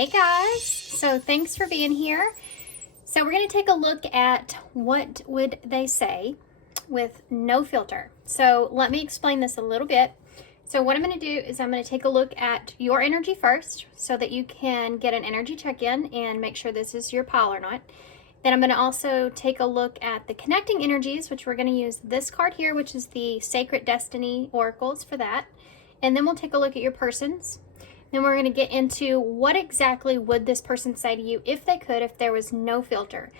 Hey guys, so thanks for being here. So we're going to take a look at what would they say with no filter. So let me explain this a little bit. So what I'm going to do is I'm going to take a look at your energy first so that you can get an energy check-in and make sure this is your pile or not. Then I'm going to also take a look at the connecting energies, which we're going to use this card here, which is the Sacred Destiny Oracles for that. And then we'll take a look at your persons. Then we're going to get into what exactly would this person say to you if they could, if there was no filter.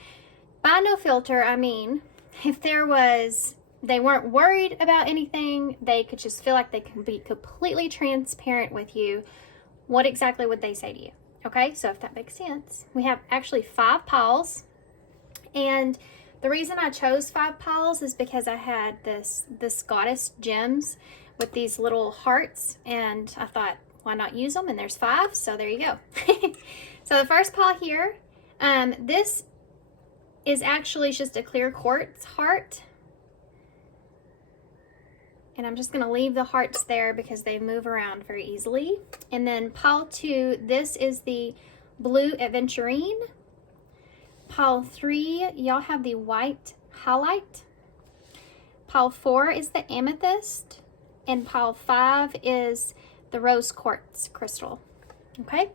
By no filter, I mean, if there was, they weren't worried about anything, they could just feel like they can be completely transparent with you, what exactly would they say to you? Okay, so if that makes sense. We have actually 5 piles, and the reason I chose 5 piles is because I had this goddess gems with these little hearts, and I thought, why not use them? And there's 5, so there you go. So the first pile here, this is actually just a clear quartz heart. And I'm just going to leave the hearts there because they move around very easily. And then pile 2, this is the blue aventurine. Pile 3, y'all have the white highlight. Pile 4 is the amethyst. And pile 5 is the rose quartz crystal. Okay,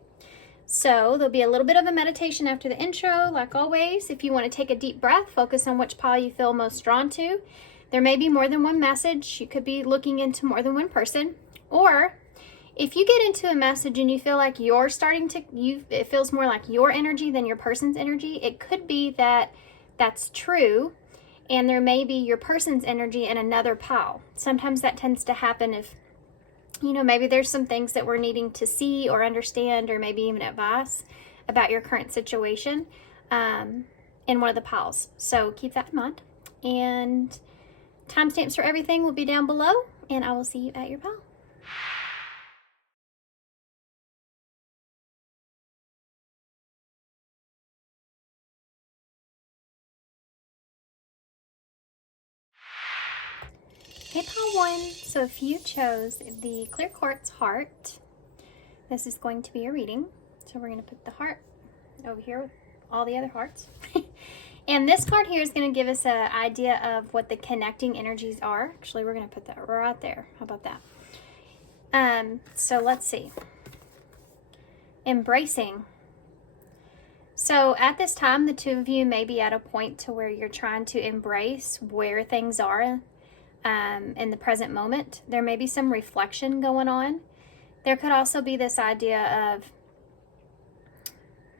so there'll be a little bit of a meditation after the intro, like always. If you want to take a deep breath, focus on which pile you feel most drawn to. There may be more than one message. You could be looking into more than one person, or if you get into a message and you feel like you're starting to, it feels more like your energy than your person's energy, it could be that that's true, and there may be your person's energy in another pile. Sometimes that tends to happen if, you know, maybe there's some things that we're needing to see or understand, or maybe even advice about your current situation in one of the piles. So keep that in mind. And timestamps for everything will be down below, and I will see you at your pile. Okay, pile 1. So if you chose the clear quartz heart, this is going to be a reading. So we're going to put the heart over here with all the other hearts. And this card here is going to give us an idea of what the connecting energies are. Actually, we're going to put that right there. How about that? So let's see. Embracing. So at this time, the two of you may be at a point to where you're trying to embrace where things are in the present moment. There may be some reflection going on. There could also be this idea of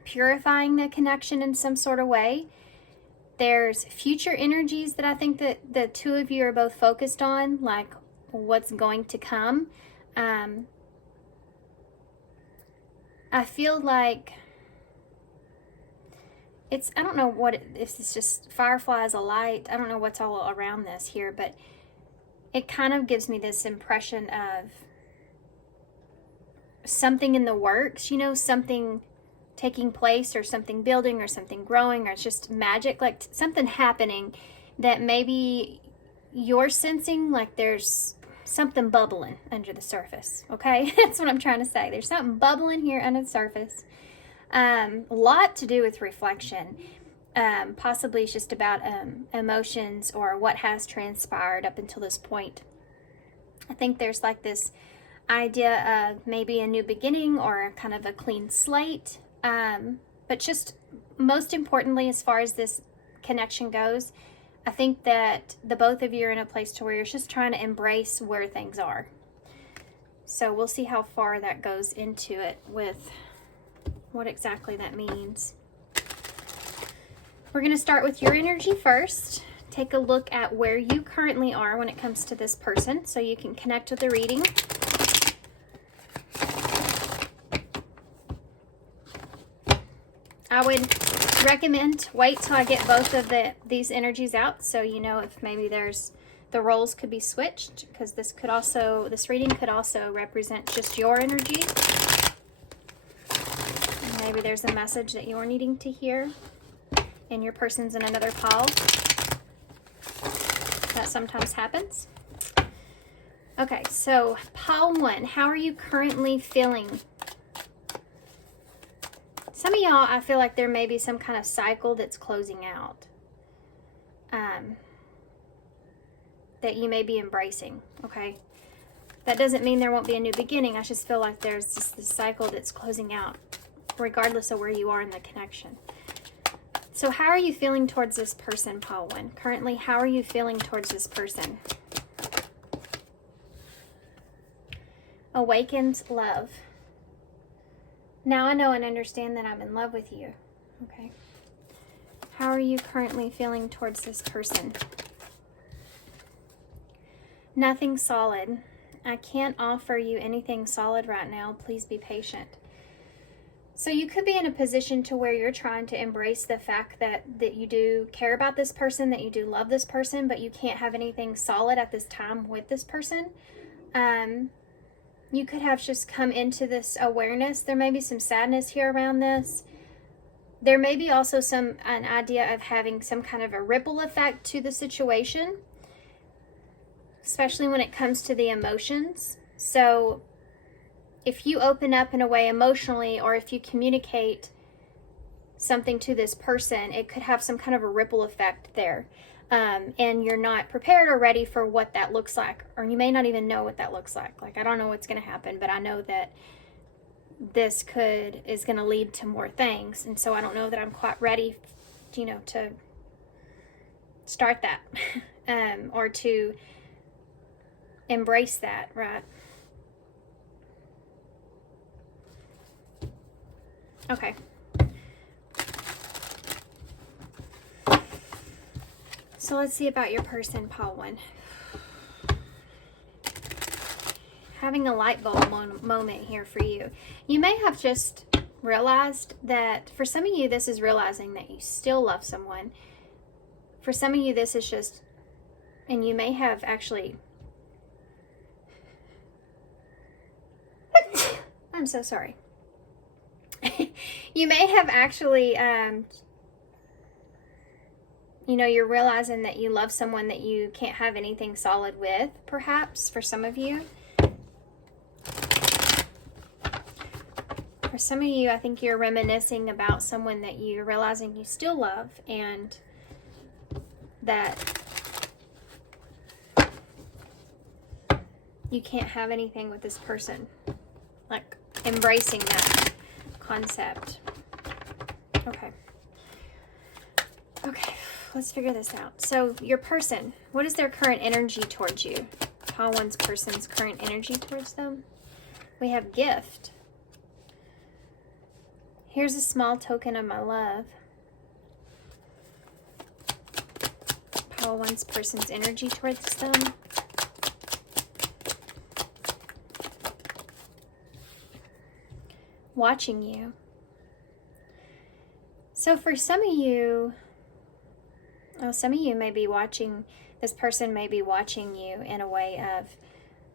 purifying the connection in some sort of way. There's future energies that I think that the two of you are both focused on, like what's going to come. I feel like it's, I don't know what if it's just fireflies, a light. I don't know what's all around this here, but it kind of gives me this impression of something in the works, you know, something taking place, or something building, or something growing, or it's just magic, like something happening that maybe you're sensing like there's something bubbling under the surface. Okay, that's what I'm trying to say. There's something bubbling here under the surface. A lot to do with reflection. Possibly it's just about emotions or what has transpired up until this point. I think there's like this idea of maybe a new beginning or kind of a clean slate. But just most importantly, as far as this connection goes, I think that the both of you are in a place to where you're just trying to embrace where things are. So we'll see how far that goes into it with what exactly that means. We're going to start with your energy first. Take a look at where you currently are when it comes to this person so you can connect with the reading. I would recommend wait till I get both of these energies out, so you know if maybe there's the roles could be switched, because this reading could also represent just your energy. And maybe there's a message that you're needing to hear and your person's in another pile. That sometimes happens. Okay, so pile 1, how are you currently feeling? some of y'all, I feel like there may be some kind of cycle that's closing out. That you may be embracing, okay? That doesn't mean there won't be a new beginning. I just feel like there's just this cycle that's closing out, regardless of where you are in the connection. So how are you feeling towards this person, Paul One? Currently, how are you feeling towards this person? Awakened love. Now I know and understand that I'm in love with you. Okay. How are you currently feeling towards this person? Nothing solid. I can't offer you anything solid right now. Please be patient. So you could be in a position to where you're trying to embrace the fact that you do care about this person, that you do love this person, but you can't have anything solid at this time with this person. You could have just come into this awareness. There may be some sadness here around this. There may be also an idea of having some kind of a ripple effect to the situation, especially when it comes to the emotions. So if you open up in a way emotionally, or if you communicate something to this person, it could have some kind of a ripple effect there. And you're not prepared or ready for what that looks like, or you may not even know what that looks like. Like, I don't know what's going to happen, but I know that this is going to lead to more things. And so I don't know that I'm quite ready, to start that, or to embrace that, right? Okay. So let's see about your person, Paul One. Having a light bulb moment here for you. You may have just realized that, for some of you, this is realizing that you still love someone. For some of you, this is just, and you may have actually, I'm so sorry. You may have actually, you're realizing that you love someone that you can't have anything solid with, perhaps, for some of you. For some of you, I think you're reminiscing about someone that you're realizing you still love, and that you can't have anything with this person. Like, embracing that concept. Okay. Okay, let's figure this out. So your person, what is their current energy towards you? Paul One's person's current energy towards them? We have gift. Here's a small token of my love. Paul One's person's energy towards them. Watching you. So for some of you, some of you may be watching, this person may be watching you in a way of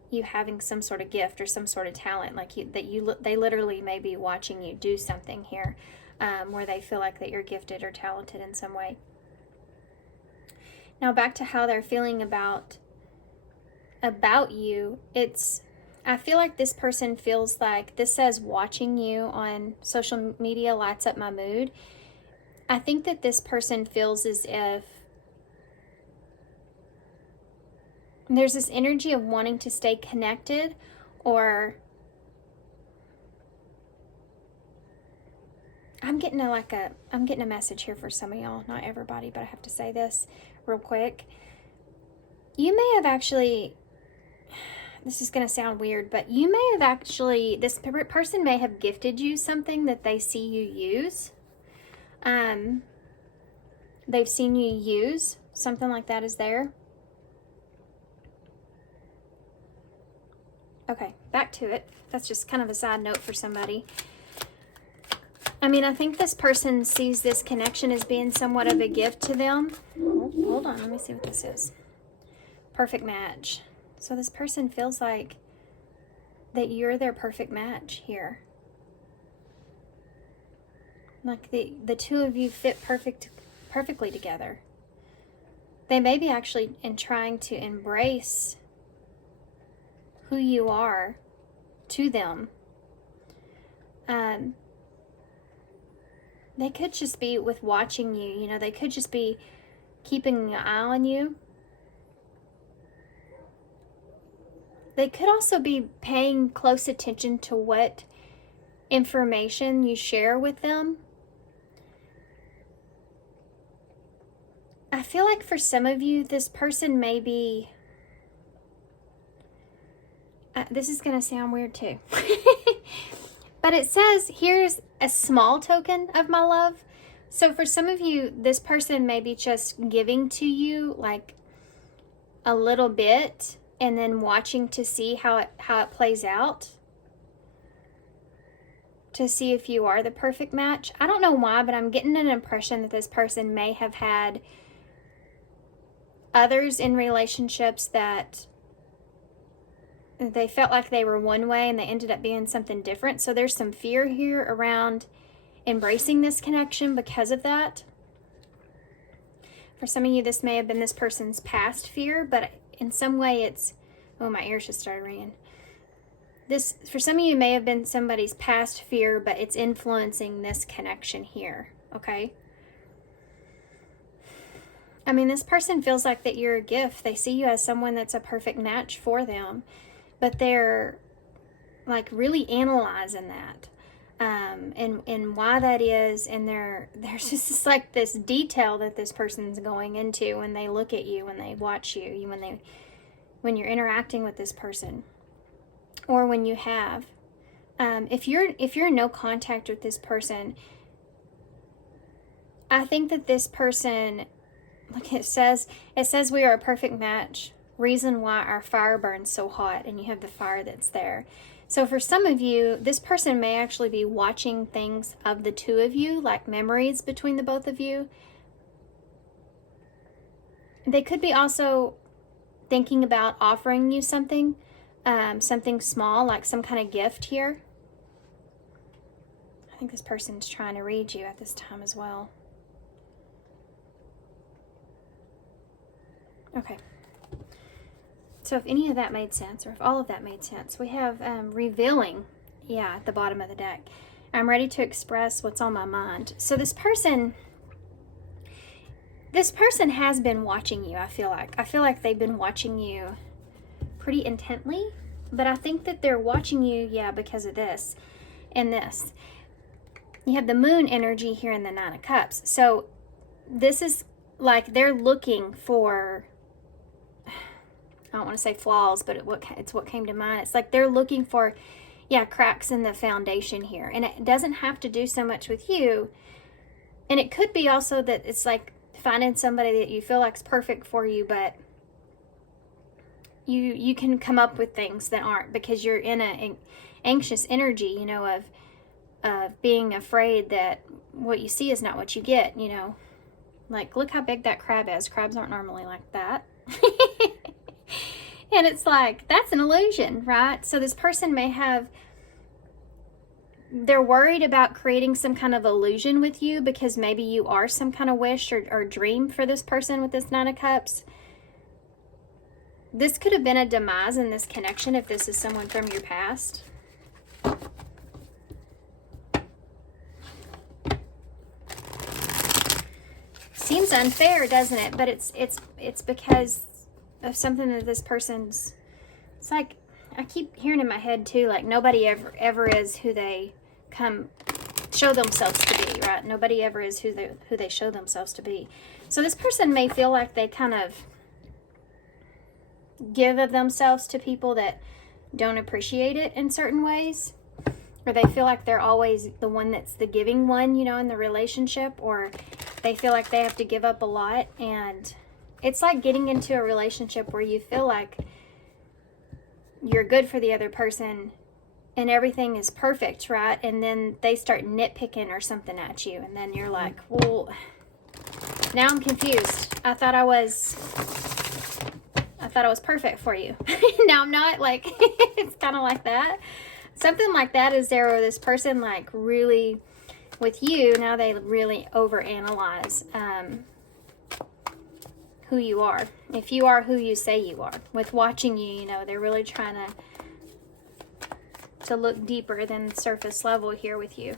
you having some sort of gift or some sort of talent, like they literally may be watching you do something here, where they feel like that you're gifted or talented in some way. Now back to how they're feeling about you. I feel like this person feels like, this says watching you on social media lights up my mood. I think that this person feels as if there's this energy of wanting to stay connected, or I'm getting a message here for some of y'all, not everybody, but I have to say this real quick. You may have actually, this is going to sound weird, but you may have actually, this person may have gifted you something that they see you use. They've seen you use something like that is there. Okay, back to it. That's just kind of a side note for somebody. I mean, I think this person sees this connection as being somewhat of a gift to them. Hold on, let me see what this is. Perfect match. So this person feels like that you're their perfect match here. Like the two of you fit perfectly together. They may be actually trying to embrace who you are to them. they could just be with watching you, you know, they could just be keeping an eye on you. They could also be paying close attention to what information you share with them. I feel like for some of you, this person may be, this is going to sound weird too, but it says, here's a small token of my love. So for some of you, this person may be just giving to you like a little bit and then watching to see how it plays out, to see if you are the perfect match. I don't know why, but I'm getting an impression that this person may have had others in relationships that they felt like they were one way and they ended up being something different. So there's some fear here around embracing this connection because of that. For some of you, this may have been this person's past fear, but in some way it's, oh, my ears just started ringing. This, for some of you, may have been somebody's past fear, but it's influencing this connection here, okay? I mean, this person feels like that you're a gift. They see you as someone that's a perfect match for them, but they're like really analyzing that, and why that is. And there's just like this detail that this person's going into when they look at you, when they watch you, when you're interacting with this person, or when you have. If you're in no contact with this person, I think that this person, look, it says we are a perfect match. Reason why our fire burns so hot, and you have the fire that's there. So for some of you, this person may actually be watching things of the two of you, like memories between the both of you. They could be also thinking about offering you something, something small, like some kind of gift here. I think this person's trying to read you at this time as well. Okay. So if any of that made sense, or if all of that made sense, we have revealing, at the bottom of the deck. I'm ready to express what's on my mind. So this person has been watching you, I feel like. I feel like they've been watching you pretty intently, but I think that they're watching you, because of this and this. You have the moon energy here in the Nine of Cups. So this is like they're looking for, I don't want to say flaws, but it's what came to mind. It's like they're looking for, cracks in the foundation here. And it doesn't have to do so much with you. And it could be also that it's like finding somebody that you feel like is perfect for you, but you can come up with things that aren't, because you're in an anxious energy, of being afraid that what you see is not what you get, Like, look how big that crab is. Crabs aren't normally like that. And it's like, that's an illusion, right? So this person may have, they're worried about creating some kind of illusion with you, because maybe you are some kind of wish or dream for this person with this Nine of Cups. This could have been a demise in this connection if this is someone from your past. Seems unfair, doesn't it? But it's because of something that this person's, it's like, I keep hearing in my head too, like nobody ever is who they show themselves to be, right? Nobody ever is who they show themselves to be. So this person may feel like they kind of give of themselves to people that don't appreciate it in certain ways, or they feel like they're always the one that's the giving one, in the relationship, or they feel like they have to give up a lot. And it's like getting into a relationship where you feel like you're good for the other person and everything is perfect, right? And then they start nitpicking or something at you, and then you're like, well, now I'm confused. I thought I was perfect for you. Now I'm not. Like, it's kind of like that. Something like that is there, where this person, like, really, with you, now they really overanalyze who you are. If you are who you say you are. With watching you, they're really trying to look deeper than surface level here with you.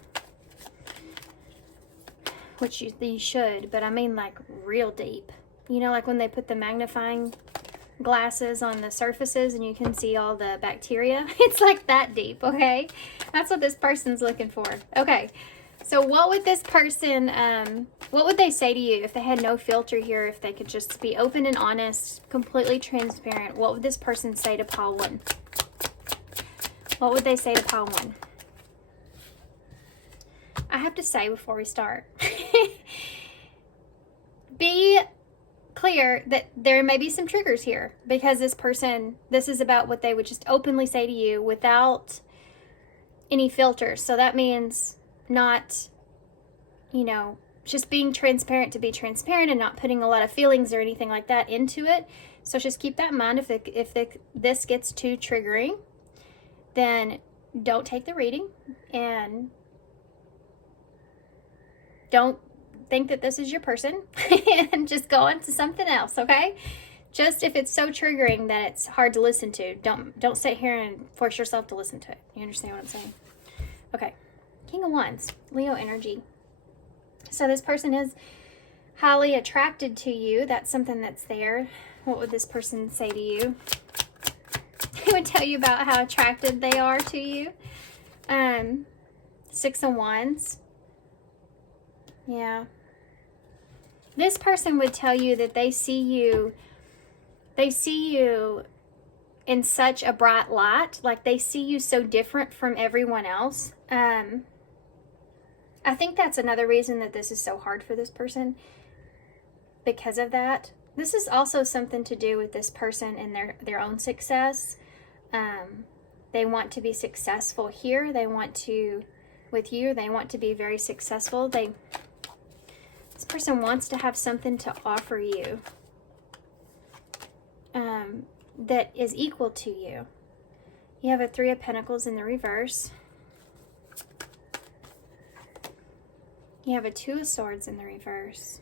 which you should, but I mean like real deep. You know, like when they put the magnifying glasses on the surfaces and you can see all the bacteria. It's like that deep, okay? That's what this person's looking for. Okay, so what would this person, what would they say to you if they had no filter here, if they could just be open and honest, completely transparent? What would this person say to pile 1? What would they say to pile 1? I have to say before we start, be clear that there may be some triggers here, because this person, this is about what they would just openly say to you without any filters. So that means not, you know, just being transparent to be transparent and not putting a lot of feelings or anything like that into it. So just keep that in mind. If this gets too triggering, then don't take the reading and don't think that this is your person and just go on to something else, okay? Just if it's so triggering that it's hard to listen to, don't sit here and force yourself to listen to it. You understand what I'm saying? Okay. King of Wands, Leo energy. So this person is highly attracted to you. That's something that's there. What would this person say to you? He would tell you about how attracted they are to you. 6 of Wands. Yeah. This person would tell you that they see you in such a bright light, like they see you so different from everyone else. I think that's another reason that this is so hard for this person, because of that. This is also something to do with this person and their own success. They want to be successful here. They want to, with you, they want to be very successful. This person wants to have something to offer you that is equal to you. You have a 3 of Pentacles in the reverse. You have a 2 of Swords in the reverse.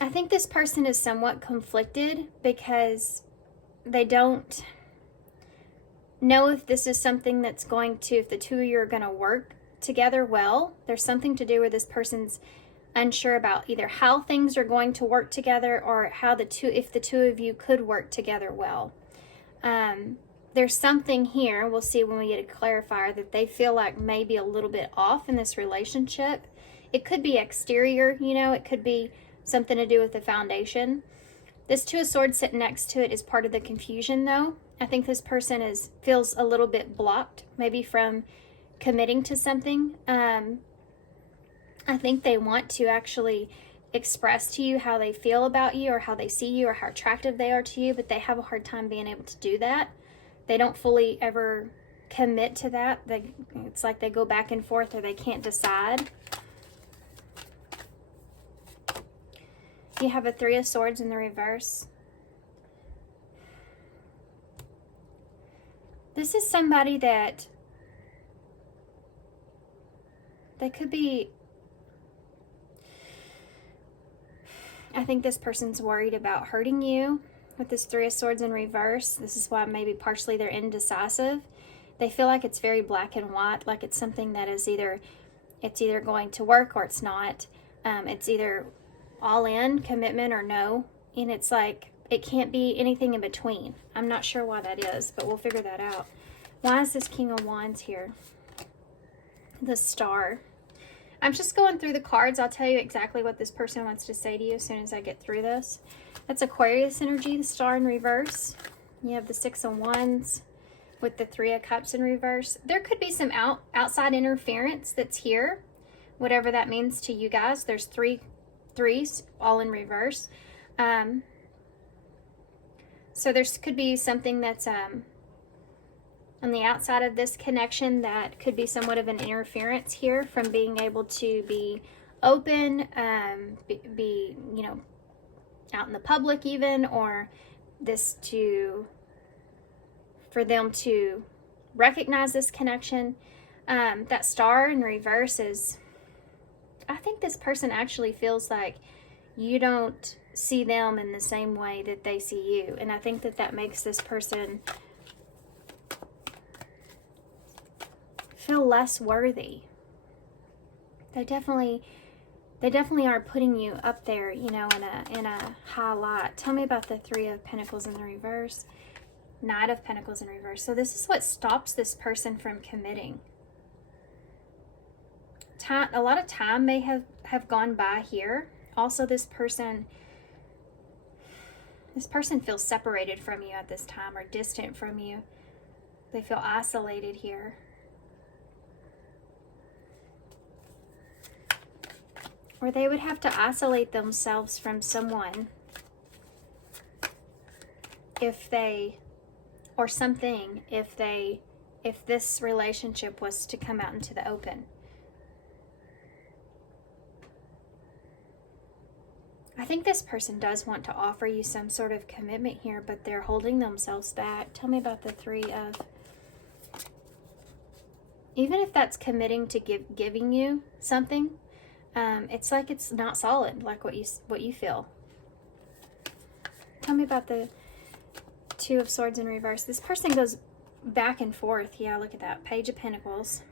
I think this person is somewhat conflicted because they don't know if this is something that's going to, if the two of you are going to work together well. There's something to do where this person's unsure about either how things are going to work together or how if the two of you could work together well. There's something here, we'll see when we get a clarifier, that they feel like maybe a little bit off in this relationship. It could be exterior, you know, it could be something to do with the foundation. This 2 of Swords sitting next to it is part of the confusion, though. I think this person feels a little bit blocked, maybe from committing to something. I think they want to actually express to you how they feel about you or how they see you or how attractive they are to you, but they have a hard time being able to do that. They don't fully ever commit to that. It's like they go back and forth or they can't decide. You have a 3 of Swords in the reverse. This is somebody that they could be, I think this person's worried about hurting you with this 3 of Swords in reverse. This is why maybe partially they're indecisive. They feel like it's very black and white, like it's something that is either going to work or it's not. It's either all in, commitment, or no. And it's like, it can't be anything in between. I'm not sure why that is, but we'll figure that out. Why is this King of Wands here? The Star. I'm just going through the cards. I'll tell you exactly what this person wants to say to you as soon as I get through this. That's Aquarius energy, the Star in reverse. You have the 6 of Wands with the 3 of Cups in reverse. There could be some outside interference that's here, whatever that means to you guys. There's 3 threes all in reverse. So there could be something that's on the outside of this connection that could be somewhat of an interference here from being able to be open, be you know, out in the public even, or for them to recognize this connection. That Star in reverse is, I think this person actually feels like you don't see them in the same way that they see you. And I think that makes this person feel less worthy. They definitely are putting you up there, you know, in a high light. Tell me about the Three of Pentacles in the reverse. Knight of Pentacles in reverse. So this is what stops this person from committing. A lot of time may have gone by here. Also, this person feels separated from you at this time, or distant from you. They feel isolated here. Or they would have to isolate themselves from someone if this relationship was to come out into the open. I think this person does want to offer you some sort of commitment here, but they're holding themselves back. Tell me about the Three of... Even if that's committing to giving you something, it's like it's not solid, like what you feel. Tell me about the Two of Swords in reverse. This person goes back and forth. Yeah, look at that. Page of Pentacles.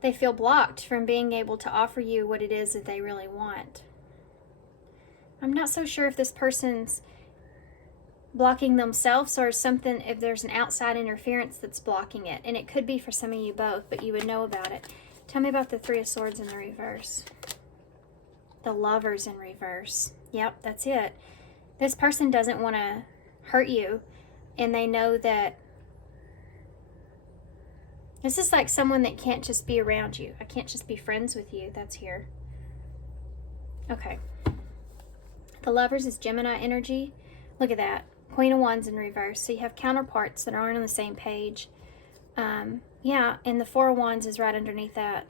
They feel blocked from being able to offer you what it is that they really want. I'm not so sure if this person's blocking themselves or something, if there's an outside interference that's blocking it. And it could be for some of you both, but you would know about it. Tell me about the Three of Swords in the reverse. The Lovers in reverse. Yep, that's it. This person doesn't want to hurt you, and they know that this is like someone that can't just be around you. I can't just be friends with you. That's here. Okay. The Lovers is Gemini energy. Look at that. Queen of Wands in reverse. So you have counterparts that aren't on the same page. Yeah, and the Four of Wands is right underneath that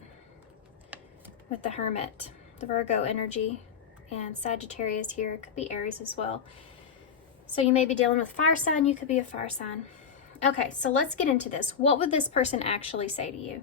with the Hermit. The Virgo energy. And Sagittarius here. It could be Aries as well. So you may be dealing with fire sign. You could be a fire sign. Okay, so let's get into this. What would this person actually say to you?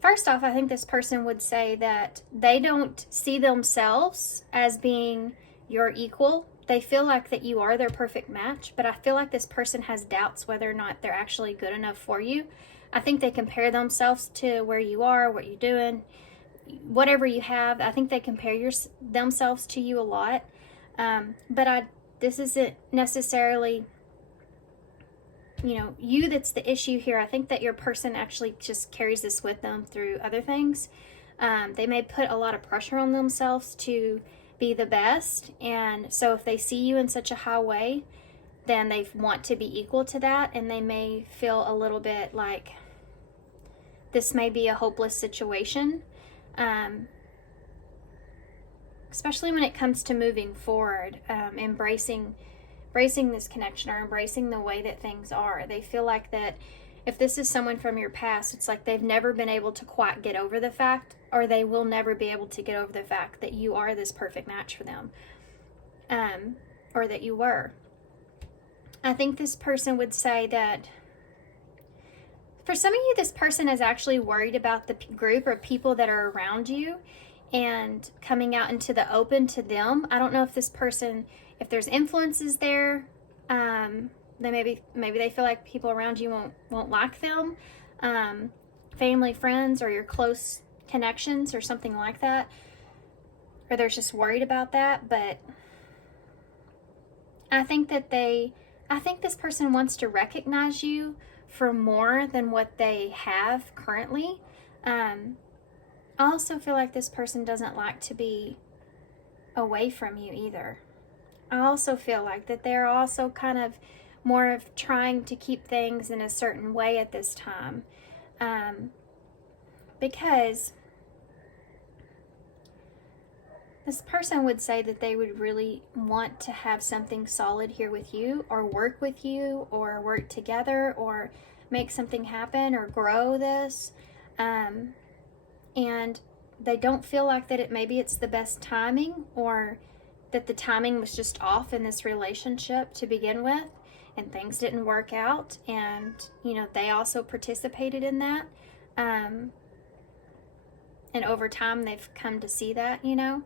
First off, I think this person would say that they don't see themselves as being your equal. They feel like that you are their perfect match, but I feel like this person has doubts whether or not they're actually good enough for you. I think they compare themselves to where you are, what you're doing, whatever you have. I think they compare themselves to you a lot. But this isn't necessarily, you know, you that's the issue here. I think that your person actually just carries this with them through other things. They may put a lot of pressure on themselves to be the best, and so if they see you in such a high way, then they want to be equal to that, and they may feel a little bit like this may be a hopeless situation, especially when it comes to moving forward, embracing this connection, or embracing the way that things are. They feel like that if this is someone from your past, it's like they've never been able to quite get over the fact, or they will never be able to get over the fact that you are this perfect match for them, or that you were. I think this person would say that for some of you, this person is actually worried about the group or people that are around you and coming out into the open to them. I don't know if this person, if there's influences there, then maybe they feel like people around you won't like them, family, friends, or your close connections or something like that, or they're just worried about that. But I think this person wants to recognize you for more than what they have currently. I also feel like this person doesn't like to be away from you either. I also feel like that they're also kind of more of trying to keep things in a certain way at this time, because this person would say that they would really want to have something solid here with you, or work with you, or work together, or make something happen, or grow this, and they don't feel like that maybe it's the best timing, or that the timing was just off in this relationship to begin with, and things didn't work out, and you know, they also participated in that, and over time they've come to see that, you know.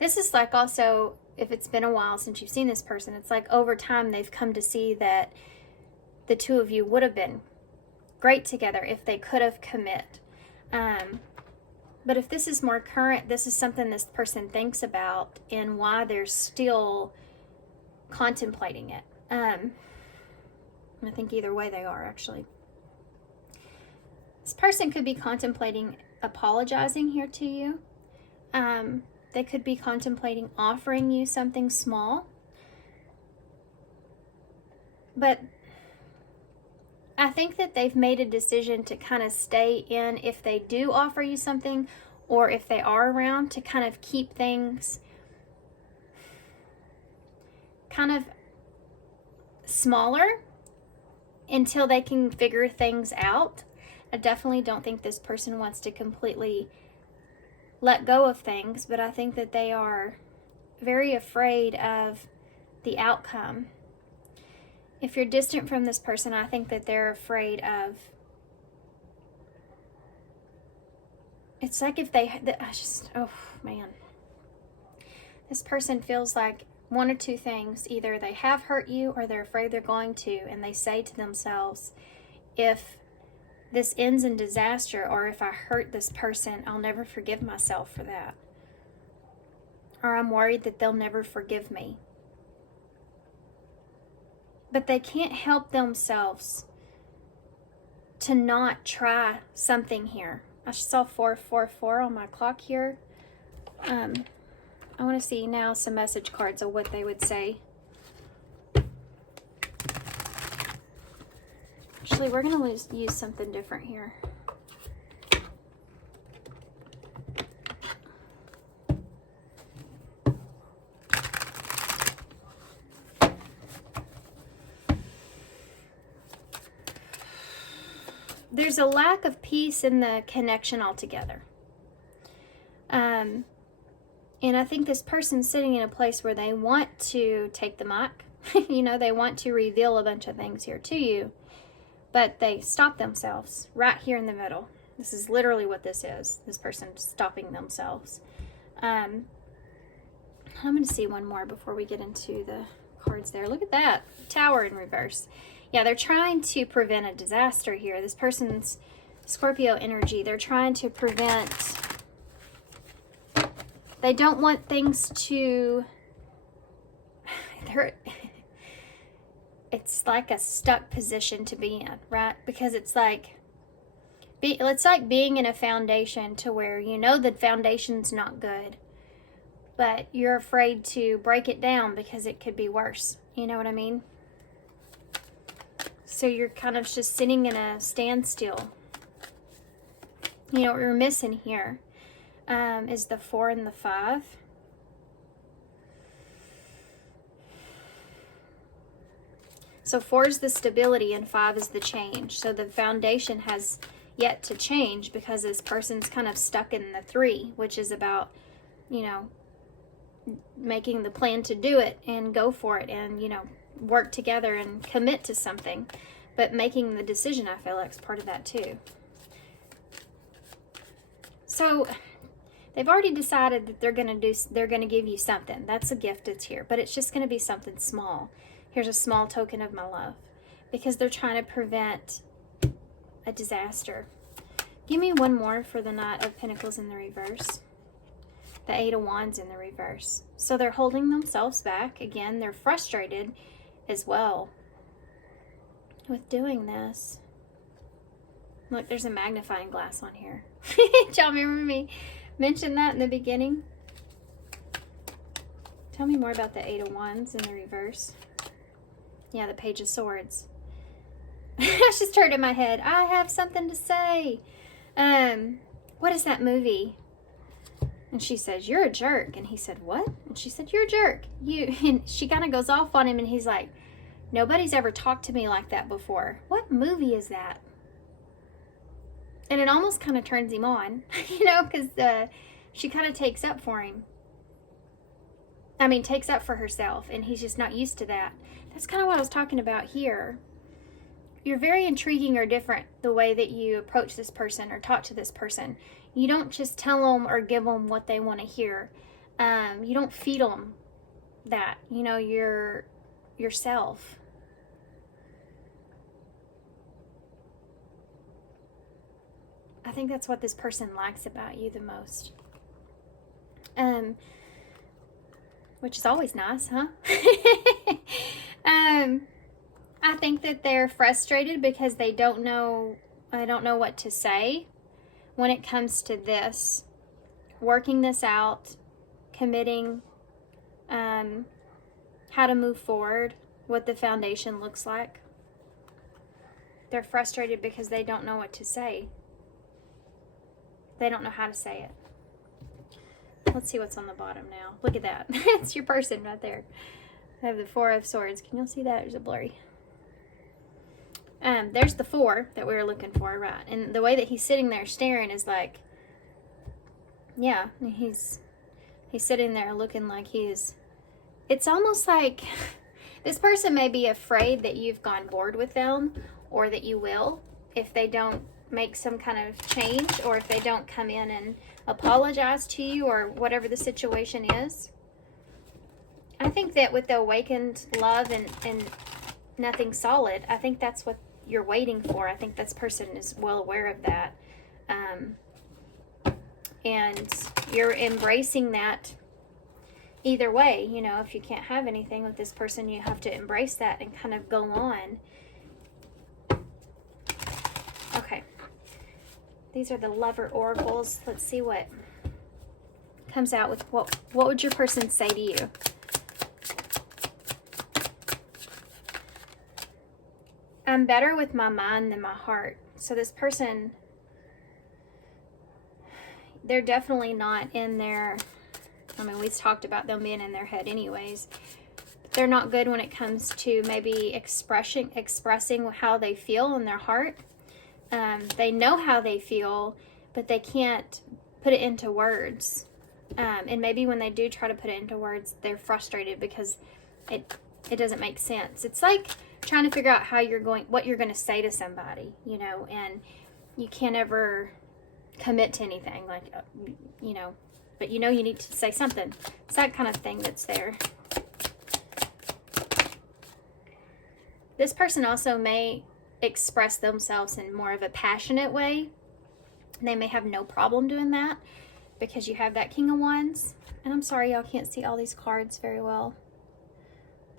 This is like also, if it's been a while since you've seen this person, it's like over time they've come to see that the two of you would have been great together if they could have commit. But if this is more current, this is something this person thinks about and why they're still contemplating it. I think either way they are, actually. This person could be contemplating apologizing here to you. They could be contemplating offering you something small. But I think that they've made a decision to kind of stay in if they do offer you something, or if they are around, to kind of keep things kind of smaller until they can figure things out. I definitely don't think this person wants to completely let go of things, but I think that they are very afraid of the outcome. If you're distant from this person, I think that they're afraid of, it's like if oh man. This person feels like one or two things. Either they have hurt you or they're afraid they're going to, and they say to themselves, if this ends in disaster, or if I hurt this person, I'll never forgive myself for that. Or I'm worried that they'll never forgive me. But they can't help themselves to not try something here. I saw 444 on my clock here. I want to see now some message cards of what they would say. Actually, we're going to use something different here. There's a lack of peace in the connection altogether. And I think this person's sitting in a place where they want to take the mic. You know, they want to reveal a bunch of things here to you, but they stop themselves right here in the middle. This is literally what this is. This person stopping themselves. I'm going to see one more before we get into the cards there. Look at that. Tower in reverse. Yeah, they're trying to prevent a disaster here. This person's Scorpio energy. They're trying to prevent... They don't want things to... It's like a stuck position to be in, right? Because it's like being in a foundation to where you know the foundation's not good, but you're afraid to break it down because it could be worse. You know what I mean? So you're kind of just sitting in a standstill. You know what we're missing here is the 4 and the 5. So 4 is the stability and 5 is the change. So the foundation has yet to change because this person's kind of stuck in the 3, which is about, you know, making the plan to do it and go for it and, you know, work together and commit to something. But making the decision, I feel like, is part of that too. So they've already decided that they're going to give you something. That's a gift that's here, but it's just going to be something small. Here's a small token of my love, because they're trying to prevent a disaster. Give me one more for the Knight of Pentacles in the reverse. The 8 of Wands in the reverse. So they're holding themselves back. Again, they're frustrated as well with doing this. Look, there's a magnifying glass on here. Did y'all remember me mention that in the beginning? Tell me more about the 8 of Wands in the reverse. Yeah, the Page of Swords. I just heard in my head, I have something to say. What is that movie? And she says, you're a jerk. And he said, what? And she said, you're a jerk. And she kind of goes off on him, and he's like, nobody's ever talked to me like that before. What movie is that? And it almost kind of turns him on, you know, because she kind of takes up for him. I mean, takes up for herself, and he's just not used to that. That's kind of what I was talking about here. You're very intriguing or different the way that you approach this person or talk to this person. You don't just tell them or give them what they want to hear. You don't feed them that. You know, you're yourself. I think that's what this person likes about you the most. Which is always nice, huh? I think that they're frustrated because they don't know what to say when it comes to this, working this out, committing, how to move forward, what the foundation looks like. They're frustrated because they don't know what to say. They don't know how to say it. Let's see what's on the bottom now. Look at that. It's your person right there. I have the Four of Swords. Can y'all see that? There's a blurry. There's the 4 that we were looking for, right? And the way that he's sitting there staring is like, yeah, he's sitting there looking like it's almost like this person may be afraid that you've gone bored with them, or that you will if they don't make some kind of change, or if they don't come in and apologize to you, or whatever the situation is. I think that with the awakened love and nothing solid, I think that's what you're waiting for. I think this person is well aware of that. And you're embracing that either way. You know, if you can't have anything with this person, you have to embrace that and kind of go on. Okay. These are the Lover Oracles. Let's see what comes out with what would your person say to you? I'm better with my mind than my heart. So this person, they're definitely not in their, I mean, we've talked about them being in their head anyways. They're not good when it comes to maybe expressing how they feel in their heart. They know how they feel, but they can't put it into words. And maybe when they do try to put it into words, they're frustrated because it doesn't make sense. It's like trying to figure out what you're going to say to somebody, you know, and you can't ever commit to anything, like, you know, but you know you need to say something. It's that kind of thing that's there. This person also may express themselves in more of a passionate way. They may have no problem doing that because you have that King of Wands. And I'm sorry y'all can't see all these cards very well.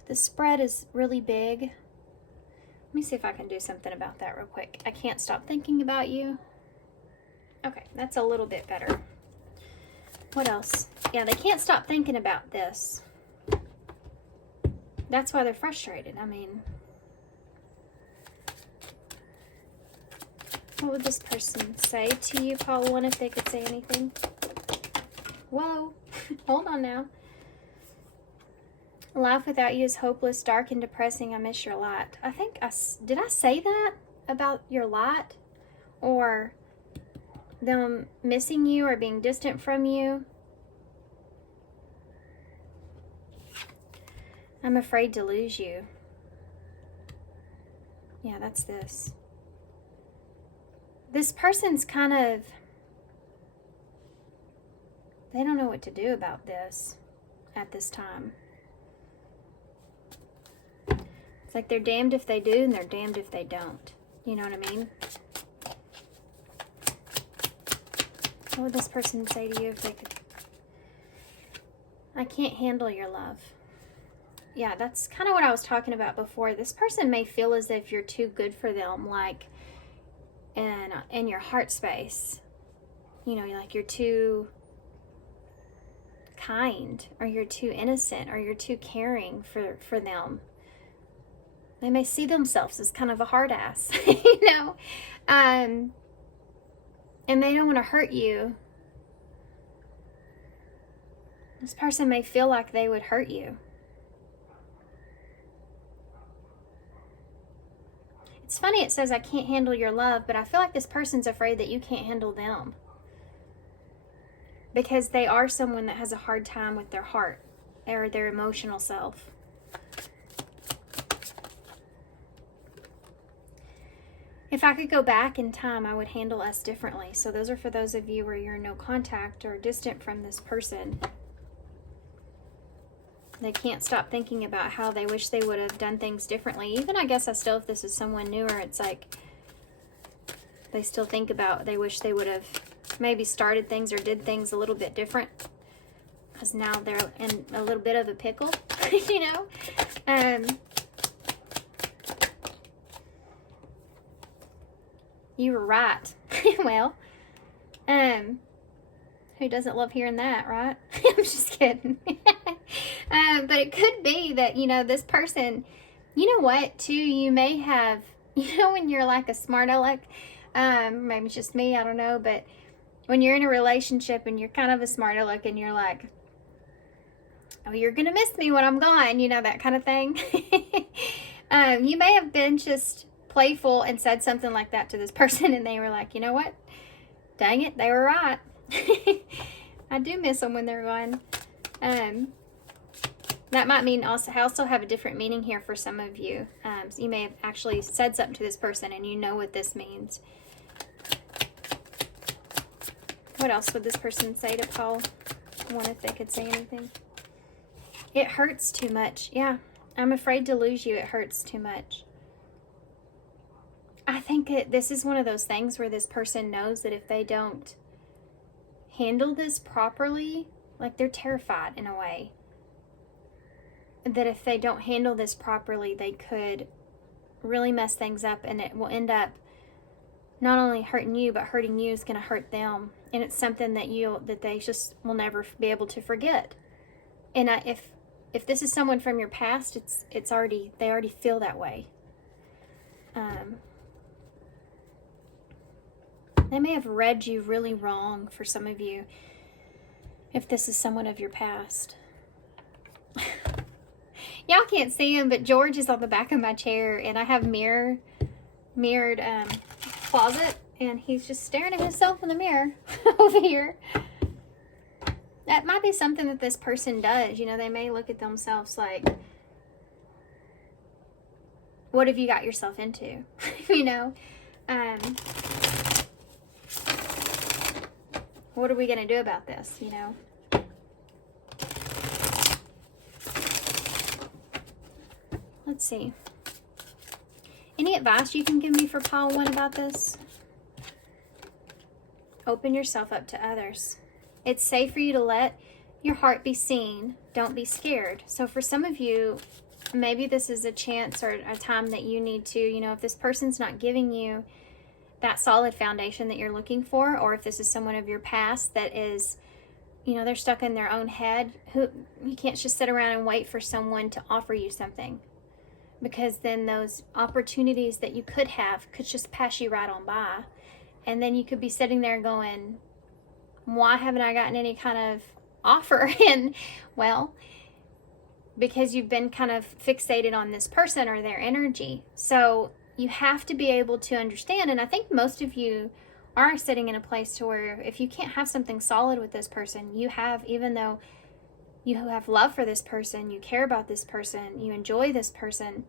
The spread is really big. Let me see if I can do something about that real quick. I can't stop thinking about you. Okay, that's a little bit better. What else? Yeah, they can't stop thinking about this. That's why they're frustrated. I mean, what would this person say to you, Paul One, if they could say anything? Whoa, hold on now. Life without you is hopeless, dark, and depressing. I miss your light. I think did I say that about your light? Or them missing you or being distant from you? I'm afraid to lose you. Yeah, that's this. This person's kind of, they don't know what to do about this at this time. It's like they're damned if they do and they're damned if they don't. You know what I mean? What would this person say to you if they could? I can't handle your love. Yeah, that's kind of what I was talking about before. This person may feel as if you're too good for them, like in your heart space. You know, like you're too kind, or you're too innocent, or you're too caring for them. They may see themselves as kind of a hard ass, you know, and they don't want to hurt you. This person may feel like they would hurt you. It's funny it says I can't handle your love, but I feel like this person's afraid that you can't handle them. Because they are someone that has a hard time with their heart or their emotional self. If I could go back in time, I would handle us differently. So those are for those of you where you're in no contact or distant from this person. They can't stop thinking about how they wish they would have done things differently. Even, I guess, if this is someone newer, it's like They still think about, they wish they would have maybe started things or did things a little bit different, because now they're in a little bit of a pickle, you know. You were right. Well, who doesn't love hearing that, right? I'm just kidding. But it could be that, you know, this person, you know what, too, you may have, you know, when you're like a smart aleck, maybe it's just me, I don't know, but when you're in a relationship and you're kind of a smart aleck and you're like, oh, you're gonna miss me when I'm gone, you know, that kind of thing. You may have been just playful and said something like that to this person, and they were like, you know what, dang it, they were right. I do miss them when they're gone. That might mean also, I also have a different meaning here for some of you. So you may have actually said something to this person and you know what this means. What else would this person say to Paul? I wonder if they could say anything. It hurts too much. Yeah, I'm afraid to lose you. It hurts too much. I think this is one of those things where this person knows that if they don't handle this properly, like they're terrified in a way, that if they don't handle this properly, they could really mess things up, and it will end up not only hurting you, but hurting you is going to hurt them. And it's something that they just will never be able to forget. And if this is someone from your past, they already feel that way. They may have read you really wrong for some of you, if this is someone of your past. Y'all can't see him, but George is on the back of my chair, and I have mirrored closet, and he's just staring at himself in the mirror over here. That might be something that this person does. You know, they may look at themselves like, what have you got yourself into? You know, what are we going to do about this, you know? Let's see. Any advice you can give me for Paul 1 about this? Open yourself up to others. It's safe for you to let your heart be seen. Don't be scared. So for some of you, maybe this is a chance or a time that you need to, you know, if this person's not giving you that solid foundation that you're looking for, or if this is someone of your past that is, you know, they're stuck in their own head, you can't just sit around and wait for someone to offer you something, because then those opportunities that you could have could just pass you right on by, and then you could be sitting there going, why haven't I gotten any kind of offer? And well, because you've been kind of fixated on this person or their energy. So you have to be able to understand, and I think most of you are sitting in a place to where if you can't have something solid with this person, you have, even though you have love for this person, you care about this person, you enjoy this person,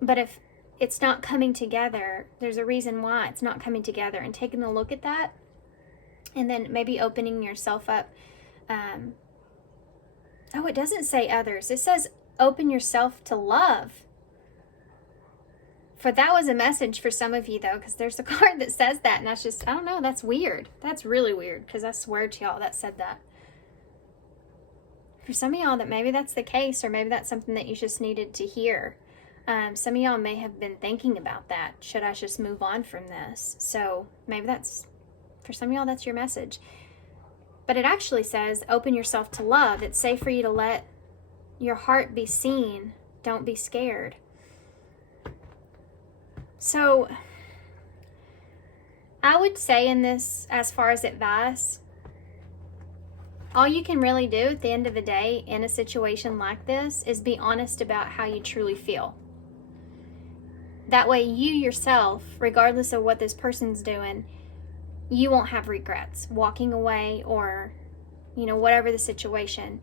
but if it's not coming together, there's a reason why it's not coming together, and taking a look at that, and then maybe opening yourself up. Oh, it doesn't say others. It says open yourself to love. For that was a message for some of you, though, because there's a card that says that, and that's just, I don't know, that's weird. That's really weird, because I swear to y'all that said that. For some of y'all, that maybe that's the case, or maybe that's something that you just needed to hear. Some of y'all may have been thinking about that. Should I just move on from this? So maybe that's, for some of y'all, that's your message. But it actually says, open yourself to love. It's safe for you to let your heart be seen. Don't be scared. So I would say in this, as far as advice, all you can really do at the end of the day in a situation like this is be honest about how you truly feel. That way you yourself, regardless of what this person's doing, you won't have regrets walking away, or, you know, whatever the situation,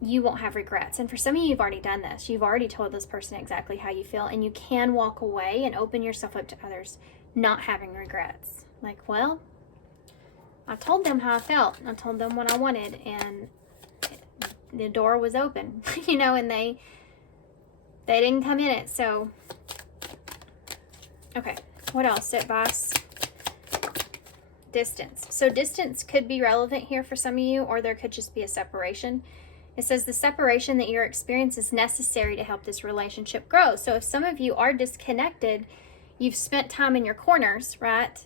you won't have regrets. And for some of you, you've already done this. You've already told this person exactly how you feel, and you can walk away and open yourself up to others not having regrets. Like, well, I told them how I felt. I told them what I wanted, and the door was open, you know, and they didn't come in it. So, okay, what else? Advice distance. So distance could be relevant here for some of you, or there could just be a separation. It says the separation that you're experiencing is necessary to help this relationship grow. So if some of you are disconnected, you've spent time in your corners, right?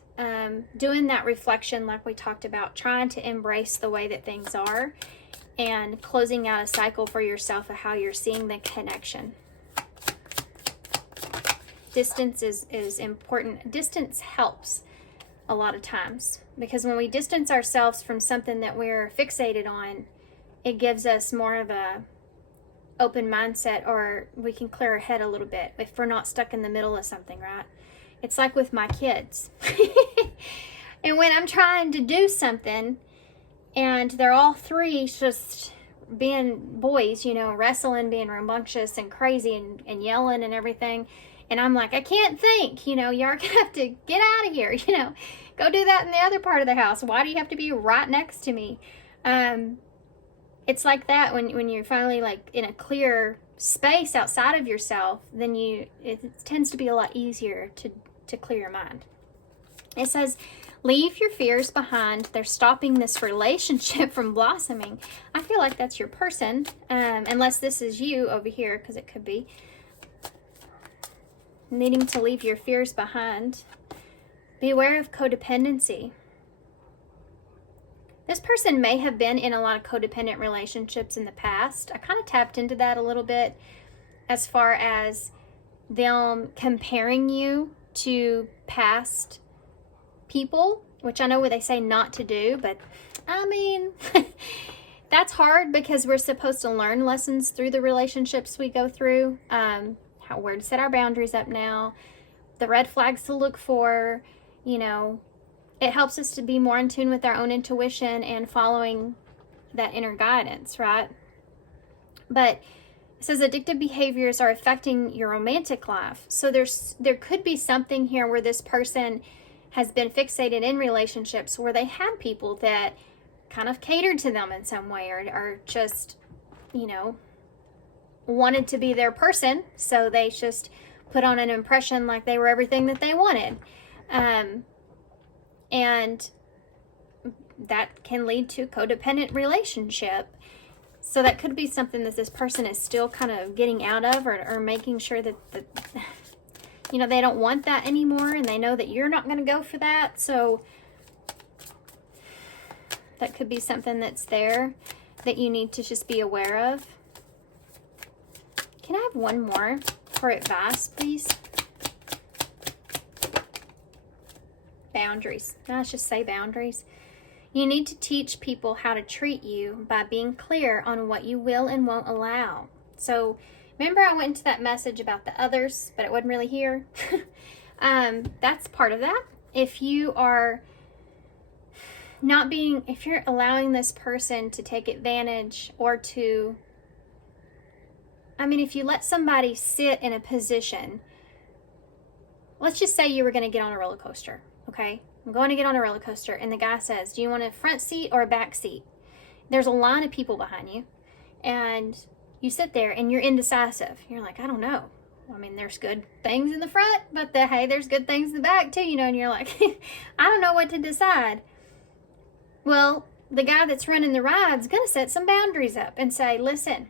Doing that reflection like we talked about, trying to embrace the way that things are and closing out a cycle for yourself of how you're seeing the connection. Distance is important. Distance helps a lot of times, because when we distance ourselves from something that we're fixated on, it gives us more of a open mindset, or we can clear our head a little bit if we're not stuck in the middle of something, right? It's like with my kids. And when I'm trying to do something and they're all three just being boys, you know, wrestling, being rambunctious and crazy and yelling and everything, and I'm like, I can't think, you know, you're gonna have to get out of here, you know, go do that in the other part of the house. Why do you have to be right next to me? It's like that when you're finally like in a clear space outside of yourself, then it tends to be a lot easier to clear your mind. It says, leave your fears behind. They're stopping this relationship from blossoming. I feel like that's your person, unless this is you over here, because it could be. Needing to leave your fears behind. Beware of codependency. This person may have been in a lot of codependent relationships in the past. I kind of tapped into that a little bit as far as them comparing you to past people, which I know what they say not to do, but I mean, that's hard because we're supposed to learn lessons through the relationships we go through. Where to set our boundaries up now, the red flags to look for, you know, it helps us to be more in tune with our own intuition and following that inner guidance, right? But it says addictive behaviors are affecting your romantic life. So there could be something here where this person has been fixated in relationships where they had people that kind of catered to them in some way, or just, you know, wanted to be their person, so they just put on an impression like they were everything that they wanted, and that can lead to codependent relationship. So that could be something that this person is still kind of getting out of, or making sure that you know, they don't want that anymore, and they know that you're not going to go for that. So that could be something that's there that you need to just be aware of. Can I have one more for advice, please? Boundaries. Let's just say boundaries. You need to teach people how to treat you by being clear on what you will and won't allow. So remember I went into that message about the others, but it wasn't really here. That's part of that. If you are if you're allowing this person to take advantage, or to, if you let somebody sit in a position, let's just say you were going to get on a roller coaster, okay? I'm going to get on a roller coaster, and the guy says, do you want a front seat or a back seat? There's a line of people behind you, and you sit there and you're indecisive. You're like, I don't know. There's good things in the front, but hey, there's good things in the back too, and you're like, I don't know what to decide. Well, the guy that's running the ride's going to set some boundaries up and say, listen,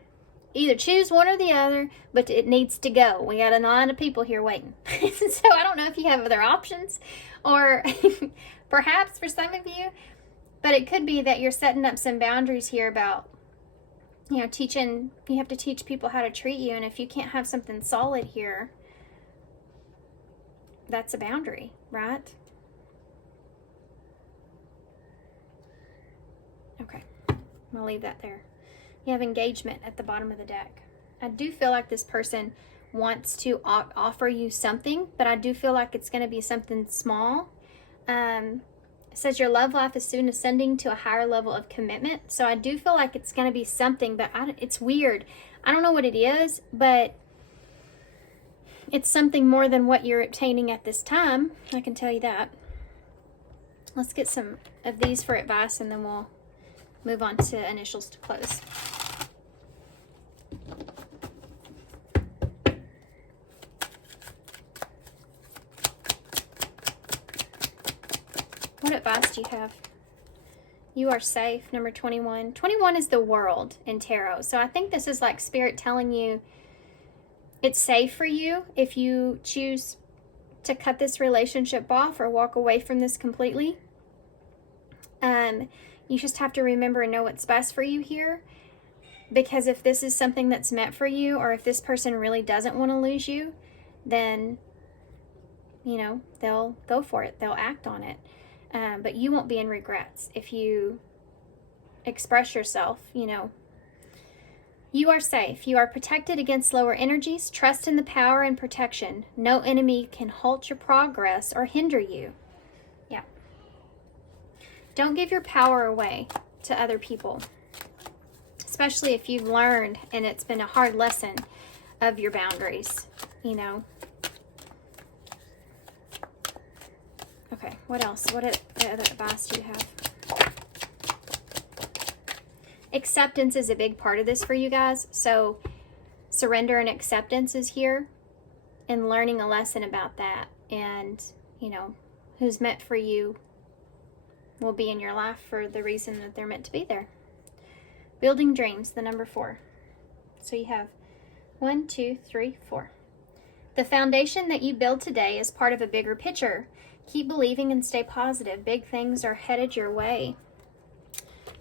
either choose one or the other, but it needs to go. We got a line of people here waiting. So I don't know if you have other options, or perhaps for some of you, but it could be that you're setting up some boundaries here about, you have to teach people how to treat you. And if you can't have something solid here, that's a boundary, right? Okay, I'm gonna leave that there. You have engagement at the bottom of the deck. I do feel like this person wants to offer you something, but I do feel like it's going to be something small. It says your love life is soon ascending to a higher level of commitment. So I do feel like it's going to be something, but it's weird. I don't know what it is, but it's something more than what you're obtaining at this time. I can tell you that. Let's get some of these for advice, and then we'll move on to initials to close. What advice do you have? You are safe, number 21. 21 is the world in tarot. So I think this is like Spirit telling you it's safe for you if you choose to cut this relationship off or walk away from this completely. You just have to remember and know what's best for you here. Because if this is something that's meant for you, or if this person really doesn't want to lose you, then, you know, they'll go for it. They'll act on it. But you won't be in regrets if you express yourself, you know. You are safe. You are protected against lower energies. Trust in the power and protection. No enemy can halt your progress or hinder you. Yeah. Don't give your power away to other people, especially if you've learned and it's been a hard lesson of your boundaries, you know. Okay, what else? What other advice do you have? Acceptance is a big part of this for you guys. So surrender and acceptance is here, and learning a lesson about that. And, you know, who's meant for you will be in your life for the reason that they're meant to be there. Building dreams, the number 4. So you have 1, 2, 3, 4. The foundation that you build today is part of a bigger picture. Keep believing and stay positive. Big things are headed your way.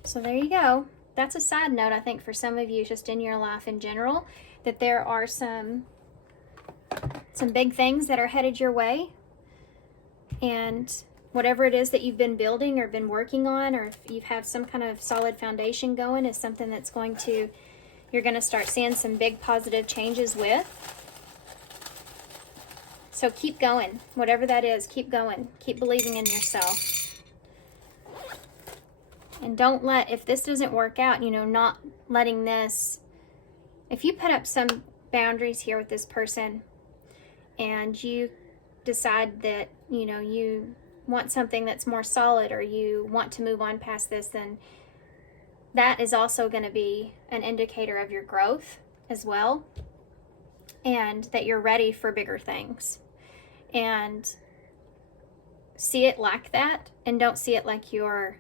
So there you go. That's a side note, I think, for some of you just in your life in general, that there are some big things that are headed your way. And whatever it is that you've been building or been working on, or if you have some kind of solid foundation going, is something that's you're going to start seeing some big positive changes with. So keep going. Whatever that is, keep going. Keep believing in yourself. And don't if this doesn't work out, you know, not letting this, if you put up some boundaries here with this person and you decide that, you know, you want something that's more solid, or you want to move on past this, then that is also going to be an indicator of your growth as well, and that you're ready for bigger things. And see it like that, and don't see it like you're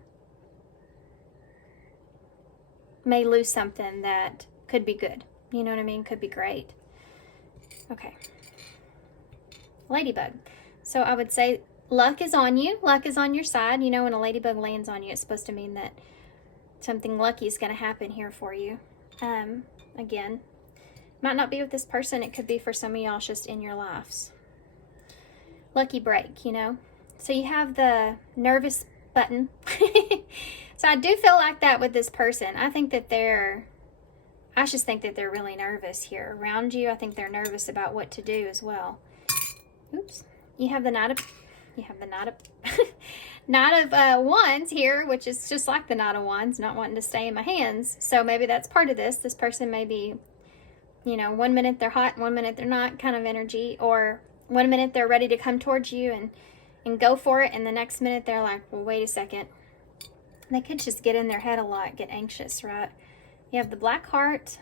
may lose something that could be good. You know what I mean? Could be great. Okay. Ladybug. So I would say luck is on you. Luck is on your side. You know, when a ladybug lands on you, it's supposed to mean that something lucky is going to happen here for you. Again, might not be with this person. It could be for some of y'all just in your lives. Lucky break, you know. So you have the nervous button. So I do feel like that with this person. I just think that they're really nervous here around you. I think they're nervous about what to do as well. Oops. You have the Knight of Wands here, which is just like the Knight of Wands, not wanting to stay in my hands. So maybe that's part of this. This person may be, you know, 1 minute they're hot, 1 minute they're not kind of energy, or 1 minute they're ready to come towards you and go for it, and the next minute they're like, well, wait a second. They could just get in their head a lot, get anxious, right? You have the Black Heart.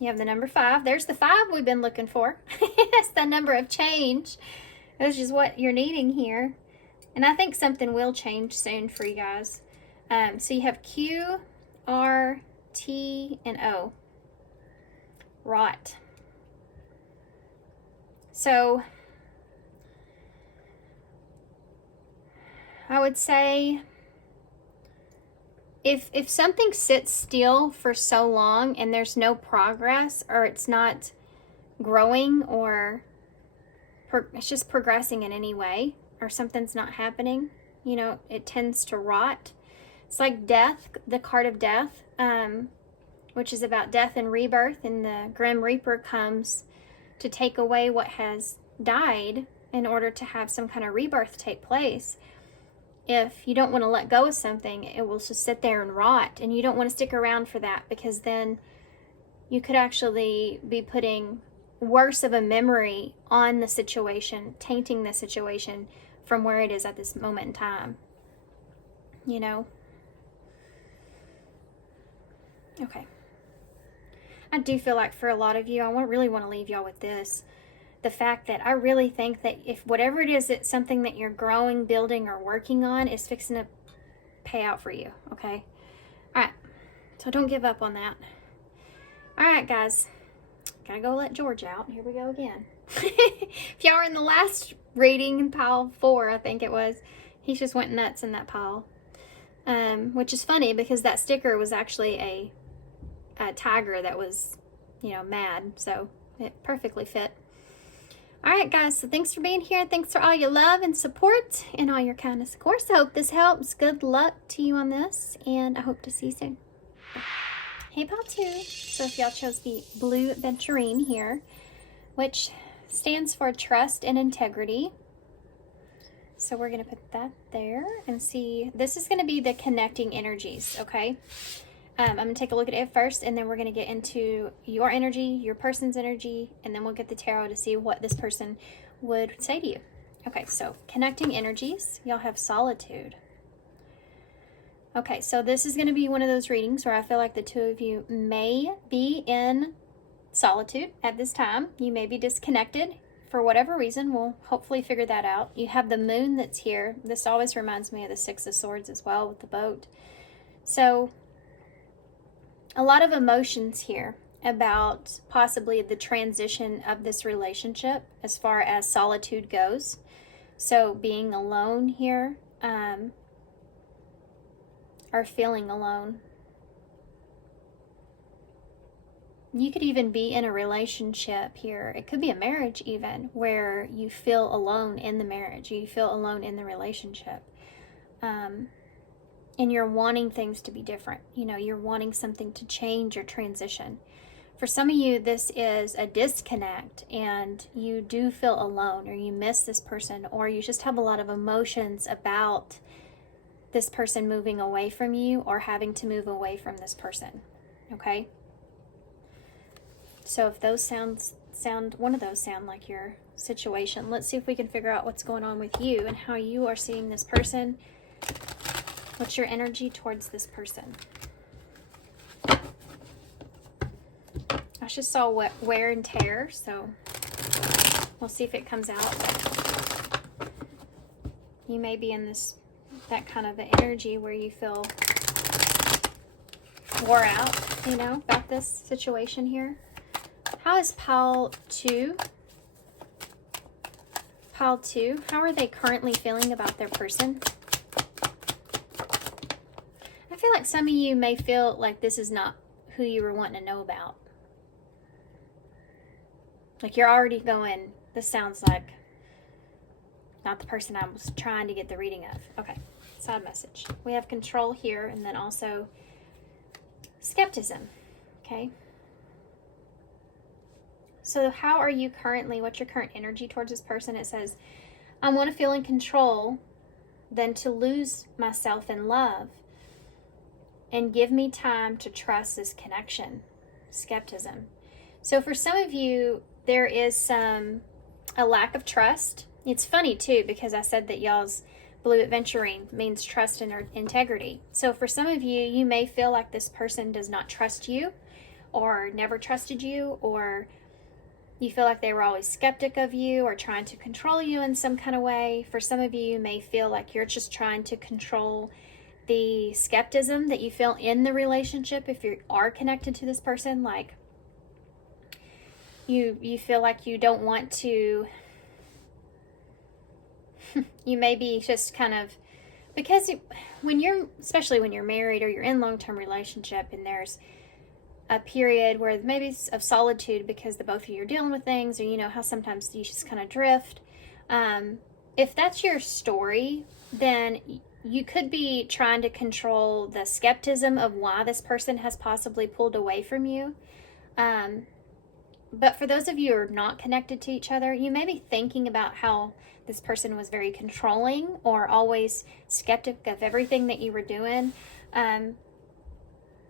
You have the number 5. There's the 5 we've been looking for. It's the number of change. Which is what you're needing here. And I think something will change soon for you guys. So you have Q, R, T, and O. Rot. So I would say if something sits still for so long and there's no progress, or it's not growing, or it's just progressing in any way, or something's not happening, you know, it tends to rot. It's like death, the card of death, which is about death and rebirth, and the Grim Reaper comes to take away what has died in order to have some kind of rebirth take place. If you don't want to let go of something, it will just sit there and rot, and you don't want to stick around for that, because then you could actually be putting worse of a memory on the situation, tainting the situation from where it is at this moment in time, you know. Okay. I do feel like for a lot of you, I really want to leave y'all with this. the fact that I really think that if whatever it is, it's something that you're growing, building, or working on is fixing to pay out for you, okay? All right, so don't give up on that. All right, guys, gotta go let George out. Here we go again. If y'all are in the last reading in pile 4, I think it was, he just went nuts in that pile. Which is funny because that sticker was actually a tiger that was, you know, mad. So it perfectly fit. All right, guys. So thanks for being here. Thanks for all your love and support and all your kindness, of course. I hope this helps. Good luck to you on this. And I hope to see you soon. Hey, pile 2. So if y'all chose the blue aventurine here, which stands for trust and integrity. So we're going to put that there and see. This is going to be the connecting energies, okay? I'm going to take a look at it first, and then we're going to get into your energy, your person's energy, and then we'll get the tarot to see what this person would say to you. Okay, so connecting energies. Y'all have solitude. Okay, so this is going to be one of those readings where I feel like the two of you may be in solitude at this time. You may be disconnected. For whatever reason, we'll hopefully figure that out. You have the moon that's here. This always reminds me of the 6 of Swords as well with the boat. So, a lot of emotions here about possibly the transition of this relationship as far as solitude goes. So, being alone here, or feeling alone. You could even be in a relationship here. It could be a marriage even, where you feel alone in the marriage. You feel alone in the relationship. And you're wanting things to be different. You know, you're wanting something to change or transition. For some of you, this is a disconnect and you do feel alone, or you miss this person, or you just have a lot of emotions about this person moving away from you or having to move away from this person. Okay? So if those one of those sound like your situation, let's see if we can figure out what's going on with you and how you are seeing this person. What's your energy towards this person? I just saw wear and tear, so we'll see if it comes out. You may be in that kind of an energy where you feel wore out, you know, about this situation here. How is pile 2? Pile 2, how are they currently feeling about their person? I feel like some of you may feel like this is not who you were wanting to know about. Like you're already going, this sounds like not the person I was trying to get the reading of. Okay, side message. We have control here, and then also skepticism, okay? So how are you currently, what's your current energy towards this person? It says, I want to feel in control than to lose myself in love, and give me time to trust this connection. Skepticism. So for some of you, there is a lack of trust. It's funny too, because I said that y'all's blue aventurine means trust and integrity. So for some of you, you may feel like this person does not trust you, or never trusted you, or you feel like they were always skeptic of you or trying to control you in some kind of way. For some of you, you may feel like you're just trying to control the skepticism that you feel in the relationship if you are connected to this person. Like you feel like you don't want to, you may be just kind of, because especially when you're married or you're in long-term relationship and there's a period where maybe it's of solitude because the both of you are dealing with things, or you know how sometimes you just kind of drift. If that's your story, then you could be trying to control the skepticism of why this person has possibly pulled away from you. But for those of you who are not connected to each other, you may be thinking about how this person was very controlling or always skeptic of everything that you were doing.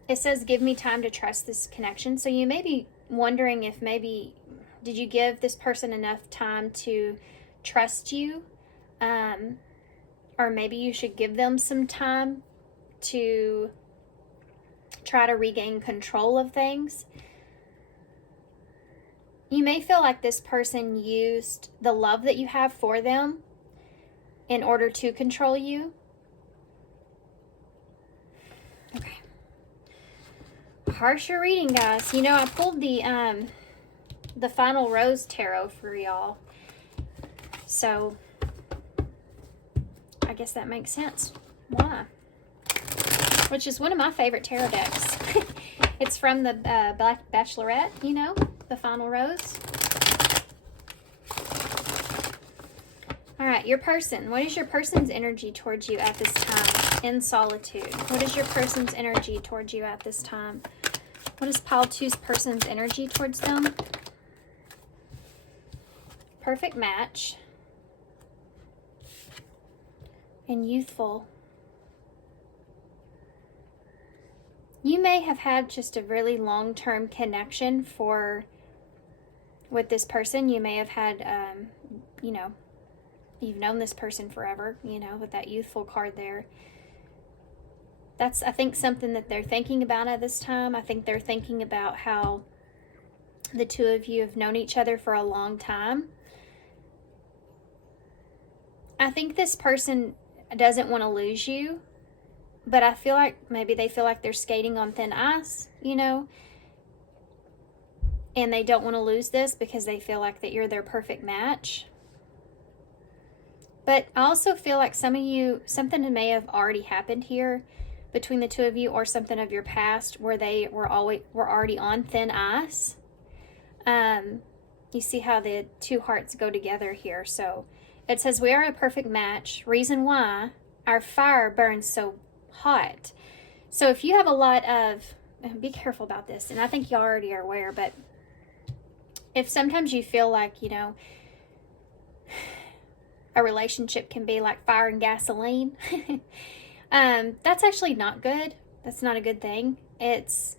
It says, give me time to trust this connection. So you may be wondering if maybe, did you give this person enough time to trust you? Or maybe you should give them some time to try to regain control of things. You may feel like this person used the love that you have for them in order to control you. Okay. Harsher reading, guys. You know, I pulled the Final Rose Tarot for y'all. So, I guess that makes sense. Why? Which is one of my favorite tarot decks. It's from the Black Bachelorette, you know, the Final Rose. All right, your person. What is your person's energy towards you at this time in solitude? What is your person's energy towards you at this time? What is pile two's person's energy towards them? Perfect match. And youthful. You may have had just a really long-term connection with this person. You may have had, you know, you've known this person forever, you know, with that youthful card there. That's, I think, something that they're thinking about at this time. I think they're thinking about how the two of you have known each other for a long time. I think this person doesn't want to lose you, but I feel like maybe they feel like they're skating on thin ice, you know, and they don't want to lose this because they feel like that you're their perfect match. But I also feel like some of you, something may have already happened here between the two of you, or something of your past where they were already on thin ice. You see how the two hearts go together here. So it says, we are a perfect match. Reason why our fire burns so hot. So if you have a lot of, be careful about this, and I think you already are aware, but if sometimes you feel like, you know, a relationship can be like fire and gasoline, that's actually not good. That's not a good thing. It's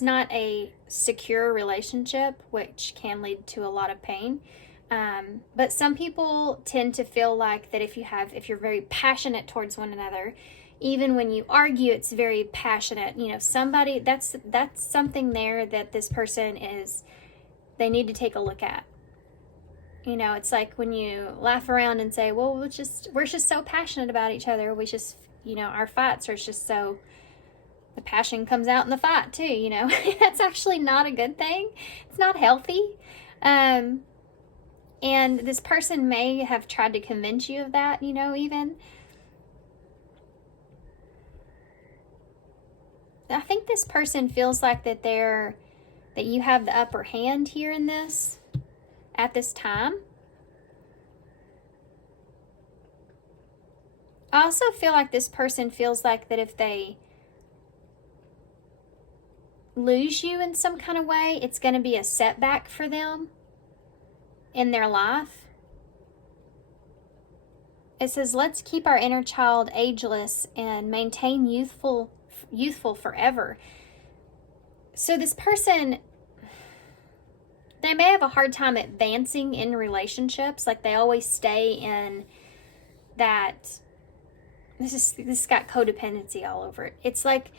not a secure relationship, which can lead to a lot of pain. But some people tend to feel like that if you're very passionate towards one another, even when you argue, it's very passionate. You know, somebody, that's something there that this person is, they need to take a look at. You know, it's like when you laugh around and say, well, we're just so passionate about each other. We just, you know, our fights are just so, the passion comes out in the fight too, you know. That's actually not a good thing. It's not healthy. And this person may have tried to convince you of that, you know, even. I think this person feels like that you have the upper hand here in this at this time. I also feel like this person feels like that if they lose you in some kind of way, it's going to be a setback for them in their life. It says, let's keep our inner child ageless and maintain youthful forever. So this person, they may have a hard time advancing in relationships. Like they always stay in that, this got codependency all over it. It's like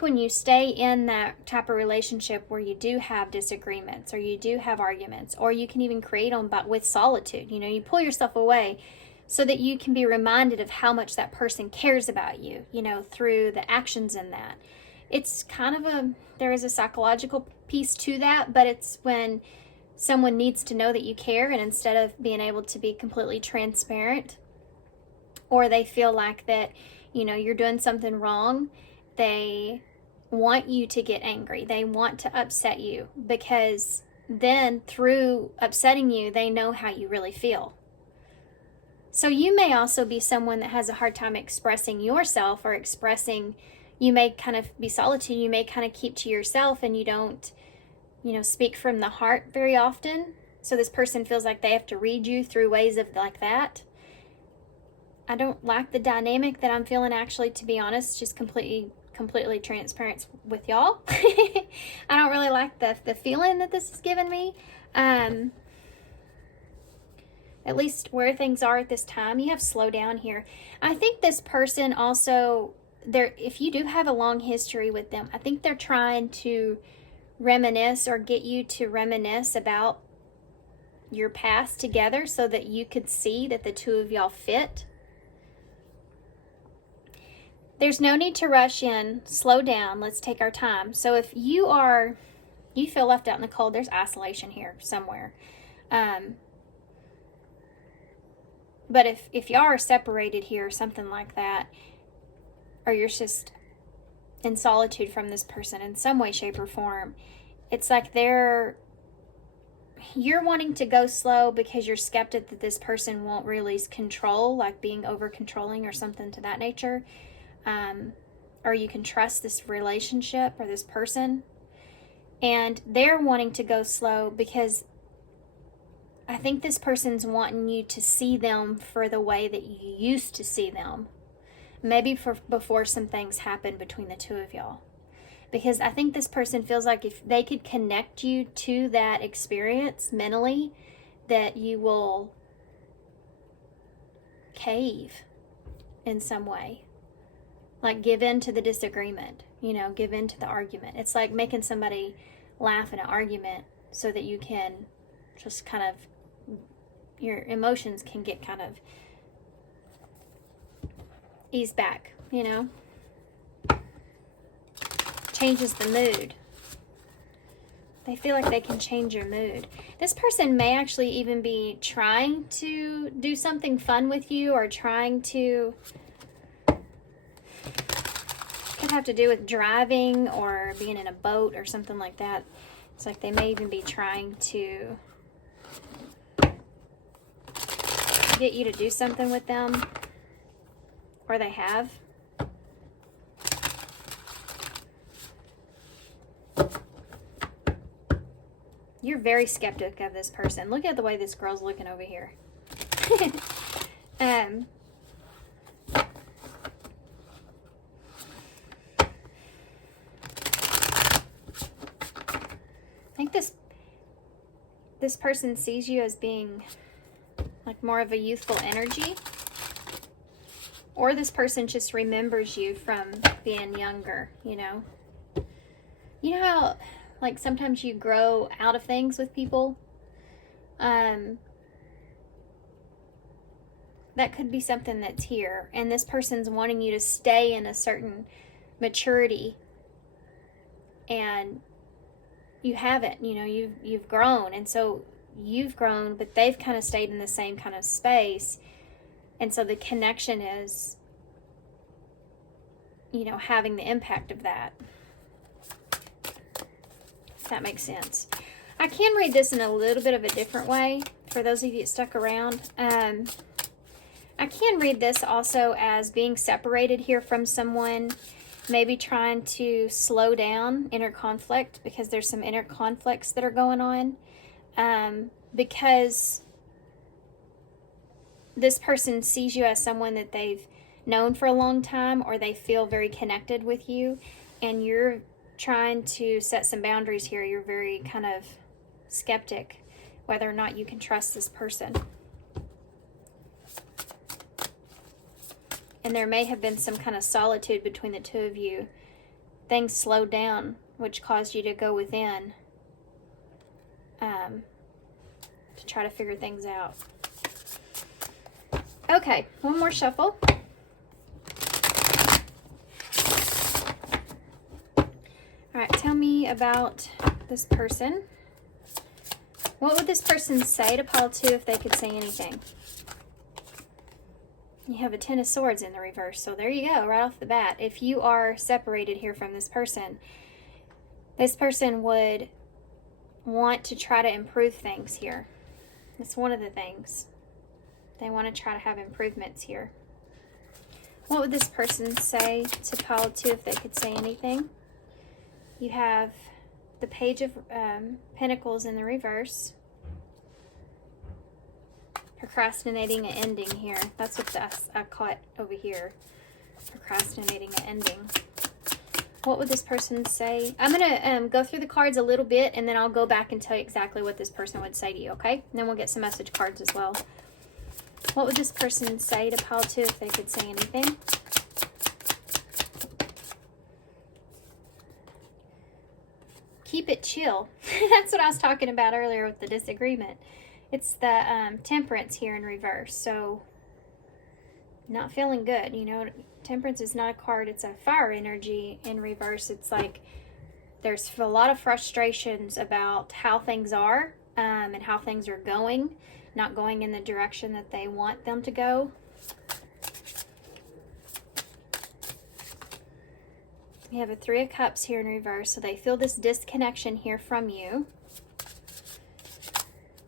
when you stay in that type of relationship where you do have disagreements, or you do have arguments, or you can even create them with solitude. You know, you pull yourself away so that you can be reminded of how much that person cares about you, you know, through the actions in that. It's kind of there is a psychological piece to that, but it's when someone needs to know that you care, and instead of being able to be completely transparent, or they feel like that, you know, you're doing something wrong, they want you to get angry. They want to upset you, because then through upsetting you, they know how you really feel. So you may also be someone that has a hard time expressing yourself, or you may kind of be solitude. You may kind of keep to yourself, and you don't, you know, speak from the heart very often. So this person feels like they have to read you through ways of like that. I don't like the dynamic that I'm feeling, actually, to be honest, just completely transparent with y'all. I don't really like the feeling that this is giving me. At least where things are at this time. You have slow down here. I think this person also, if you do have a long history with them, I think they're trying to reminisce or get you to reminisce about your past together so that you could see that the two of y'all fit. There's no need to rush in. Slow down. Let's take our time. So if you feel left out in the cold, there's isolation here somewhere. But if y'all are separated here or something like that, or you're just in solitude from this person in some way, shape, or form, it's like you're wanting to go slow because you're skeptic that this person won't release control, like being over controlling or something to that nature. Or you can trust this relationship or this person. And they're wanting to go slow because I think this person's wanting you to see them for the way that you used to see them. Maybe before some things happen between the two of y'all. Because I think this person feels like if they could connect you to that experience mentally, that you will cave in some way. Like give in to the disagreement, give in to the argument. It's like making somebody laugh in an argument so that you can just kind of, your emotions can get kind of ease back, changes the mood. They feel like they can change your mood. This person may actually even be trying to do something fun with you, or trying to, could have to do with driving or being in a boat or something like that. It's like they may even be trying to get you to do something with them, or they have. You're very skeptic of this person. Look at the way this girl's looking over here. I think this person sees you as being like more of a youthful energy, or this person just remembers you from being younger, You know how like sometimes you grow out of things with people? That could be something that's here, and this person's wanting you to stay in a certain maturity, and you haven't, you've grown, and so you've grown, but they've kind of stayed in the same kind of space, and so the connection is, having the impact of that. If that makes sense. I can read this in a little bit of a different way for those of you that stuck around. I can read this also as being separated here from someone, maybe trying to slow down inner conflict, because there's some inner conflicts that are going on. Because this person sees you as someone that they've known for a long time, or they feel very connected with you, and you're trying to set some boundaries here. You're very kind of skeptic whether or not you can trust this person. And there may have been some kind of solitude between the two of you. Things slowed down, which caused you to go within to try to figure things out. Okay, one more shuffle. All right, tell me about this person. What would this person say to pile 2 if they could say anything? You have a 10 of Swords in the reverse, so there you go, right off the bat. If you are separated here from this person would want to try to improve things here. That's one of the things. They want to try to have improvements here. What would this person say to pile 2 if they could say anything? You have the Page of Pentacles in the reverse. Procrastinating an ending here. That's what I caught over here. Procrastinating an ending. What would this person say? I'm going to go through the cards a little bit, and then I'll go back and tell you exactly what this person would say to you, okay? And then we'll get some message cards as well. What would this person say to pile 2 if they could say anything? keep it chill. That's what I was talking about earlier with the disagreement. It's the Temperance here in reverse. So not feeling good. You know, Temperance is not a card. It's a fire energy in reverse. It's like there's a lot of frustrations about how things are and how things are going, not going in the direction that they want them to go. We have a Three of Cups here in reverse, so they feel this disconnection here from you.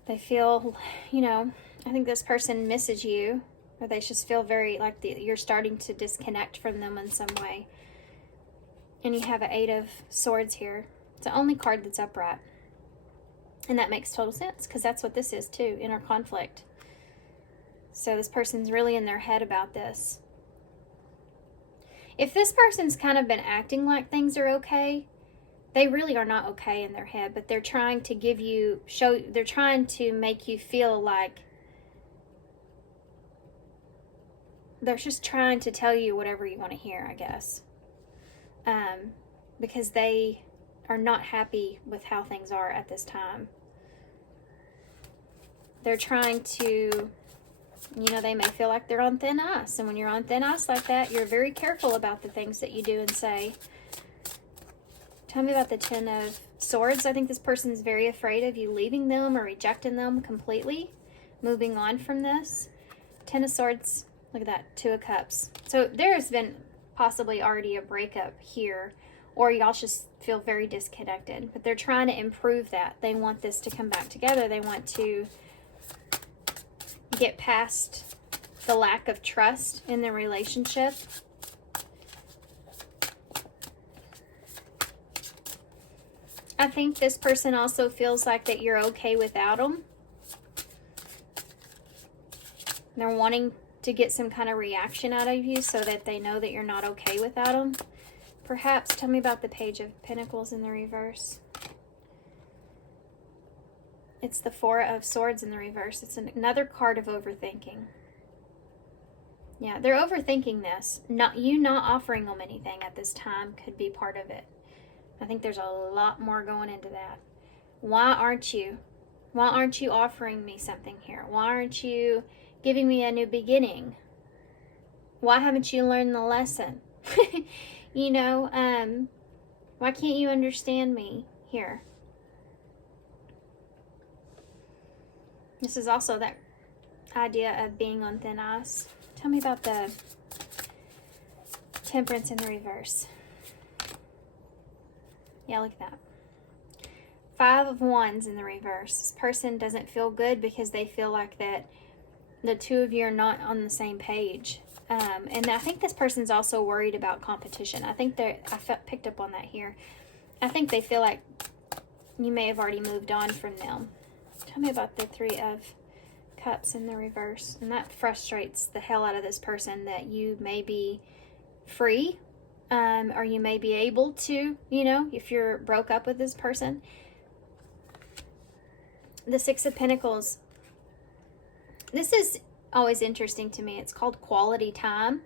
They feel, you know, I think this person misses you, or they just feel very like you're starting to disconnect from them in some way. And you have an Eight of Swords here. It's the only card that's upright. And that makes total sense, because that's what this is too, inner conflict. So this person's really in their head about this. If this person's kind of been acting like things are okay, they really are not okay in their head, but they're trying to give you, they're trying to make you feel like, they're just trying to tell you whatever you want to hear, I guess. Because they are not happy with how things are at this time. They're trying to, you know, they may feel like they're on thin ice. And when you're on thin ice like that, you're very careful about the things that you do and say. Tell me about the Ten of Swords. I think this person's very afraid of you leaving them or rejecting them completely. Moving on from this. Ten of Swords. Look at that. Two of Cups. So there's been possibly already a breakup here. Or y'all just feel very disconnected. But they're trying to improve that. They want this to come back together. They want to get past the lack of trust in the relationship. I think this person also feels like that you're okay without them. They're wanting to get some kind of reaction out of you so that they know that you're not okay without them. Perhaps tell me about the Page of Pentacles in the reverse. It's the Four of Swords in the reverse. It's another card of overthinking. Yeah, they're overthinking this. Not offering them anything at this time could be part of it. I think there's a lot more going into that. Why aren't you? Why aren't you offering me something here? Why aren't you giving me a new beginning? Why haven't you learned the lesson? You know, why can't you understand me here? This is also that idea of being on thin ice. Tell me about the Temperance in the reverse. Yeah, look at that. Five of Wands in the reverse. This person doesn't feel good because they feel like that the two of you are not on the same page. And I think this person's also worried about competition. I think picked up on that here. I think they feel like you may have already moved on from them. Tell me about the Three of Cups in the reverse. And that frustrates the hell out of this person, that you may be free, or you may be able to, you know, if you're broke up with this person. The Six of Pentacles. This is always interesting to me. It's called quality time.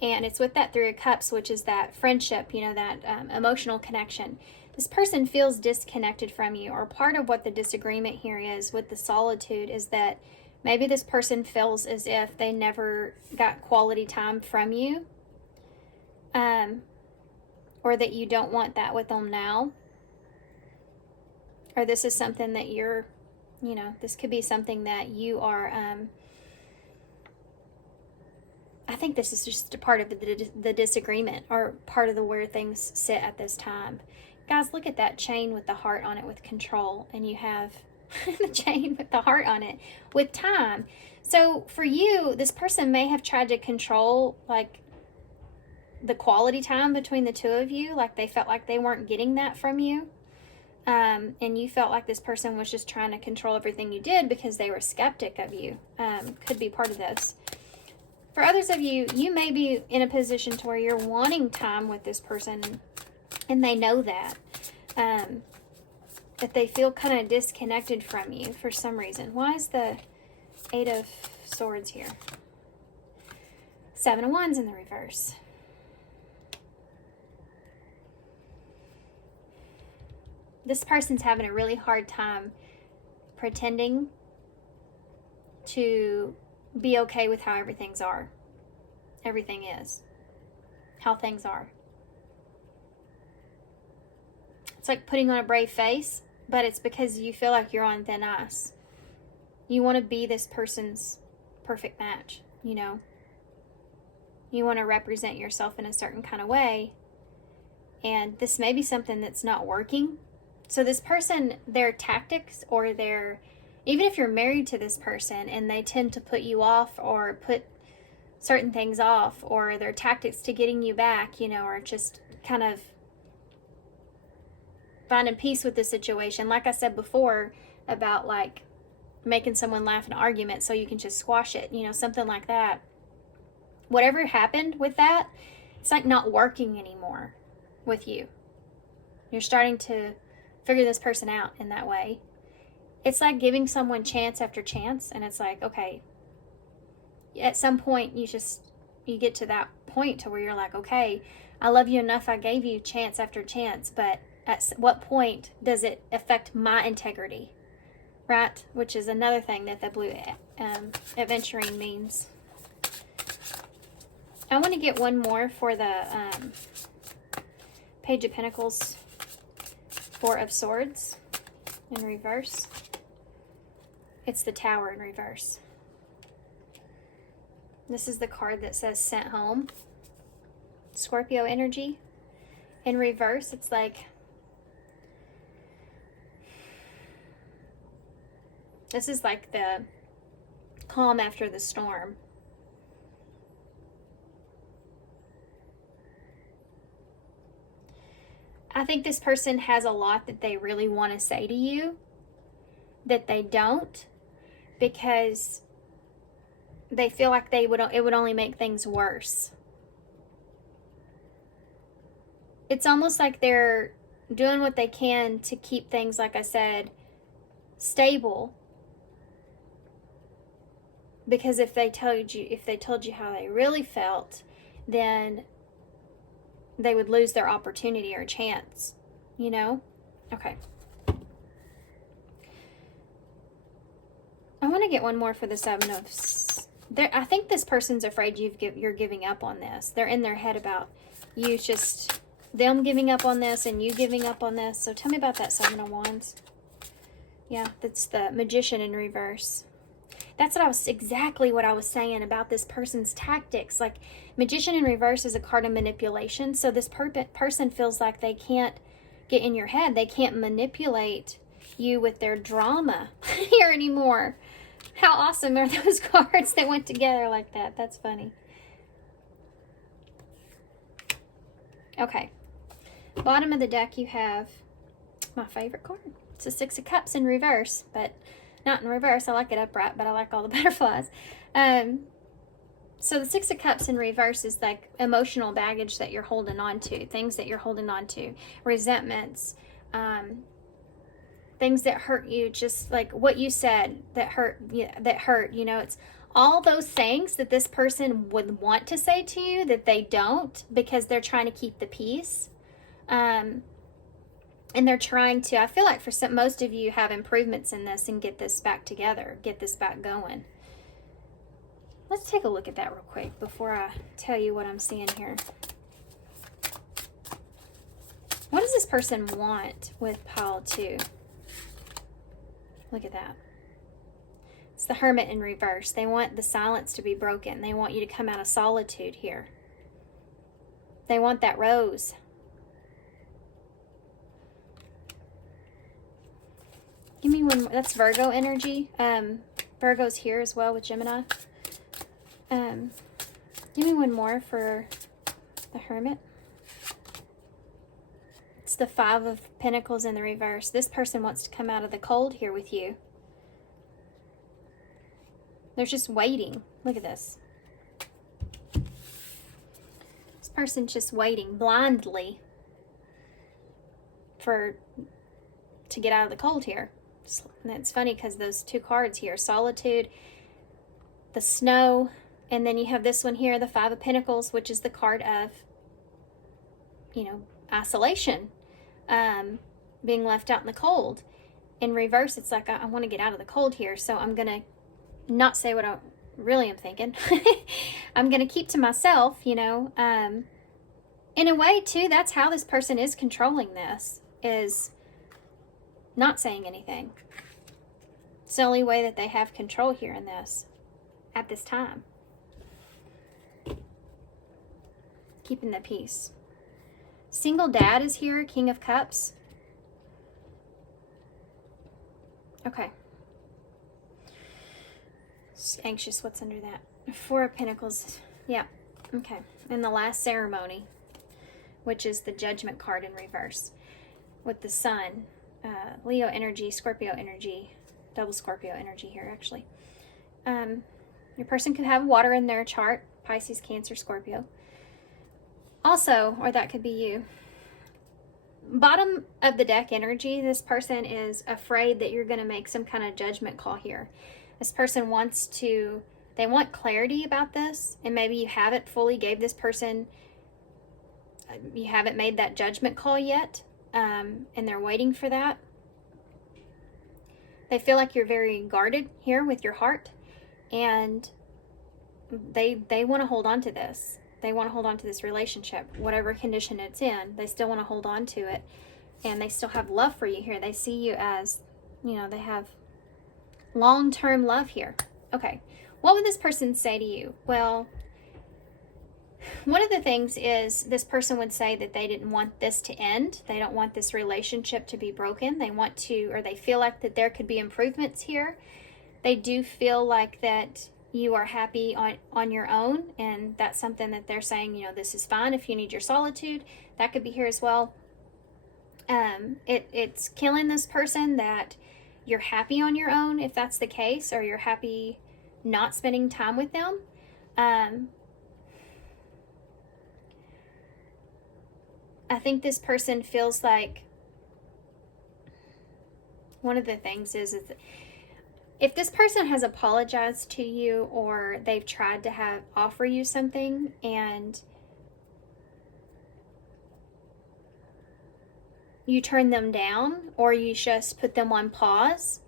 And it's with that Three of Cups, which is that friendship, you know, that emotional connection. This person feels disconnected from you, or part of what the disagreement here is with the solitude is that maybe this person feels as if they never got quality time from you, or that you don't want that with them now, or this is something that you're, you know, this could be something that you are, I think this is just a part of the disagreement, or part of where things sit at this time. Guys, look at that chain with the heart on it with control, and you have the chain with the heart on it with time. So for you, this person may have tried to control like the quality time between the two of you, like they felt like they weren't getting that from you. And you felt like this person was just trying to control everything you did because they were skeptic of you. Could be part of this. For others of you, you may be in a position to where you're wanting time with this person, and they know that. That they feel kind of disconnected from you for some reason. Why is the Eight of Swords here? Seven of Wands in the reverse. This person's having a really hard time pretending to be okay with how everything is, how things are. It's like putting on a brave face, but it's because you feel like you're on thin ice. You want to be this person's perfect match, you know. You want to represent yourself in a certain kind of way, and this may be something that's not working. So this person, their tactics, or even if you're married to this person and they tend to put you off or put certain things off, or their tactics to getting you back, you know, or just kind of finding peace with the situation. Like I said before about like making someone laugh in an argument so you can just squash it, you know, something like that. Whatever happened with that, it's like not working anymore with you. You're starting to figure this person out in that way. It's like giving someone chance after chance, and it's like, okay, at some point you get to that point to where you're like, okay, I love you enough, I gave you chance after chance, but at what point does it affect my integrity, right? Which is another thing that the blue adventuring means. I want to get one more for the Page of Pentacles, Four of Swords in reverse. It's the Tower in reverse. This is the card that says sent home. Scorpio energy. In reverse, it's like, this is like the calm after the storm. I think this person has a lot that they really want to say to you that they don't, because they feel like it would only make things worse. It's almost like they're doing what they can to keep things, like I said, stable. Because if they told you how they really felt, then they would lose their opportunity or chance, you know? Okay. I want to get one more for the Seven of... I think this person's afraid you're giving up on this. They're in their head about you, just them giving up on this and you giving up on this. So tell me about that Seven of Wands. Yeah, that's the Magician in reverse. That's exactly what I was saying about this person's tactics. Like, Magician in reverse is a card of manipulation. So this person feels like they can't get in your head. They can't manipulate you with their drama here anymore. How awesome are those cards that went together like that? That's funny. Okay. Bottom of the deck, you have my favorite card. It's a Six of Cups in reverse, but not in reverse. I like it upright, but I like all the butterflies. So the Six of Cups in reverse is like emotional baggage that you're holding on to, things that you're holding on to, resentments, things that hurt you, just like what you said that hurt, you know, it's all those things that this person would want to say to you that they don't, because they're trying to keep the peace. And they're trying to, I feel like for most of you have improvements in this and get this back together, get this back going. Let's take a look at that real quick before I tell you what I'm seeing here. What does this person want with pile 2? Look at that. It's the Hermit in reverse. They want the silence to be broken. They want you to come out of solitude here. They want that rose. Give me one more. That's Virgo energy. Virgo's here as well with Gemini. Give me one more for the Hermit. It's the Five of Pentacles in the reverse. This person wants to come out of the cold here with you. They're just waiting. Look at this. This person's just waiting blindly to get out of the cold here. And it's funny because those two cards here, Solitude, the Snow, and then you have this one here, the Five of Pentacles, which is the card of, you know, isolation. being left out in the cold. In reverse, it's like, I want to get out of the cold here, so I'm going to not say what I really am thinking. I'm going to keep to myself, you know. In a way, too, that's how this person is controlling this, is not saying anything. It's the only way that they have control here in this, at this time. Keeping the peace. Single dad is here, King of Cups. Okay. Anxious, what's under that? Four of Pentacles. Yeah, okay. And the last ceremony, which is the Judgment card in reverse. With the Sun, Leo energy, Scorpio energy, double Scorpio energy here, actually. Your person could have water in their chart, Pisces, Cancer, Scorpio. Also, or that could be you. Bottom of the deck energy, this person is afraid that you're going to make some kind of judgment call here. This person wants to, they want clarity about this, and maybe you haven't fully gave this person, you haven't made that judgment call yet, and they're waiting for that. They feel like you're very guarded here with your heart, and they want to hold on to this. They want to hold on to this relationship, whatever condition it's in. They still want to hold on to it, and they still have love for you here. They see you as, you know, they have long-term love here. Okay, what would this person say to you? Well, one of the things is this person would say that they didn't want this to end. They don't want this relationship to be broken. They want to, or they feel like that there could be improvements here. They do feel like that you are happy on your own, and that's something that they're saying, you know, this is fine if you need your solitude. That could be here as well. It's killing this person that you're happy on your own, if that's the case, or you're happy not spending time with them. I think this person feels like one of the things is if this person has apologized to you, or they've tried to offer you something and you turn them down, or you just put them on pause,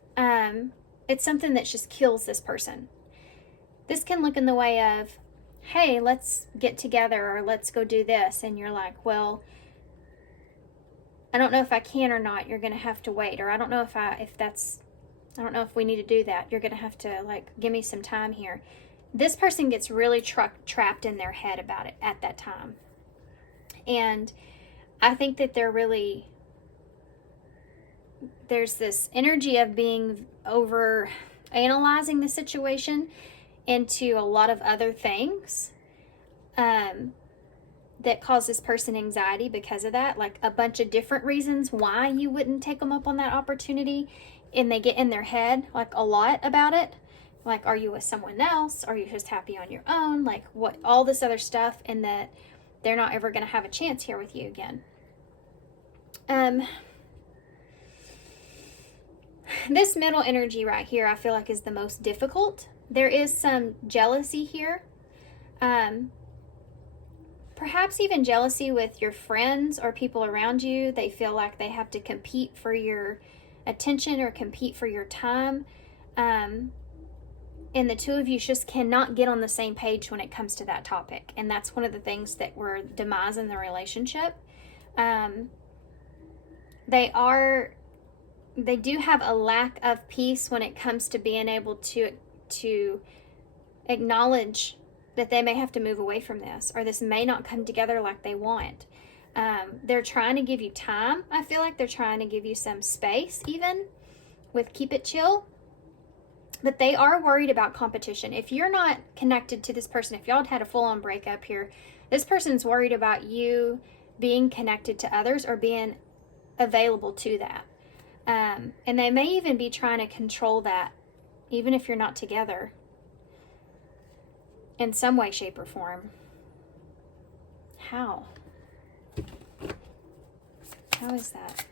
it's something that just kills this person. This can look in the way of, hey, let's get together, or let's go do this. And you're like, well, I don't know if I can or not. You're going to have to wait. Or I don't know I don't know if we need to do that. You're going to have to, like, give me some time here. This person gets really trapped in their head about it at that time. And I think that there's this energy of being over analyzing the situation into a lot of other things that cause this person anxiety because of that. Like a bunch of different reasons why you wouldn't take them up on that opportunity. And they get in their head like a lot about it. Like, are you with someone else? Are you just happy on your own? Like what, all this other stuff, and that they're not ever going to have a chance here with you again. This middle energy right here, I feel like is the most difficult. There is some jealousy here. Perhaps even jealousy with your friends or people around you. They feel like they have to compete for your attention or compete for your time. And the two of you just cannot get on the same page when it comes to that topic. And that's one of the things that were demising the relationship. They do have a lack of peace when it comes to being able to acknowledge that they may have to move away from this, or this may not come together like they want. They're trying to give you time. I feel like they're trying to give you some space, even with keep it chill. But they are worried about competition. If you're not connected to this person, if y'all had a full-on breakup here, this person's worried about you being connected to others or being available to that. And they may even be trying to control that, even if you're not together, in some way, shape, or form. How? How is that?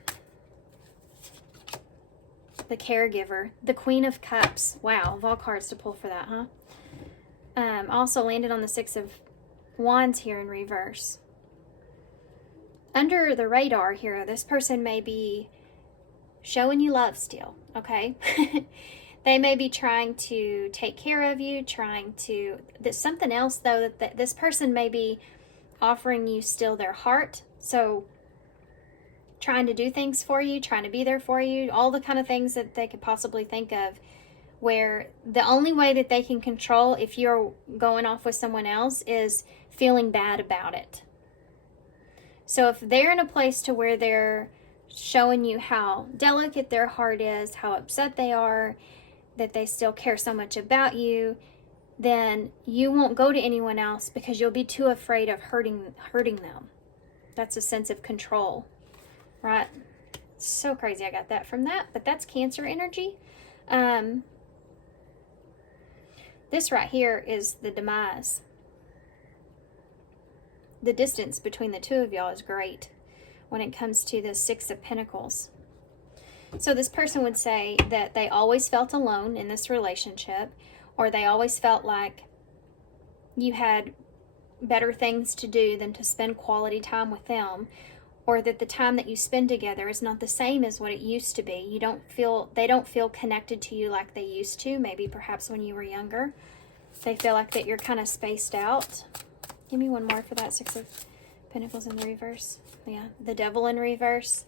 The caregiver, the Queen of Cups. Wow, of all cards to pull for that, huh? Also landed on the Six of Wands here in reverse. Under the radar here, this person may be showing you love still, okay? They may be trying to take care of you, there's something else though, that this person may be offering you still their heart. So trying to do things for you, trying to be there for you, all the kind of things that they could possibly think of, where the only way that they can control if you're going off with someone else is feeling bad about it. So if they're in a place to where they're showing you how delicate their heart is, how upset they are, that they still care so much about you, then you won't go to anyone else because you'll be too afraid of hurting them. That's a sense of control, right? So crazy I got that from that, but that's Cancer energy. This right here is the demise. The distance between the two of y'all is great when it comes to the Six of Pentacles. So this person would say that they always felt alone in this relationship, or they always felt like you had better things to do than to spend quality time with them, or that the time that you spend together is not the same as what it used to be. They don't feel connected to you like they used to, maybe perhaps when you were younger. They feel like that you're kind of spaced out. Give me one more for that Six of Pentacles in the reverse. Yeah, the Devil in reverse.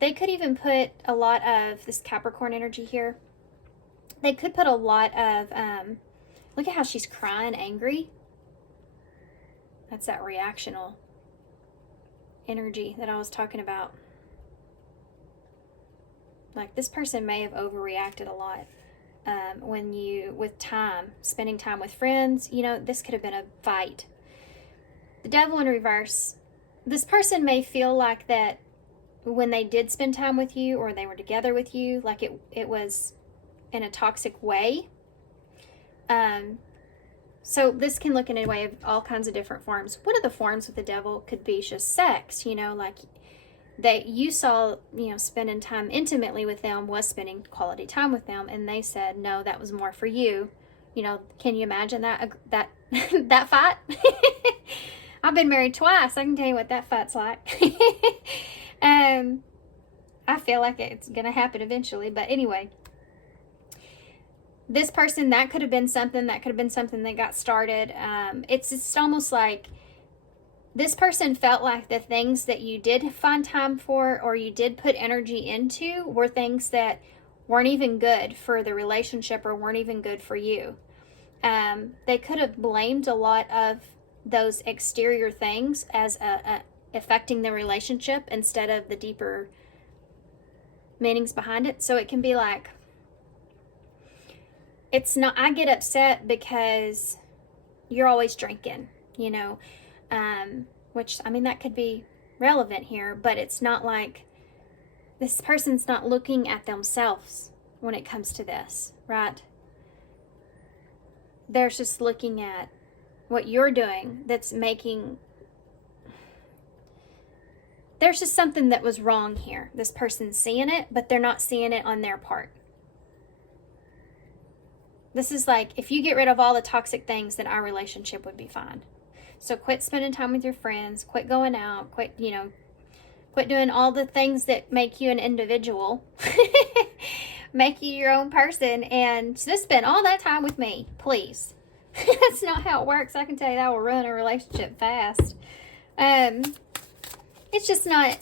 They could even put a lot of this Capricorn energy here. They could put a lot of, look at how she's crying, angry. That's that reactional energy that I was talking about. Like, this person may have overreacted a lot. Spending time with friends, this could have been a fight. The Devil in reverse, this person may feel like that when they did spend time with you or they were together with you, like it was in a toxic way. So this can look in a way of all kinds of different forms. One of the forms with the Devil could be just sex, like that you saw, spending time intimately with them was spending quality time with them, and they said, no, that was more for you. Can you imagine that that fight? I've been married twice. I can tell you what that fight's like. I feel like it's going to happen eventually. But anyway, this person, that could have been something that got started. It's just almost like this person felt like the things that you did find time for or you did put energy into were things that weren't even good for the relationship or weren't even good for you. They could have blamed a lot of those exterior things as affecting the relationship instead of the deeper meanings behind it. So it can be like, it's not, I get upset because you're always drinking, which, that could be relevant here, but it's not like this person's not looking at themselves when it comes to this, right? They're just looking at what you're doing that's making, there's just something that was wrong here. This person's seeing it, but they're not seeing it on their part. This is like, if you get rid of all the toxic things, then our relationship would be fine. So quit spending time with your friends, quit going out, quit doing all the things that make you an individual, make you your own person, and just spend all that time with me, please. That's not how it works. I can tell you that will ruin a relationship fast. It's just not,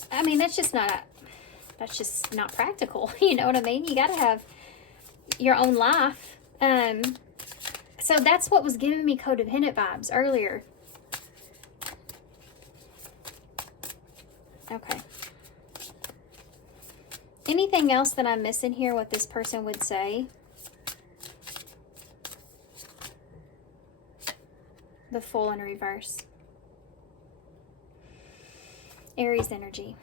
that's just not practical. You know what I mean? You got to have your own life. So that's what was giving me codependent vibes earlier. Okay. Anything else that I'm missing here, what this person would say? The Fool in reverse. Aries energy.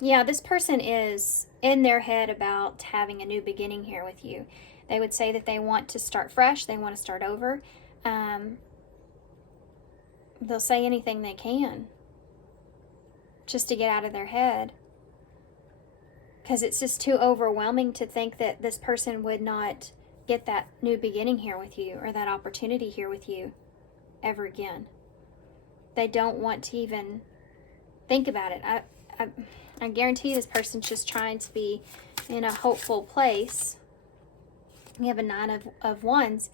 Yeah, this person is in their head about having a new beginning here with you. They would say that they want to start fresh. They want to start over. They'll say anything they can just to get out of their head. Because it's just too overwhelming to think that this person would not get that new beginning here with you or that opportunity here with you ever again. They don't want to even think about it. I guarantee this person's just trying to be in a hopeful place. We have a Nine of Wands.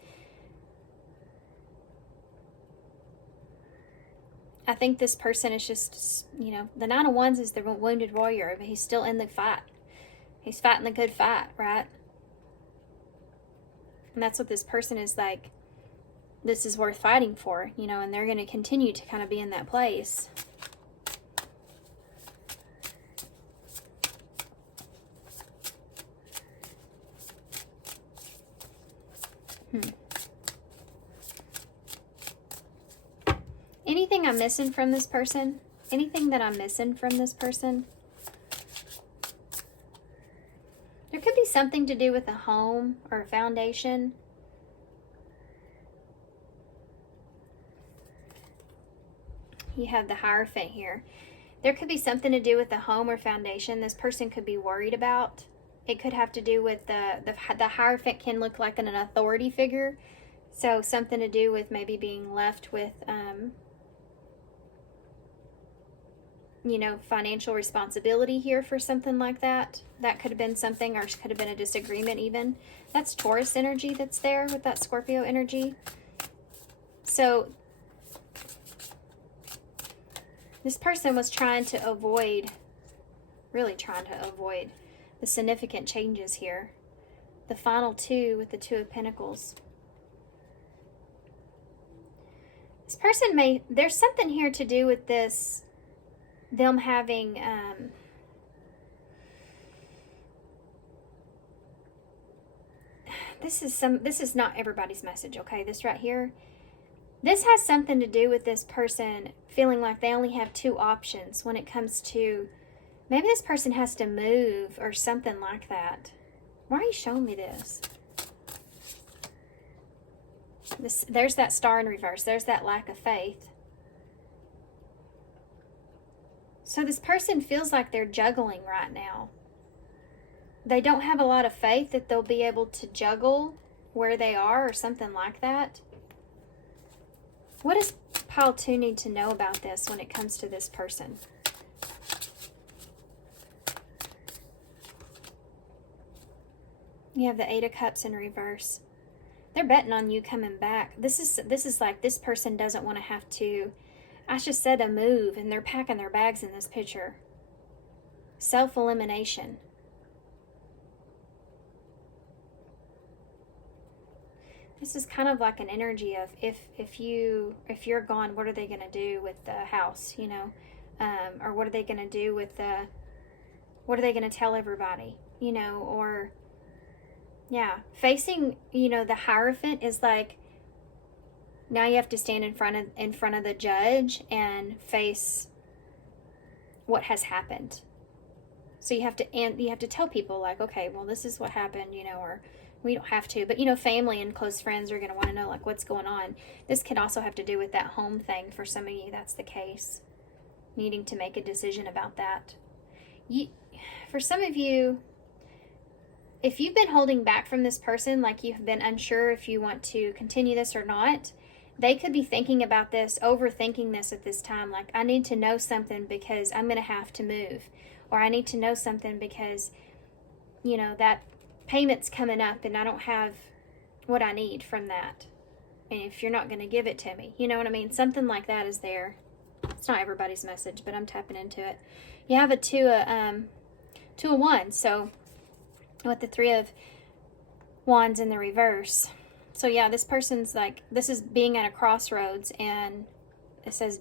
I think this person is just, you know, the Nine of Wands is the wounded warrior, but he's still in the fight. He's fighting the good fight, right? And that's what this person is like, this is worth fighting for, you know, and they're going to continue to kind of be in that place. Anything I'm missing from this person? Anything that I'm missing from this person? There could be something to do with a home or a foundation. You have the Hierophant here. There could be something to do with the home or foundation this person could be worried about. It could have to do with the Hierophant can look like an authority figure. So something to do with maybe being left with, you know, financial responsibility here for something like that. That could have been something, or could have been a disagreement even. That's Taurus energy that's there with that Scorpio energy. So this person was trying to avoid, really trying to avoid the significant changes here. The final two with the Two of Pentacles. This person may, there's something here to do with this, them having, this is not everybody's message, okay? This right here, this has something to do with this person feeling like they only have two options when it comes to, maybe this person has to move or something like that. Why are you showing me this? There's that Star in reverse. There's that lack of faith. So this person feels like they're juggling right now. They don't have a lot of faith that they'll be able to juggle where they are or something like that. What does pile 2 need to know about this when it comes to this person? You have the Eight of Cups in reverse. They're betting on you coming back. This is like this person doesn't want to have to, I just said, a move, and they're packing their bags in this picture. Self-elimination. This is kind of like an energy of if you're gone, what are they going to do with the house, you know? Or what are they going to do with what are they going to tell everybody, you know? Or yeah, facing, you know, the Hierophant is like, now you have to stand in front of the judge and face what has happened. So you have to tell people like, okay, well, this is what happened, you know, or we don't have to, but you know, family and close friends are going to want to know like what's going on. This could also have to do with that home thing. For some of you, that's the case. Needing to make a decision about that. For some of you, if you've been holding back from this person, like you've been unsure if you want to continue this or not, they could be thinking about this, overthinking this at this time. Like, I need to know something because I'm going to have to move. Or I need to know something because, you know, that payment's coming up and I don't have what I need from that. And if you're not going to give it to me, you know what I mean? Something like that is there. It's not everybody's message, but I'm tapping into it. You have a two of Wands. So with the Three of Wands in the reverse. So yeah, this person's like, this is being at a crossroads, and it says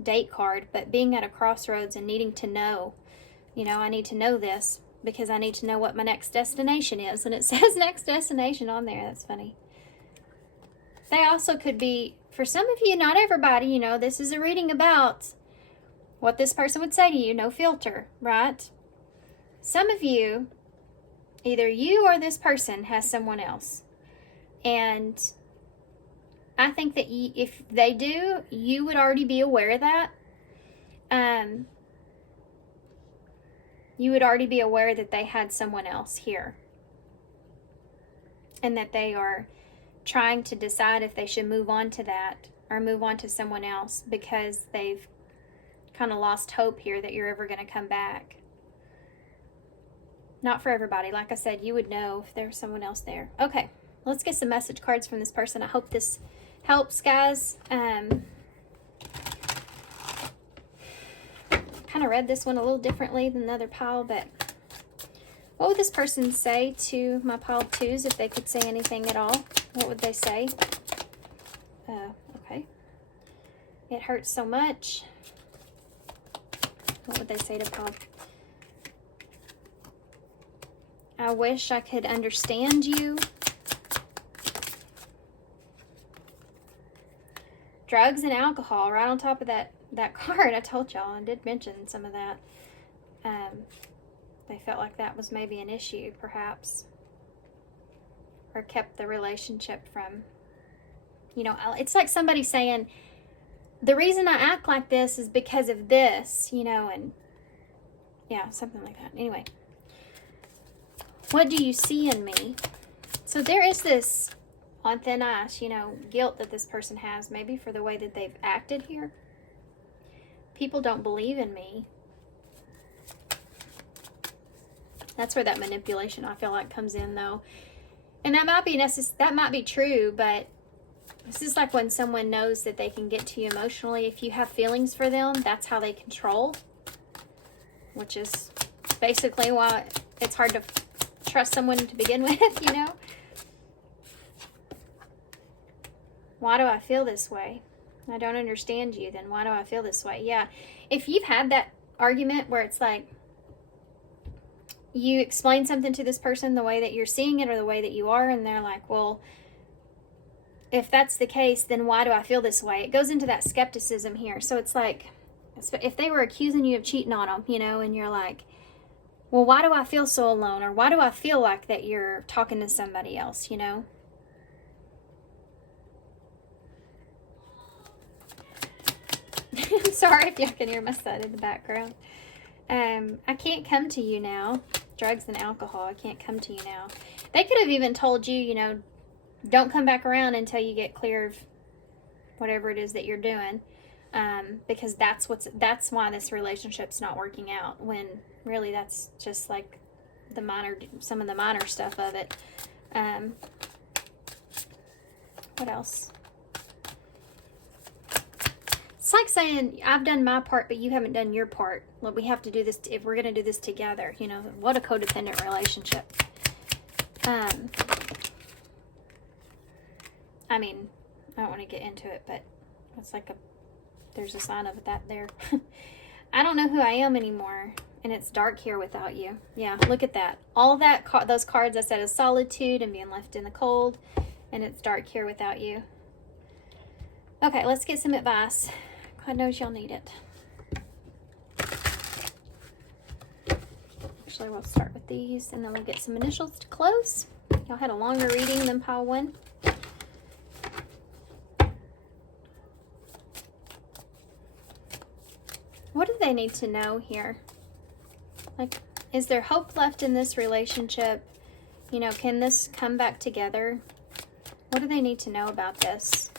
date card, but being at a crossroads and needing to know, you know, I need to know this because I need to know what my next destination is. And it says next destination on there. That's funny. They also could be, for some of you, not everybody, you know, this is a reading about what this person would say to you, no filter, right? Some of you, either you or this person has someone else. And I think that if they do, you would already be aware of that. You would already be aware that they had someone else here. And that they are trying to decide if they should move on to that or move on to someone else because they've kind of lost hope here that you're ever going to come back. Not for everybody. Like I said, you would know if there's someone else there. Okay, let's get some message cards from this person. I hope this helps, guys. Kind of read this one a little differently than the other pile, but what would this person say to my pile of twos if they could say anything at all? What would they say? Okay. It hurts so much. What would they say to pile? I wish I could understand you. Drugs and alcohol right on top of that card. I told y'all, I did mention some of that. They felt like that was maybe an issue, perhaps. Or kept the relationship from, you know, it's like somebody saying, the reason I act like this is because of this, you know, and yeah, something like that. Anyway. What do you see in me? So there is this on thin ice, you know, guilt that this person has, maybe for the way that they've acted here. People don't believe in me. That's where that manipulation, I feel like, comes in, though. And that might be true, but this is like when someone knows that they can get to you emotionally. If you have feelings for them, that's how they control. Which is basically why it's hard to trust someone to begin with, you know? Why do I feel this way? I don't understand you, then why do I feel this way? Yeah, if you've had that argument where it's like you explain something to this person the way that you're seeing it or the way that you are, and they're like, well, if that's the case, then why do I feel this way? It goes into that skepticism here. So it's like, if they were accusing you of cheating on them, you know, and you're like, well, why do I feel so alone? Or why do I feel like that you're talking to somebody else, you know? I'm sorry if y'all can hear my son in the background. I can't come to you now. Drugs and alcohol, I can't come to you now. They could have even told you, you know, don't come back around until you get clear of whatever it is that you're doing. Because that's why this relationship's not working out, when really that's just like some of the minor stuff of it. What else? It's like saying, I've done my part, but you haven't done your part. Well, we have to do this, if we're going to do this together, you know, what a codependent relationship. I mean, I don't want to get into it, but it's like there's a sign of that there. I don't know who I am anymore, and it's dark here without you. Yeah, look at that. All that, those cards I said is solitude and being left in the cold, and it's dark here without you. Okay, let's get some advice. God knows y'all need it. Actually, we'll start with these, and then we'll get some initials to close. Y'all had a longer reading than pile one. What do they need to know here? Like, is there hope left in this relationship? You know, can this come back together? What do they need to know about this?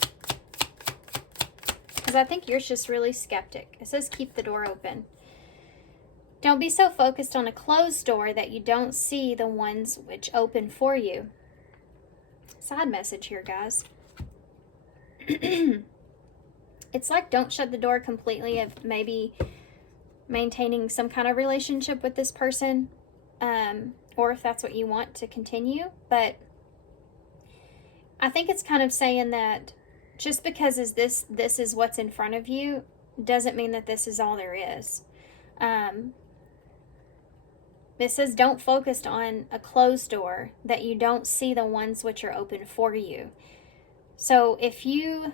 Because I think you're just really skeptic. It says keep the door open. Don't be so focused on a closed door that you don't see the ones which open for you. Side message here, guys. It's like, don't shut the door completely of maybe maintaining some kind of relationship with this person, or if that's what you want to continue. But I think it's kind of saying that just because this is what's in front of you doesn't mean that this is all there is. It says don't focus on a closed door that you don't see the ones which are open for you. So if you're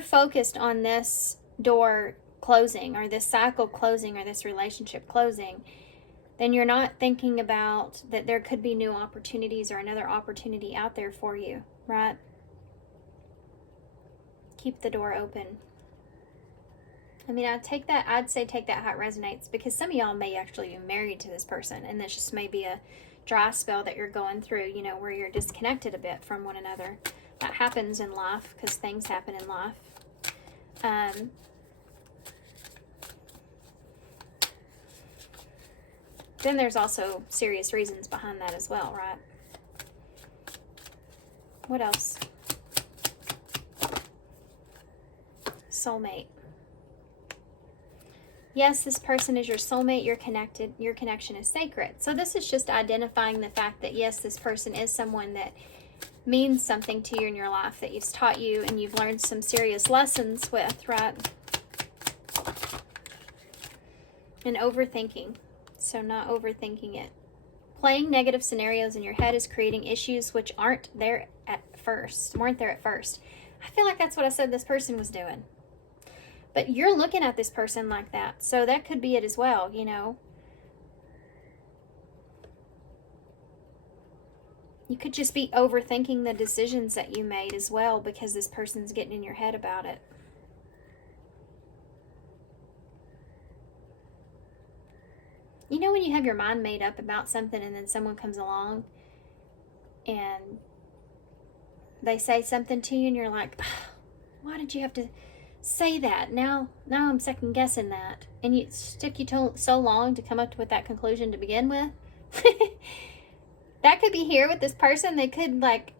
focused on this door closing, or this cycle closing, or this relationship closing, then you're not thinking about that there could be new opportunities or another opportunity out there for you, right? Keep the door open. I mean, I'd say take that how it resonates, because some of y'all may actually be married to this person, and this just may be a dry spell that you're going through, you know, where you're disconnected a bit from one another. That happens in life, because things happen in life. then there's also serious reasons behind that as well, right? What else? Soulmate. Yes, this person is your soulmate. You're connected. Your connection is sacred. So this is just identifying the fact that, yes, this person is someone that means something to you in your life, that he's taught you and you've learned some serious lessons with, right? And overthinking. So not overthinking it. Playing negative scenarios in your head is creating issues which weren't there at first. I feel like that's what I said this person was doing. But you're looking at this person like that. So that could be it as well, you know. You could just be overthinking the decisions that you made as well because this person's getting in your head about it. You know when you have your mind made up about something and then someone comes along and they say something to you and you're like, why did you have to say that? Now I'm second guessing that. And it took you so long to come up with that conclusion to begin with. That could be here with this person. They could like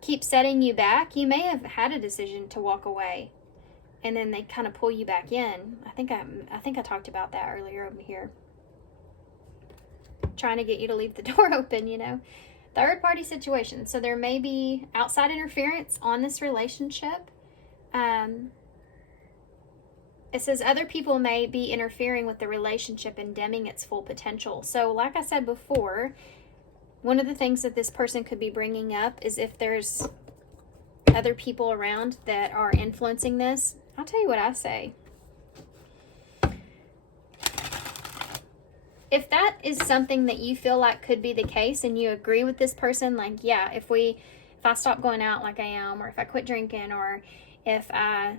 keep setting you back. You may have had a decision to walk away and then they kind of pull you back in. I think I talked about that earlier over here. Trying to get you to leave the door open, you know. Third party situation. So there may be outside interference on this relationship. It says other people may be interfering with the relationship and dimming its full potential. So like I said before, one of the things that this person could be bringing up is if there's other people around that are influencing this. I'll tell you what I say. If that is something that you feel like could be the case and you agree with this person, like, yeah, if I stop going out like I am, or if I quit drinking, or if I,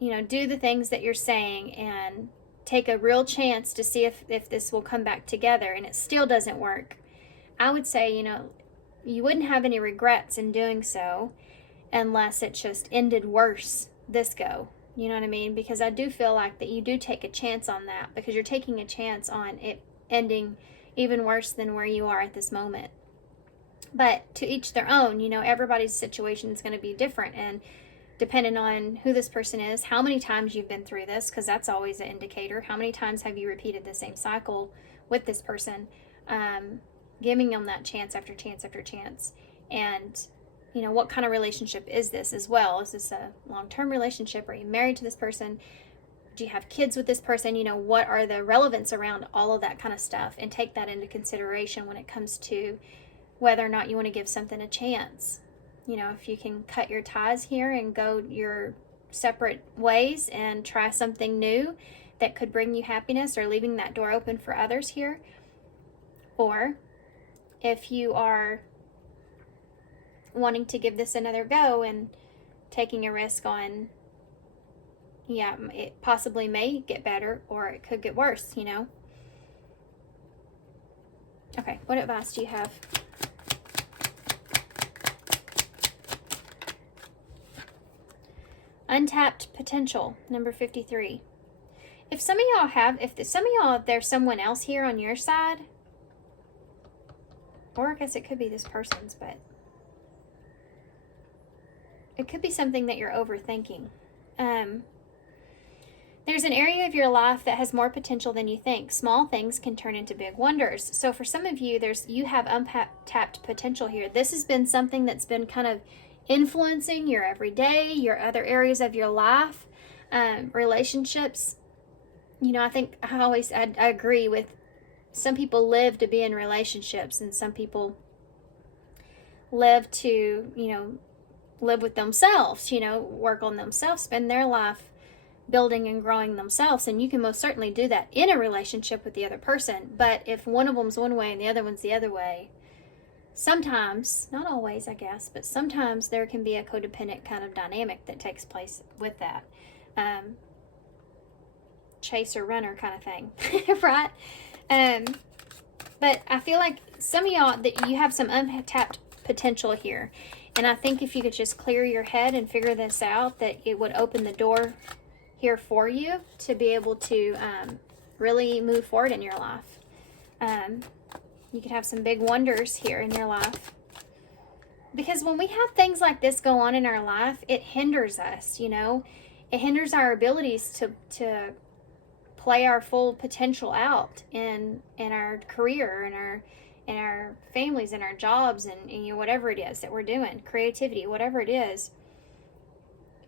you know, do the things that you're saying and take a real chance to see if this will come back together and it still doesn't work, I would say, you know, you wouldn't have any regrets in doing so unless it just ended worse this go. You know what I mean? Because I do feel like that you do take a chance on that because you're taking a chance on it ending even worse than where you are at this moment. But to each their own, you know, everybody's situation is going to be different, and depending on who this person is, how many times you've been through this, because that's always an indicator. How many times have you repeated the same cycle with this person? Giving them that chance after chance after chance. And, you know, what kind of relationship is this as well? Is this a long-term relationship? Are you married to this person? Do you have kids with this person? You know, what are the relevance around all of that kind of stuff? And take that into consideration when it comes to whether or not you want to give something a chance. You know, if you can cut your ties here and go your separate ways and try something new that could bring you happiness, or leaving that door open for others here. Or if you are wanting to give this another go and taking a risk on, yeah, it possibly may get better or it could get worse, you know. Okay, what advice do you have? Untapped potential, number 53. If some of y'all there's someone else here on your side, or I guess it could be this person's, but it could be something that you're overthinking. There's an area of your life that has more potential than you think. Small things can turn into big wonders. So for some of you, you have untapped potential here. This has been something that's been kind of influencing your everyday, your other areas of your life, relationships. You know, I think I agree with, some people live to be in relationships, and some people live to, you know, live with themselves, you know, work on themselves, spend their life building and growing themselves. And you can most certainly do that in a relationship with the other person. But if one of them's one way and the other one's the other way, sometimes, not always I guess, but sometimes there can be a codependent kind of dynamic that takes place with that. Chaser runner kind of thing, right? But I feel like some of y'all, that you have some untapped potential here. And I think if you could just clear your head and figure this out, that it would open the door here for you to be able to really move forward in your life. You could have some big wonders here in your life. Because when we have things like this go on in our life, it hinders us, you know. It hinders our abilities to play our full potential out in our career, in our families, in our jobs, and you know, whatever it is that we're doing, creativity, whatever it is.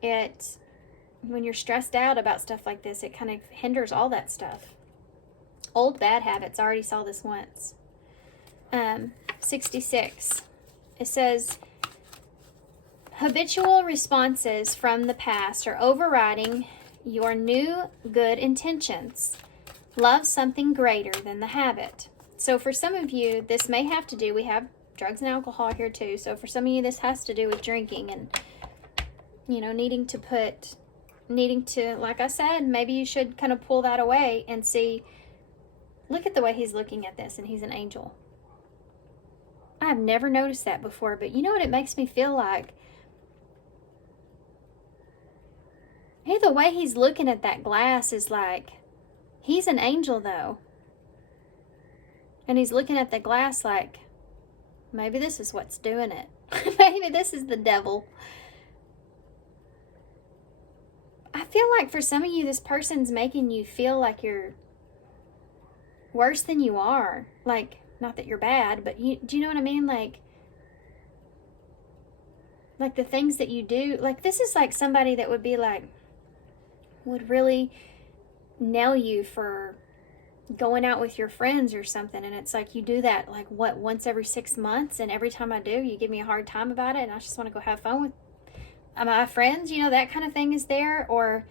When you're stressed out about stuff like this, it kind of hinders all that stuff. Old bad habits. I already saw this once. 66. It says, habitual responses from the past are overriding your new good intentions. Love something greater than the habit. So for some of you, this may have to do, we have drugs and alcohol here too. So for some of you, this has to do with drinking and, you know, needing to, like I said, maybe you should kind of pull that away and see, look at the way he's looking at this, and he's an angel. I've never noticed that before, but you know what it makes me feel like? Hey, the way he's looking at that glass is like, he's an angel though. And he's looking at the glass like, maybe this is what's doing it. Maybe this is the devil. I feel like for some of you, this person's making you feel like you're worse than you are. Like, not that you're bad, but do you know what I mean? Like the things that you do, like this is like somebody that would be like, would really nail you for going out with your friends or something. And it's like, you do that like what, once every 6 months, and every time I do, you give me a hard time about it, and I just want to go have fun with my friends, you know, that kind of thing is there. Or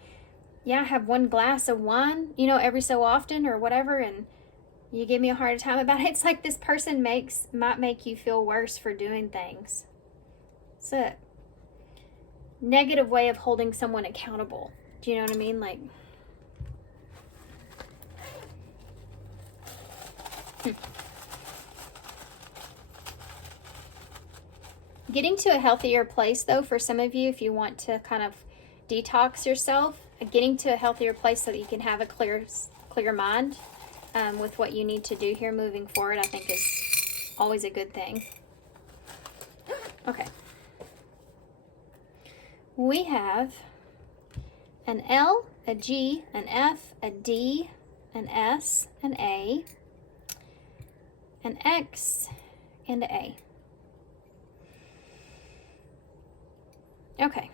yeah, have one glass of wine, you know, every so often or whatever, and you give me a hard time about it. It's like this person might make you feel worse for doing things. It's a negative way of holding someone accountable. Do you know what I mean? Like, getting to a healthier place, though, for some of you, if you want to kind of detox yourself, getting to a healthier place so that you can have a clear mind with what you need to do here moving forward, I think is always a good thing. Okay. We have an L, a G, an F, a D, an S, an A, an X, and an A. Okay,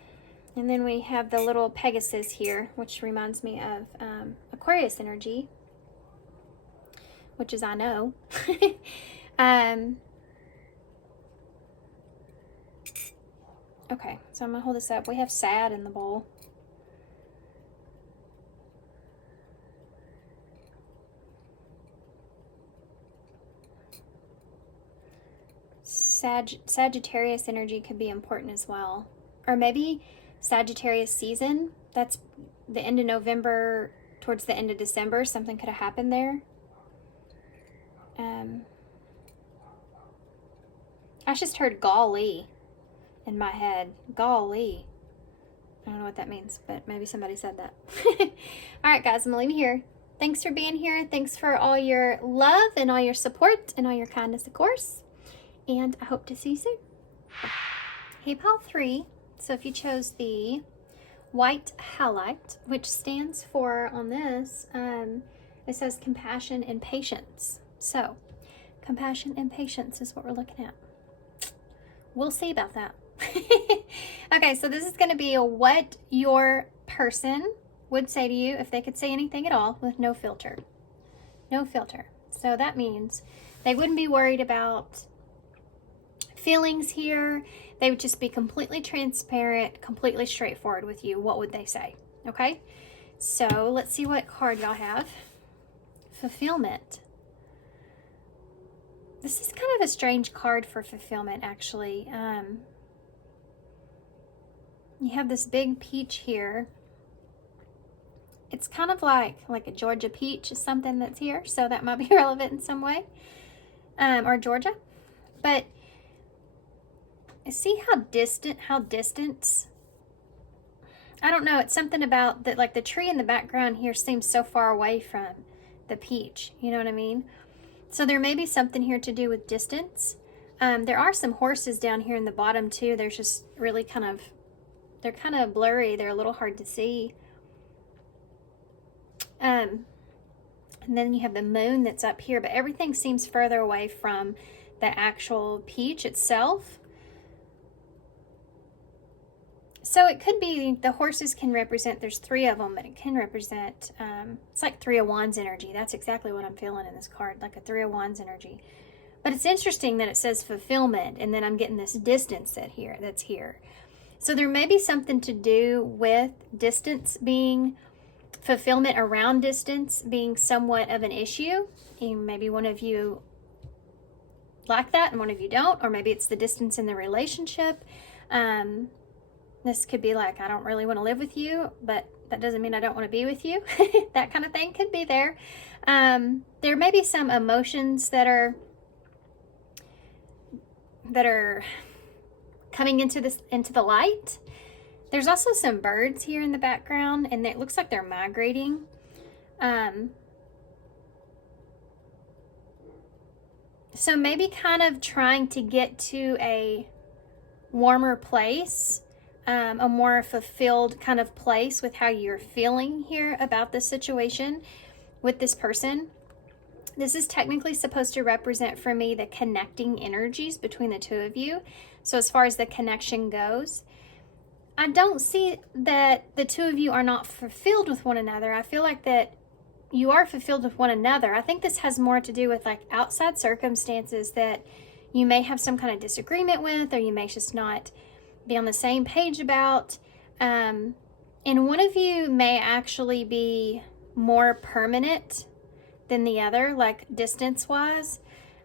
and then we have the little Pegasus here, which reminds me of Aquarius energy, which is I know. Okay, so I'm going to hold this up. We have sad in the bowl. Sagittarius energy could be important as well. Or maybe Sagittarius season. That's the end of November, towards the end of December. Something could have happened there. I just heard golly in my head. Golly. I don't know what that means, but maybe somebody said that. All right, guys, I'm going to leave you here. Thanks for being here. Thanks for all your love and all your support and all your kindness, of course. And I hope to see you soon. Hey, pile 3. So if you chose the white halite, which stands for, on this, it says compassion and patience. So compassion and patience is what we're looking at. We'll see about that. Okay, so this is going to be what your person would say to you if they could say anything at all with no filter. No filter. So that means they wouldn't be worried about feelings here. They would just be completely transparent, completely straightforward with you. What would they say? Okay, so let's see what card y'all have. Fulfillment. This is kind of a strange card for fulfillment, actually. You have this big peach here. It's kind of like a Georgia peach is something that's here, so that might be relevant in some way. Or Georgia. But see how distant, I don't know, it's something about that, like the tree in the background here seems so far away from the peach, you know what I mean? So there may be something here to do with distance. There are some horses down here in the bottom too. There's just really they're kind of blurry. They're a little hard to see. And then you have the moon that's up here, but everything seems further away from the actual peach itself. So it could be the horses can represent, there's 3 of them, but it can represent, it's like 3 of Wands energy. That's exactly what I'm feeling in this card, like a 3 of Wands energy. But it's interesting that it says fulfillment, and then I'm getting this distance that's here. So there may be something to do with distance being, fulfillment around distance being somewhat of an issue. And maybe one of you like that and one of you don't, or maybe it's the distance in the relationship. This could be like, I don't really want to live with you, but that doesn't mean I don't want to be with you. That kind of thing could be there. There may be some emotions that are coming into the light. There's also some birds here in the background, and it looks like they're migrating. So maybe kind of trying to get to a warmer place, a more fulfilled kind of place with how you're feeling here about this situation with this person. This is technically supposed to represent for me the connecting energies between the 2 of you. So as far as the connection goes, I don't see that the 2 of you are not fulfilled with one another. I feel like that you are fulfilled with one another. I think this has more to do with like outside circumstances that you may have some kind of disagreement with, or you may just not be on the same page about. And one of you may actually be more permanent than the other, like distance-wise.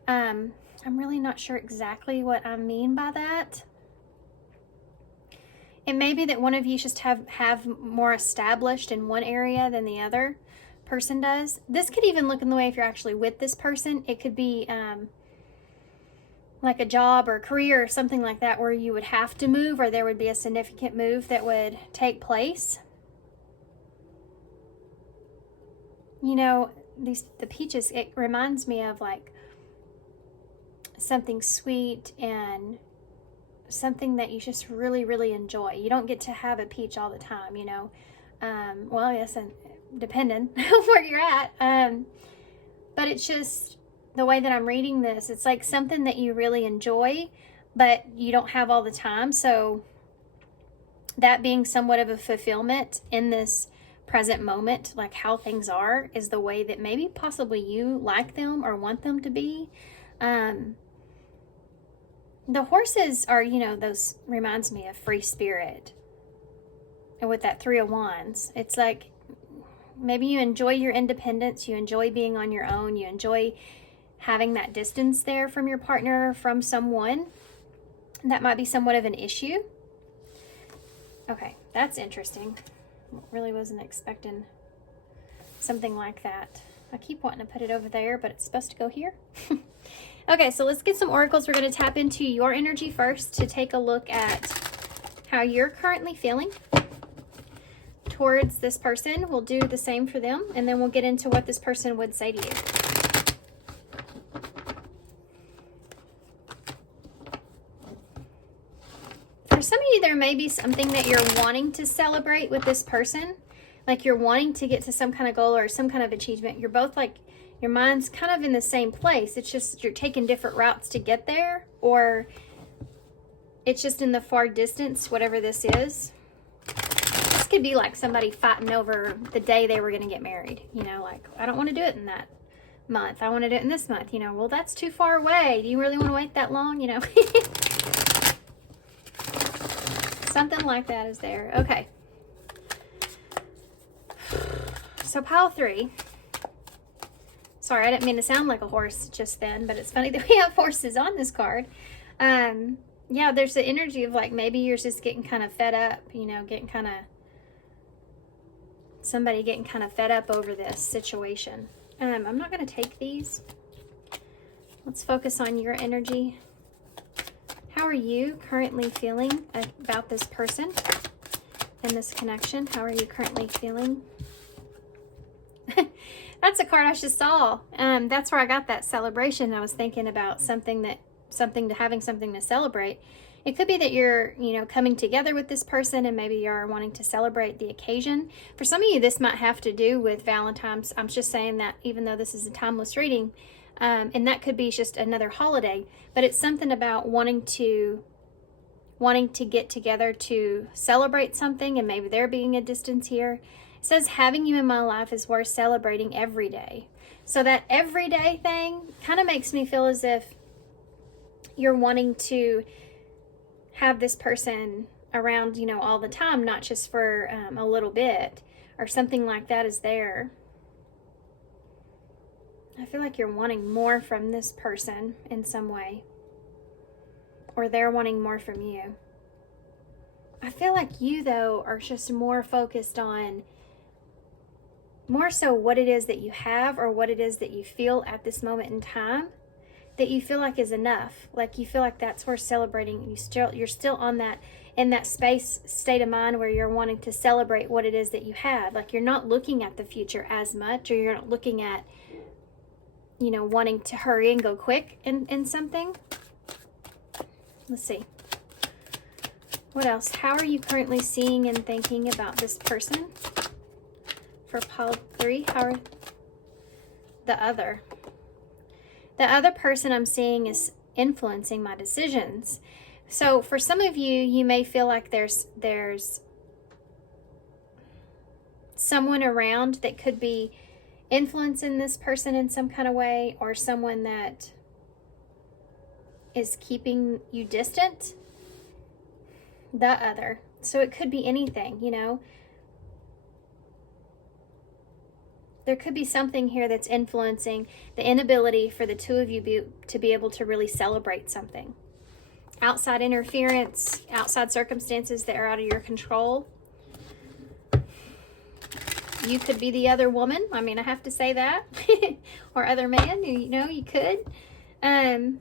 I'm really not sure exactly what I mean by that. It may be that one of you just have more established in one area than the other person does. This could even look in the way if you're actually with this person. It could be like a job or career or something like that where you would have to move, or there would be a significant move that would take place. You know, the peaches, it reminds me of like something sweet and something that you just really, really enjoy. You don't get to have a peach all the time, you know. Well, yes, and depending where you're at. But it's just the way that I'm reading this, it's like something that you really enjoy, but you don't have all the time. So that being somewhat of a fulfillment in this present moment, like how things are, is the way that maybe possibly you like them or want them to be. The horses are, you know, those reminds me of free spirit. And with that 3 of Wands, it's like maybe you enjoy your independence, you enjoy being on your own, you enjoy having that distance there from your partner, from someone. That might be somewhat of an issue. Okay, that's interesting. Really wasn't expecting something like that. I keep wanting to put it over there, but it's supposed to go here. Okay, so let's get some oracles. We're going to tap into your energy first to take a look at how you're currently feeling towards this person. We'll do the same for them, and then we'll get into what this person would say to you. For some of you, there may be something that you're wanting to celebrate with this person. Like you're wanting to get to some kind of goal or some kind of achievement. You're both like, your mind's kind of in the same place. It's just you're taking different routes to get there, or it's just in the far distance, whatever this is. This could be like somebody fighting over the day they were going to get married. You know, like, I don't want to do it in that month. I want to do it in this month. You know, well, that's too far away. Do you really want to wait that long? You know, something like that is there. Okay. So pile 3. Sorry, I didn't mean to sound like a horse just then, but it's funny that we have horses on this card. Yeah, there's the energy of like maybe you're just getting kind of fed up, you know, somebody getting kind of fed up over this situation. I'm not going to take these. Let's focus on your energy. How are you currently feeling about this person and this connection? How are you currently feeling That's a card I just saw. That's where I got that celebration. I was thinking about having something to celebrate. It could be that you're, coming together with this person and maybe you're wanting to celebrate the occasion. For some of you, this might have to do with Valentine's. I'm just saying that even though this is a timeless reading, and that could be just another holiday, but it's something about wanting to get together to celebrate something, and maybe there being a distance here. It says, having you in my life is worth celebrating every day. So that everyday thing kind of makes me feel as if you're wanting to have this person around, all the time, not just for a little bit or something like that is there. I feel like you're wanting more from this person in some way, or they're wanting more from you. I feel like you, though, are just more focused on more so what it is that you have or what it is that you feel at this moment in time that you feel like is enough. Like you feel like that's worth celebrating. You're still on that, in that state of mind where you're wanting to celebrate what it is that you have. Like you're not looking at the future as much, or you're not looking at, wanting to hurry and go quick in something. Let's see. What else? How are you currently seeing and thinking about this person? For pile 3, how are the other? The other person I'm seeing is influencing my decisions. So for some of you, you may feel like there's someone around that could be influencing this person in some kind of way, or someone that is keeping you distant. The other. So it could be anything, There could be something here that's influencing the inability for the two of you to be able to really celebrate something. Outside interference, outside circumstances that are out of your control. You could be the other woman. I mean, I have to say that. Or other man, you could. You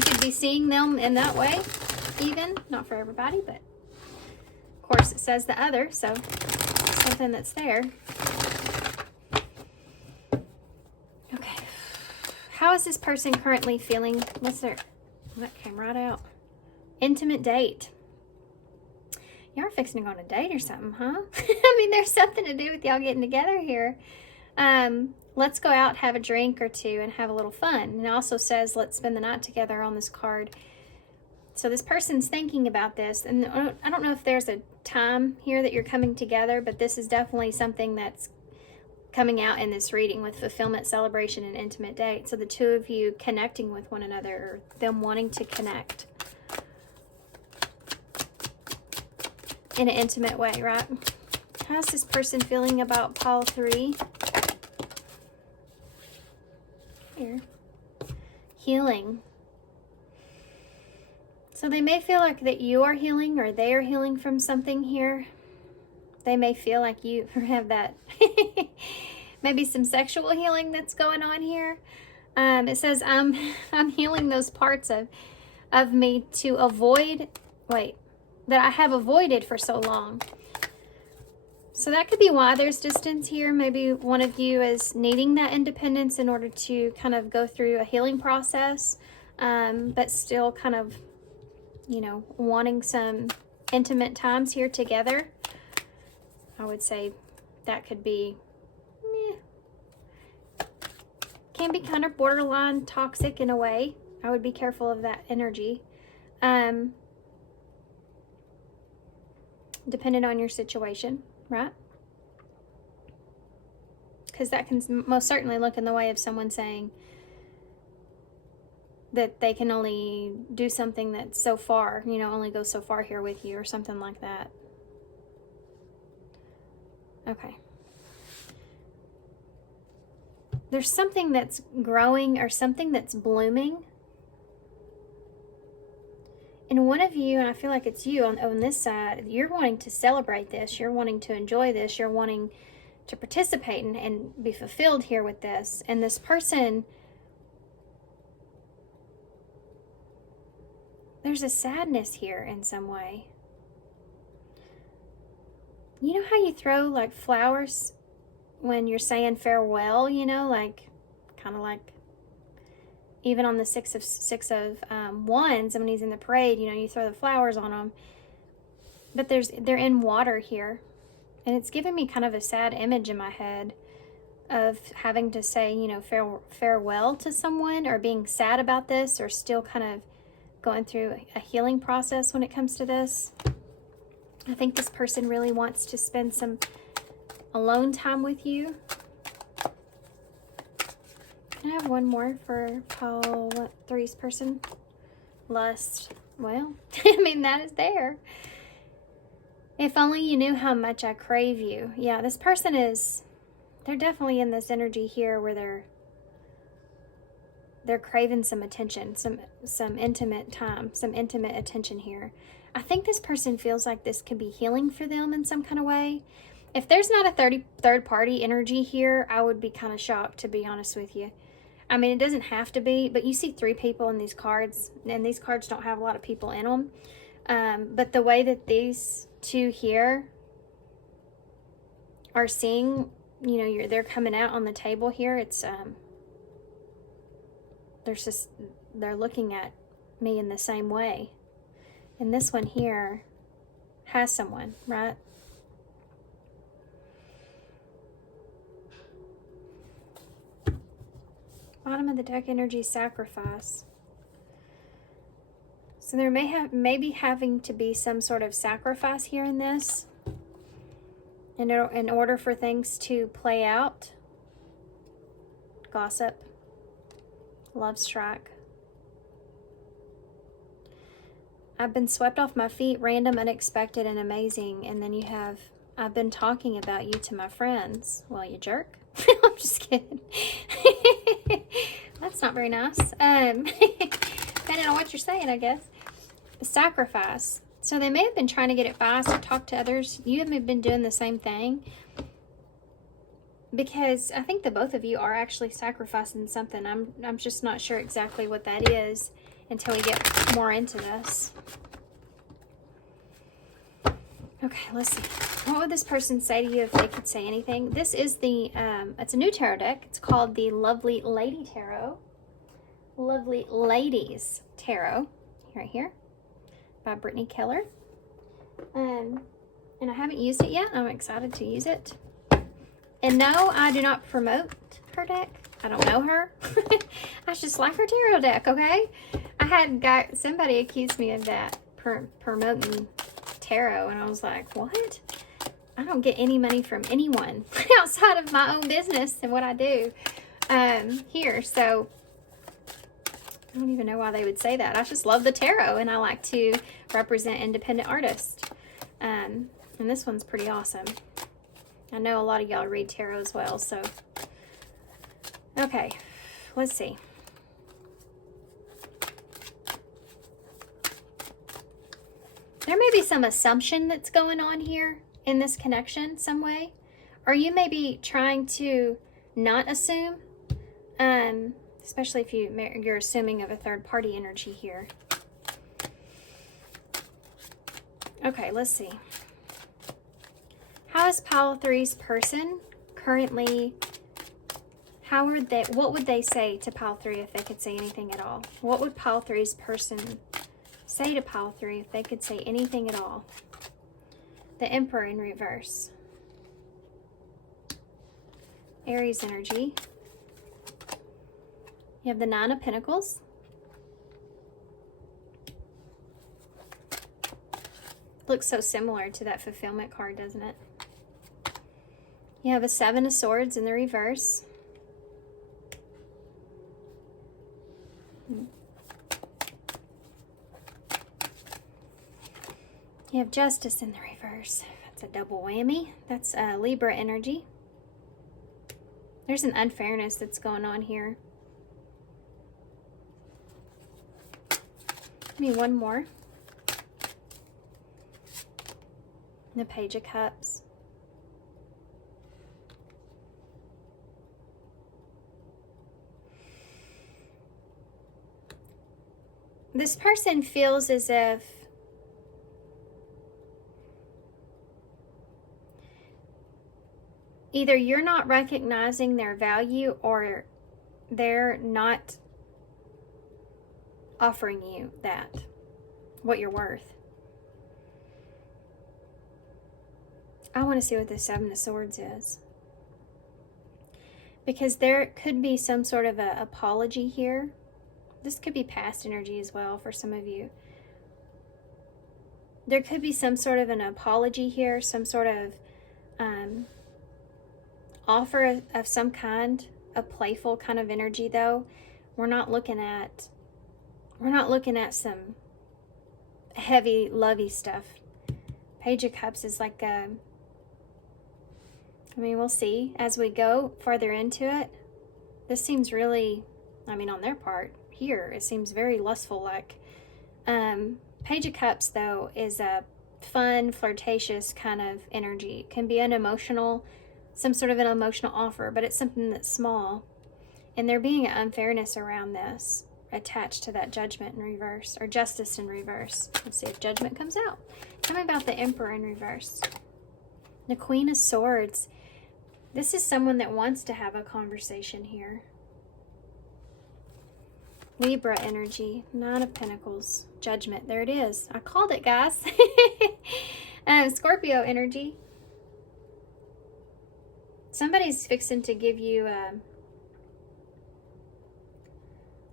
could be seeing them in that way, even. Not for everybody, but of course it says the other, so something that's there. Okay. How is this person currently feeling? That came right out. Intimate date. Y'all are fixing to go on a date or something, huh? I mean, there's something to do with y'all getting together here. Let's go out, have a drink or two, and have a little fun. And it also says, let's spend the night together on this card. So this person's thinking about this. And I don't know if there's a time here that you're coming together, but this is definitely something that's coming out in this reading with fulfillment, celebration, and intimate date. So the two of you connecting with one another, or them wanting to connect in an intimate way, right? How's this person feeling about pile 3? Here. Healing. So they may feel like that you are healing, or they are healing from something here. They may feel like you have that maybe some sexual healing that's going on here. It says, I'm healing those parts of me to avoid, that I have avoided for so long. So that could be why there's distance here. Maybe one of you is needing that independence in order to kind of go through a healing process, but still kind of, wanting some intimate times here together. I would say that could be, can be kind of borderline toxic in a way. I would be careful of that energy. Depending on your situation, right? Because that can most certainly look in the way of someone saying that they can only do something that's so far, only go so far here with you, or something like that. Okay. There's something that's growing or something that's blooming. And one of you, and I feel like it's you on this side, you're wanting to celebrate this. You're wanting to enjoy this. You're wanting to participate and be fulfilled here with this. And this person, there's a sadness here in some way. You know how you throw like flowers when you're saying farewell, you know, like kind of like even on the six of wands, and when he's in the parade, you know, you throw the flowers on him. But they're in water here, and it's giving me kind of a sad image in my head of having to say, you know, farewell to someone, or being sad about this, or still kind of going through a healing process when it comes to this. I think this person really wants to spend some alone time with you. Can I have one more for Paul 3's person? Lust. Well, I mean, that is there. If only you knew how much I crave you. Yeah, this person they're definitely in this energy here where they're craving some attention, some intimate time, some intimate attention here. I think this person feels like this could be healing for them in some kind of way. If there's not a third party energy here, I would be kind of shocked, to be honest with you. I mean, it doesn't have to be, but you see 3 people in these cards, and these cards don't have a lot of people in them. But the way that these 2 here are seeing, you know, they're coming out on the table here. It's they're looking at me in the same way. And this one here has someone, right? Bottom of the deck energy, sacrifice. So there maybe having to be some sort of sacrifice here in this, in order for things to play out. Gossip, love strike. I've been swept off my feet, random, unexpected, and amazing. And then you have, I've been talking about you to my friends. Well, you jerk. I'm just kidding. That's not very nice. Depending on what you're saying, I guess. Sacrifice. So they may have been trying to get advice or talk to others. You have been doing the same thing. Because I think the both of you are actually sacrificing something. I'm just not sure exactly what that is until we get more into this. Okay, let's see. What would this person say to you if they could say anything? This is the, it's a new tarot deck. It's called the Lovely Lady Tarot. Lovely Ladies Tarot. Right here. By Brittany Keller. And I haven't used it yet. I'm excited to use it. And no, I do not promote her deck. I don't know her. I just like her tarot deck, okay? I had somebody accuse me of that, promoting tarot, and I was like, what? I don't get any money from anyone outside of my own business and what I do here. So I don't even know why they would say that. I just love the tarot, and I like to represent independent artists. And this one's pretty awesome. I know a lot of y'all read tarot as well, so. Okay, let's see. There may be some assumption that's going on here in this connection some way. Or you may be trying to not assume, especially if you're assuming of a third party energy here. Okay, let's see. How is Pile 3's person currently, what would they say to Pile 3 if they could say anything at all? What would Pile 3's person say to Pile 3 if they could say anything at all? The Emperor in reverse. Aries energy. You have the Nine of Pentacles. Looks so similar to that fulfillment card, doesn't it? You have a Seven of Swords in the reverse. You have Justice in the reverse. That's a double whammy. That's Libra energy. There's an unfairness that's going on here. Give me one more. The Page of Cups. This person feels as if either you're not recognizing their value or they're not offering you what you're worth. I want to see what the Seven of Swords is. Because there could be some sort of a apology here. This could be past energy as well for some of you. There could be some sort of an apology here, some sort of offer of some kind, a playful kind of energy though. We're not looking at some heavy, lovey stuff. Page of Cups is like we'll see as we go farther into it. This seems really, on their part here, it seems very lustful like. Page of Cups, though, is a fun, flirtatious kind of energy. It can be some sort of an emotional offer, but it's something that's small. And there being an unfairness around this, attached to that Judgment in reverse, or Justice in reverse. Let's see if Judgment comes out. Tell me about the Emperor in reverse. The Queen of Swords. This is someone that wants to have a conversation here. Libra energy, Nine of Pentacles, Judgment. There it is. I called it, guys. Scorpio energy. Somebody's fixing to give you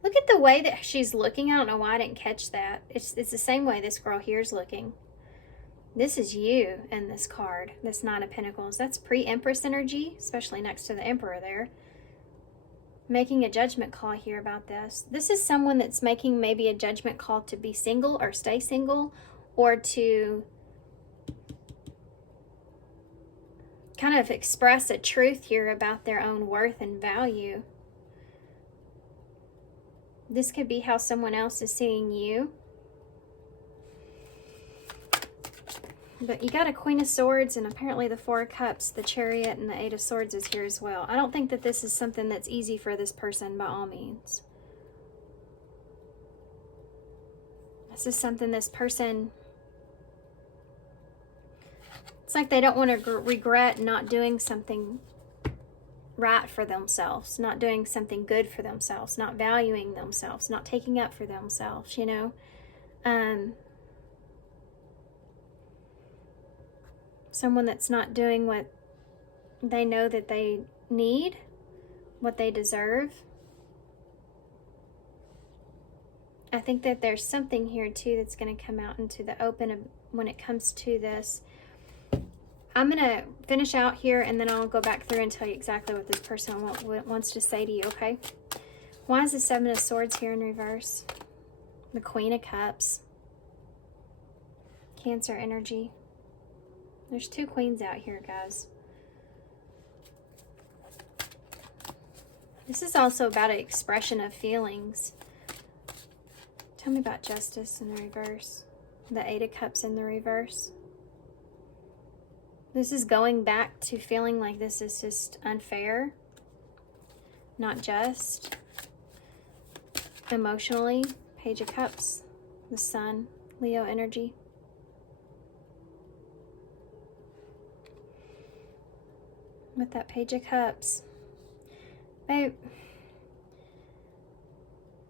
look at the way that she's looking. I don't know why I didn't catch that. It's the same way this girl here is looking. This is you in this card, this Nine of Pentacles. That's pre-Empress energy, especially next to the Emperor there. Making a judgment call here about this. This is someone that's making maybe a judgment call to be single or stay single, or to kind of express a truth here about their own worth and value. This could be how someone else is seeing you. But you got a Queen of Swords and apparently the Four of Cups, the Chariot, and the Eight of Swords is here as well. I don't think that this is something that's easy for this person by all means. This is something this person, it's like they don't want to regret not doing something right for themselves, not doing something good for themselves, not valuing themselves, not taking up for themselves, you know. Someone that's not doing what they know that they need, what they deserve. I think that there's something here too that's going to come out into the open when it comes to this. I'm going to finish out here and then I'll go back through and tell you exactly what this person wants to say to you, okay? Why is the Seven of Swords here in reverse? The Queen of Cups. Cancer energy. There's two queens out here, guys. This is also about an expression of feelings. Tell me about Justice in the reverse. The Eight of Cups in the reverse. This is going back to feeling like this is just unfair, not just. Emotionally, Page of Cups, the Sun, Leo energy. With that Page of Cups. Babe.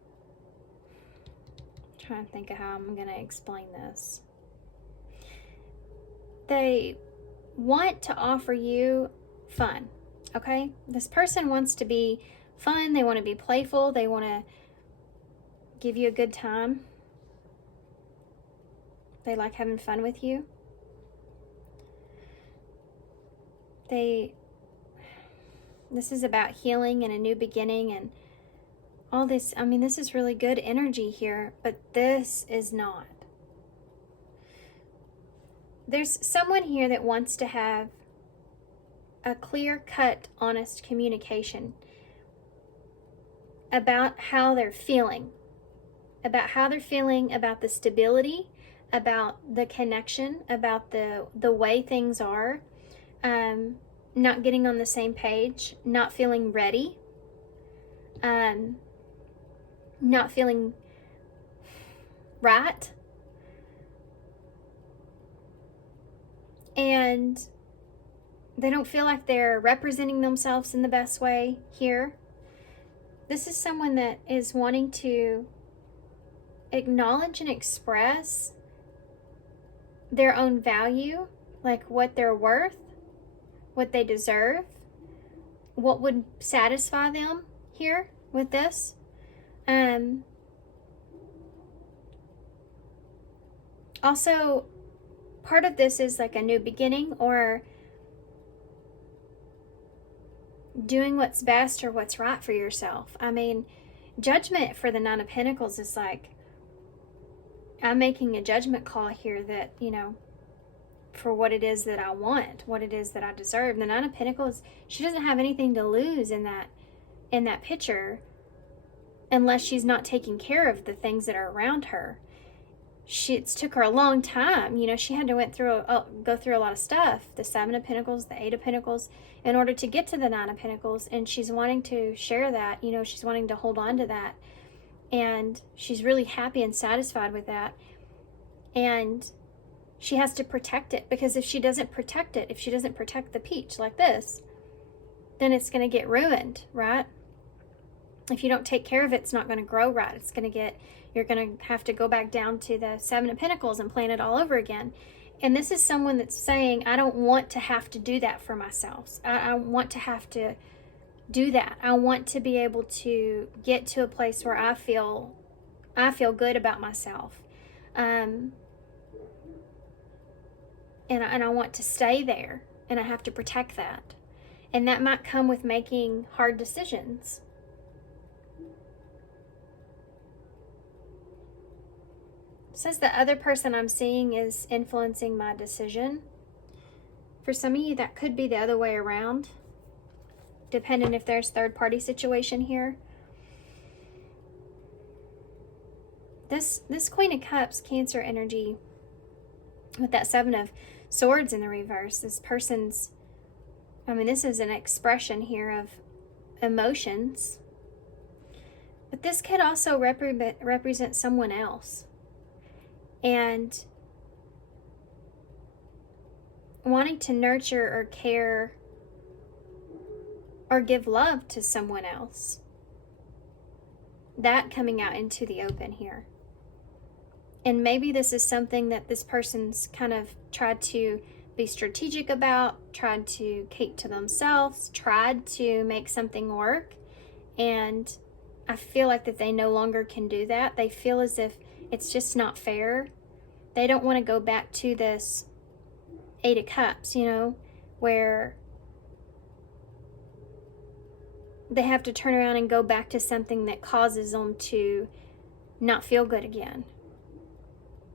I'm trying to think of how I'm going to explain this. They want to offer you fun, okay? This person wants to be fun. They want to be playful. They want to give you a good time. They like having fun with you. This is about healing and a new beginning and all this. I mean, this is really good energy here, but this is not. There's someone here that wants to have a clear-cut, honest communication about how they're feeling, about the stability, about the connection, about the way things are. Not getting on the same page, not feeling ready, not feeling right. And they don't feel like they're representing themselves in the best way here. This is someone that is wanting to acknowledge and express their own value, like what they're worth, what they deserve, what would satisfy them here with this. Also, part of this is like a new beginning, or doing what's best or what's right for yourself. I mean, judgment for the Nine of Pentacles is like, I'm making a judgment call here that, you know, for what it is that I want, what it is that I deserve. The Nine of Pentacles, she doesn't have anything to lose in that picture, unless she's not taking care of the things that are around her. It's took her a long time. You know, she had to go through a lot of stuff. The Seven of Pentacles, the Eight of Pentacles, in order to get to the Nine of Pentacles. And she's wanting to share that. You know, she's wanting to hold on to that. And she's really happy and satisfied with that. And she has to protect it, because if she doesn't protect it, if she doesn't protect the peach like this, then it's going to get ruined, right? If you don't take care of it, it's not going to grow right. It's going to get, you're going to have to go back down to the Seven of Pentacles and plant it all over again. And this is someone that's saying, I don't want to have to do that for myself. I want to have to do that. I want to be able to get to a place where I feel good about myself. And I want to stay there, and I have to protect that. And that might come with making hard decisions. It says the other person I'm seeing is influencing my decision. For some of you, that could be the other way around, depending if there's third-party situation here. This Queen of Cups, Cancer energy, with that Seven of Swords in the reverse, this person's, I mean, this is an expression here of emotions, but this could also represent someone else, and wanting to nurture or care or give love to someone else. That coming out into the open here. And maybe this is something that this person's kind of tried to be strategic about, tried to keep to themselves, tried to make something work. And I feel like that they no longer can do that. They feel as if it's just not fair. They don't want to go back to this Eight of Cups, you know, where they have to turn around and go back to something that causes them to not feel good again.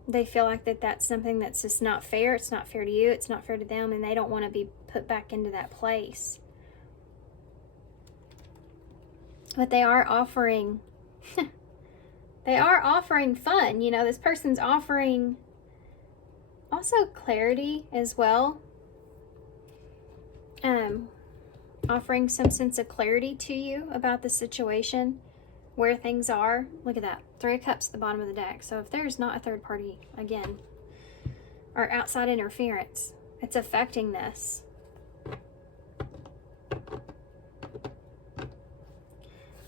They feel like that's something that's just not fair. It's not fair to you. It's not fair to them. And they don't want to be put back into that place. But they are offering, they are offering fun. You know, this person's offering also clarity as well. Offering some sense of clarity to you about the situation, where things are. Look at that. Three of Cups at the bottom of the deck. So if there's not a third party, again, or outside interference, it's affecting this.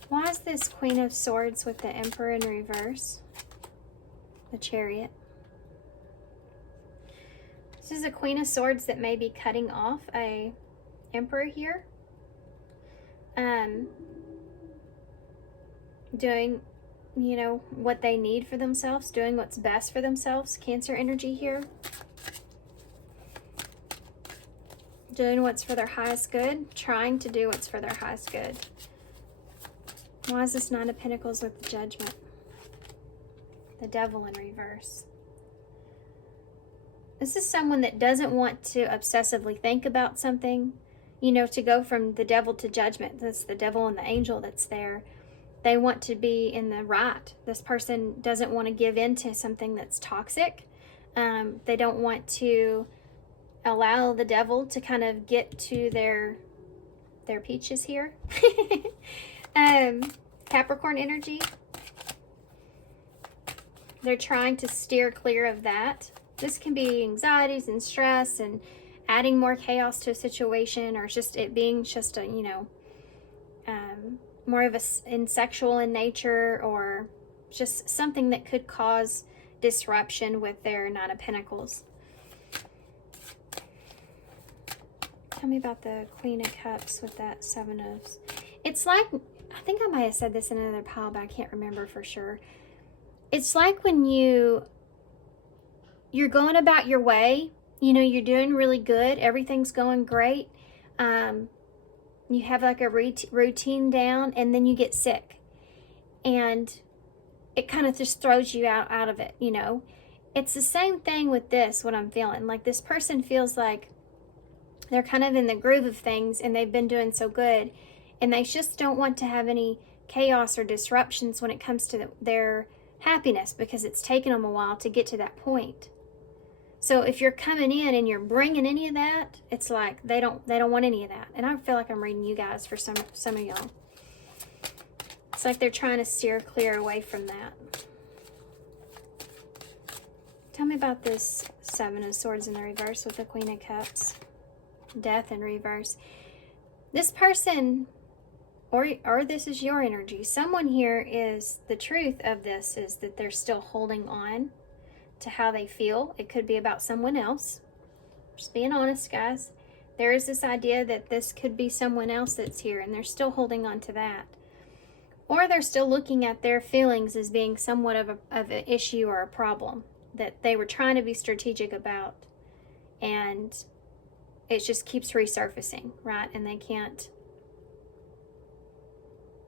Why is this Queen of Swords with the Emperor in reverse? The Chariot. This is a Queen of Swords that may be cutting off a Emperor here. Doing, you know, what they need for themselves, doing what's best for themselves. Cancer energy here. Doing what's for their highest good, trying to do what's for their highest good. Why is this Nine of Pentacles with the Judgment? The Devil in reverse. This is someone that doesn't want to obsessively think about something, you know, to go from the Devil to Judgment. That's the Devil and the Angel that's there. They want to be in the right. This person doesn't want to give in to something that's toxic. They don't want to allow the devil to kind of get to their peaches here. Capricorn energy. They're trying to steer clear of that. This can be anxieties and stress and adding more chaos to a situation, or just it being just a, more of in sexual in nature, or just something that could cause disruption with their Nine of Pentacles. Tell me about the Queen of Cups with that Seven of... It's like, I think I might have said this in another pile, but I can't remember for sure. It's like when you're going about your way, you're doing really good, everything's going great. You have like a routine down, and then you get sick. And it kind of just throws you out of it, It's the same thing with this, what I'm feeling. Like this person feels like they're kind of in the groove of things, and they've been doing so good, and they just don't want to have any chaos or disruptions when it comes to their happiness, because it's taken them a while to get to that point. So if you're coming in and you're bringing any of that, it's like they don't want any of that. And I feel like I'm reading you guys for some of y'all. It's like they're trying to steer clear away from that. Tell me about this Seven of Swords in the reverse with the Queen of Cups. Death in reverse. This person, or this is your energy, someone here is, the truth of this is that they're still holding on to how they feel. It could be about someone else. Just being honest, guys. There is this idea that this could be someone else that's here, and they're still holding on to that. Or they're still looking at their feelings as being somewhat of an issue or a problem that they were trying to be strategic about, and it just keeps resurfacing, right? And they can't,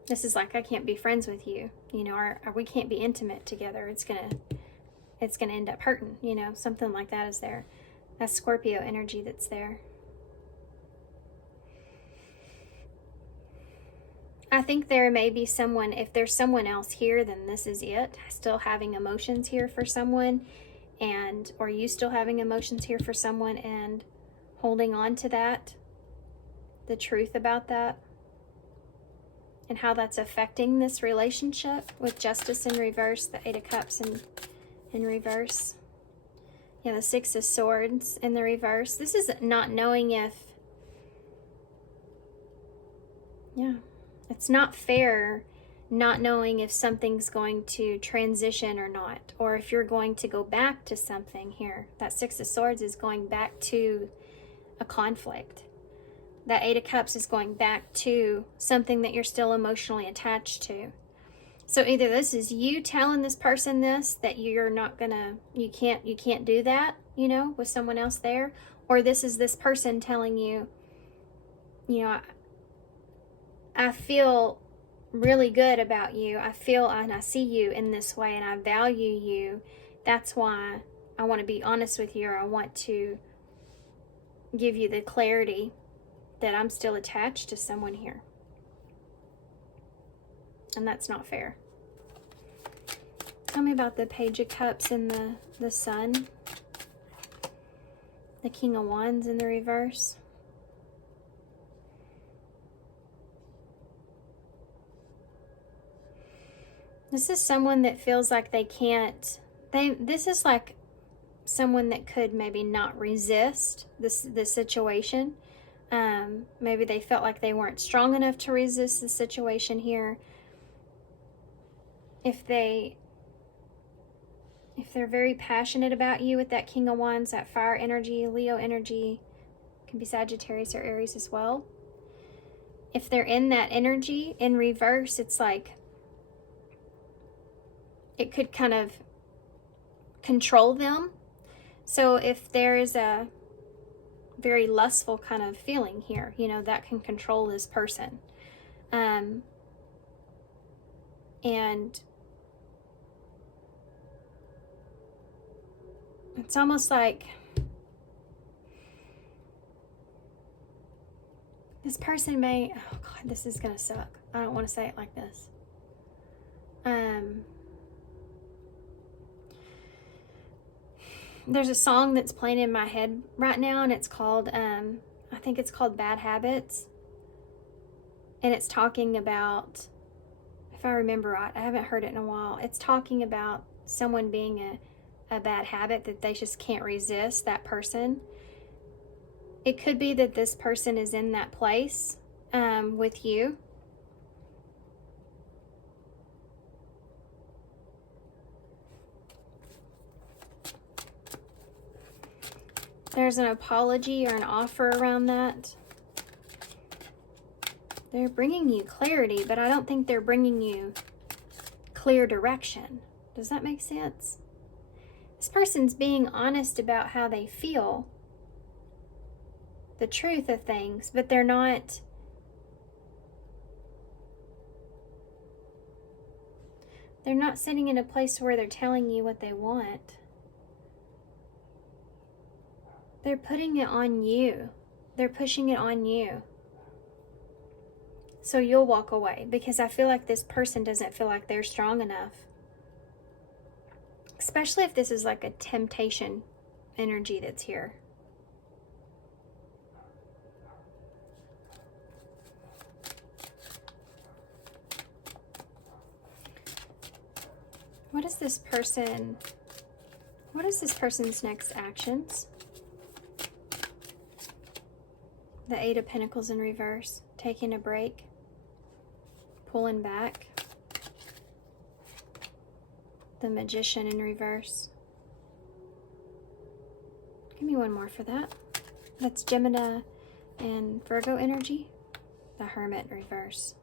this is like, I can't be friends with you, or we can't be intimate together. It's gonna end up hurting, something like that is there. That's Scorpio energy that's there. I think there may be someone, if there's someone else here, then this is it. Still having emotions here for someone, or you still having emotions here for someone and holding on to that, the truth about that, and how that's affecting this relationship with Justice in reverse, the Eight of Cups in reverse. Yeah, the Six of Swords in the reverse. This is not knowing if, it's not fair not knowing if something's going to transition or not, or if you're going to go back to something here. That Six of Swords is going back to a conflict. That Eight of Cups is going back to something that you're still emotionally attached to. So either this is you telling this person this, that you're not gonna, you can't do that, with someone else there, or this is this person telling you, I feel really good about you. I feel and I see you in this way, and I value you. That's why I want to be honest with you, or I want to give you the clarity that I'm still attached to someone here. And that's not fair. Tell me about the Page of Cups and the Sun. The King of Wands in the reverse. This is someone that feels like they can't, this is like someone that could maybe not resist this situation. Maybe they felt like they weren't strong enough to resist the situation here. If they're very passionate about you with that King of Wands, that fire energy, Leo energy, can be Sagittarius or Aries as well. If they're in that energy in reverse, it's like it could kind of control them. So if there is a very lustful kind of feeling here, that can control this person. And it's almost like this person may, oh God, this is gonna suck. I don't want to say it like this. There's a song that's playing in my head right now, and it's called, I think it's called Bad Habits. And it's talking about, if I remember right, I haven't heard it in a while, it's talking about someone being a bad habit that they just can't resist, that person. it could be that this person is in that place with you. There's an apology or an offer around that. They're bringing you clarity, but I don't think they're bringing you clear direction. Does that make sense? This person's being honest about how they feel, the truth of things, but they're not sitting in a place where they're telling you what they want. They're putting it on you. They're pushing it on you. So you'll walk away, because I feel like this person doesn't feel like they're strong enough. Especially if this is like a temptation energy that's here. What is this person's next actions? The Eight of Pentacles in reverse. Taking a break. Pulling back. The Magician in reverse. Give me one more for that. That's Gemini and Virgo energy. The Hermit in reverse.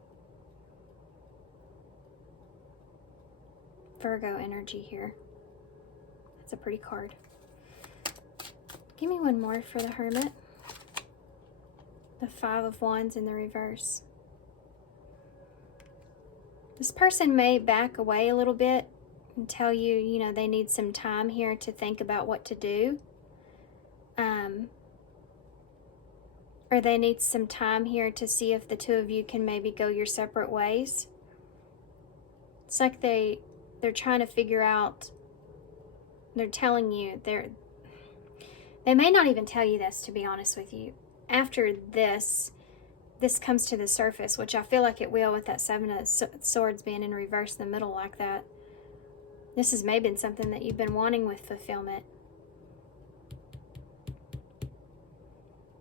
Virgo energy here. That's a pretty card. Give me one more for the Hermit. The Five of Wands in the reverse. This person may back away a little bit and tell you, you know, they need some time here to think about what to do. Or they need some time here to see if the two of you can maybe go your separate ways. It's like they're trying to figure out, they're telling you, they may not even tell you this, to be honest with you. After this comes to the surface, which I feel like it will with that Seven of Swords being in reverse in the middle like that. This has maybe been something that you've been wanting with fulfillment.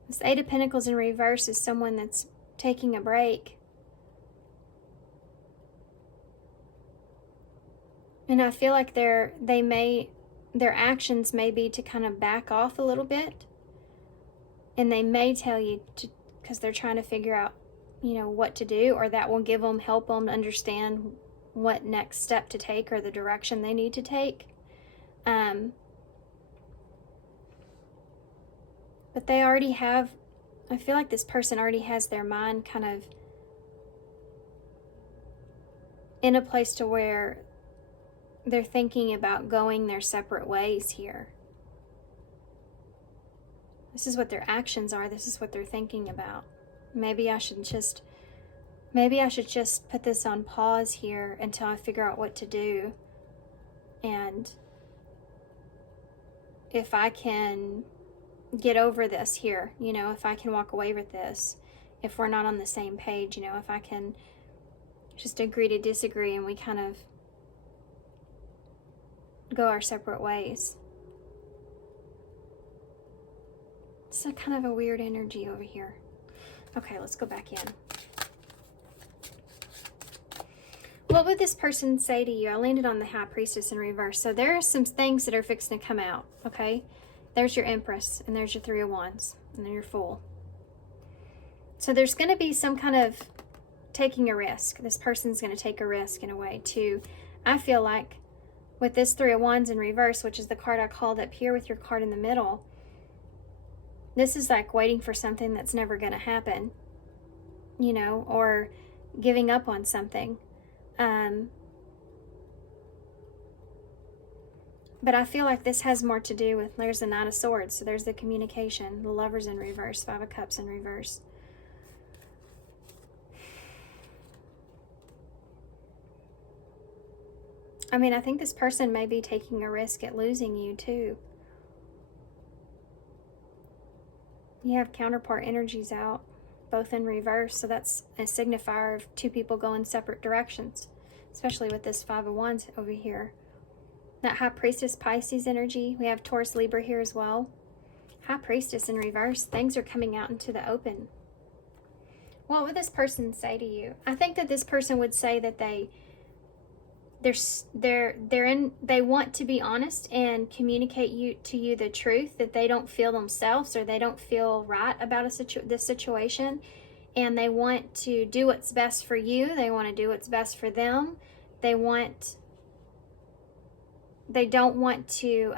This Eight of Pentacles in reverse is someone that's taking a break. And I feel like their actions may be to kind of back off a little bit. And they may tell you to, because they're trying to figure out, you know, what to do, or that will help them understand what next step to take or the direction they need to take. But they already have, I feel like this person already has their mind kind of in a place to where they're thinking about going their separate ways here. This is what their actions are. This is what they're thinking about. Maybe I should just put this on pause here until I figure out what to do. And if I can get over this here, you know, if I can walk away with this, if we're not on the same page, you know, if I can just agree to disagree and we kind of go our separate ways. It's a kind of a weird energy over here. Okay, let's go back in. What would this person say to you? I landed on the High Priestess in reverse. So there are some things that are fixing to come out, okay? There's your Empress, and there's your Three of Wands, and then your Fool. So there's going to be some kind of taking a risk. This person's going to take a risk in a way to, I feel like, with this Three of Wands in reverse, which is the card I called up here with your card in the middle, this is like waiting for something that's never going to happen, you know, or giving up on something. But I feel like this has more to do with, there's the Knight of Swords, so there's the communication, the Lovers in reverse, Five of Cups in reverse. I mean, I think this person may be taking a risk at losing you too. You have counterpart energies out, both in reverse, so that's a signifier of two people going separate directions, especially with this Five of Wands over here. That High Priestess Pisces energy, we have Taurus Libra here as well. High Priestess in reverse. Things are coming out into the open. What would this person say to you? I think that this person would say that they want to be honest and communicate to you the truth, that they don't feel themselves or they don't feel right about this situation, and they want to do what's best for you. They want to do what's best for them. They don't want to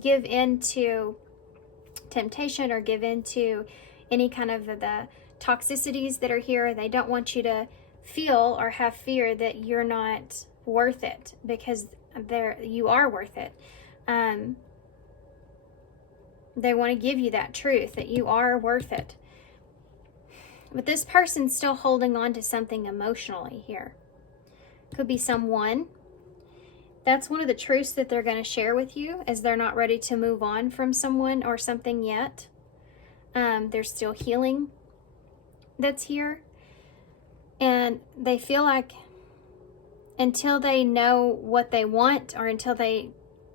give in to temptation or give in to any kind of the toxicities that are here. They don't want you to feel or have fear that you're not worth it, because you are worth it. They want to give you that truth that you are worth it. But this person's still holding on to something emotionally here. Could be someone. That's one of the truths that they're going to share with you, is they're not ready to move on from someone or something yet. There's still healing that's here. And they feel like until they know what they want, or until they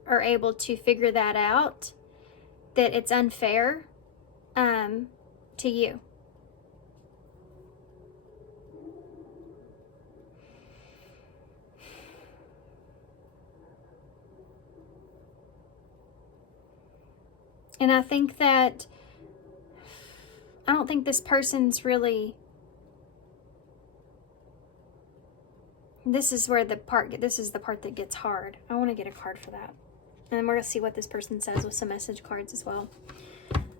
are able to figure that out, that it's unfair to you. And I think that, I don't think this person's really, this is the part that gets hard. I want to get a card for that. And then we're going to see what this person says with some message cards as well.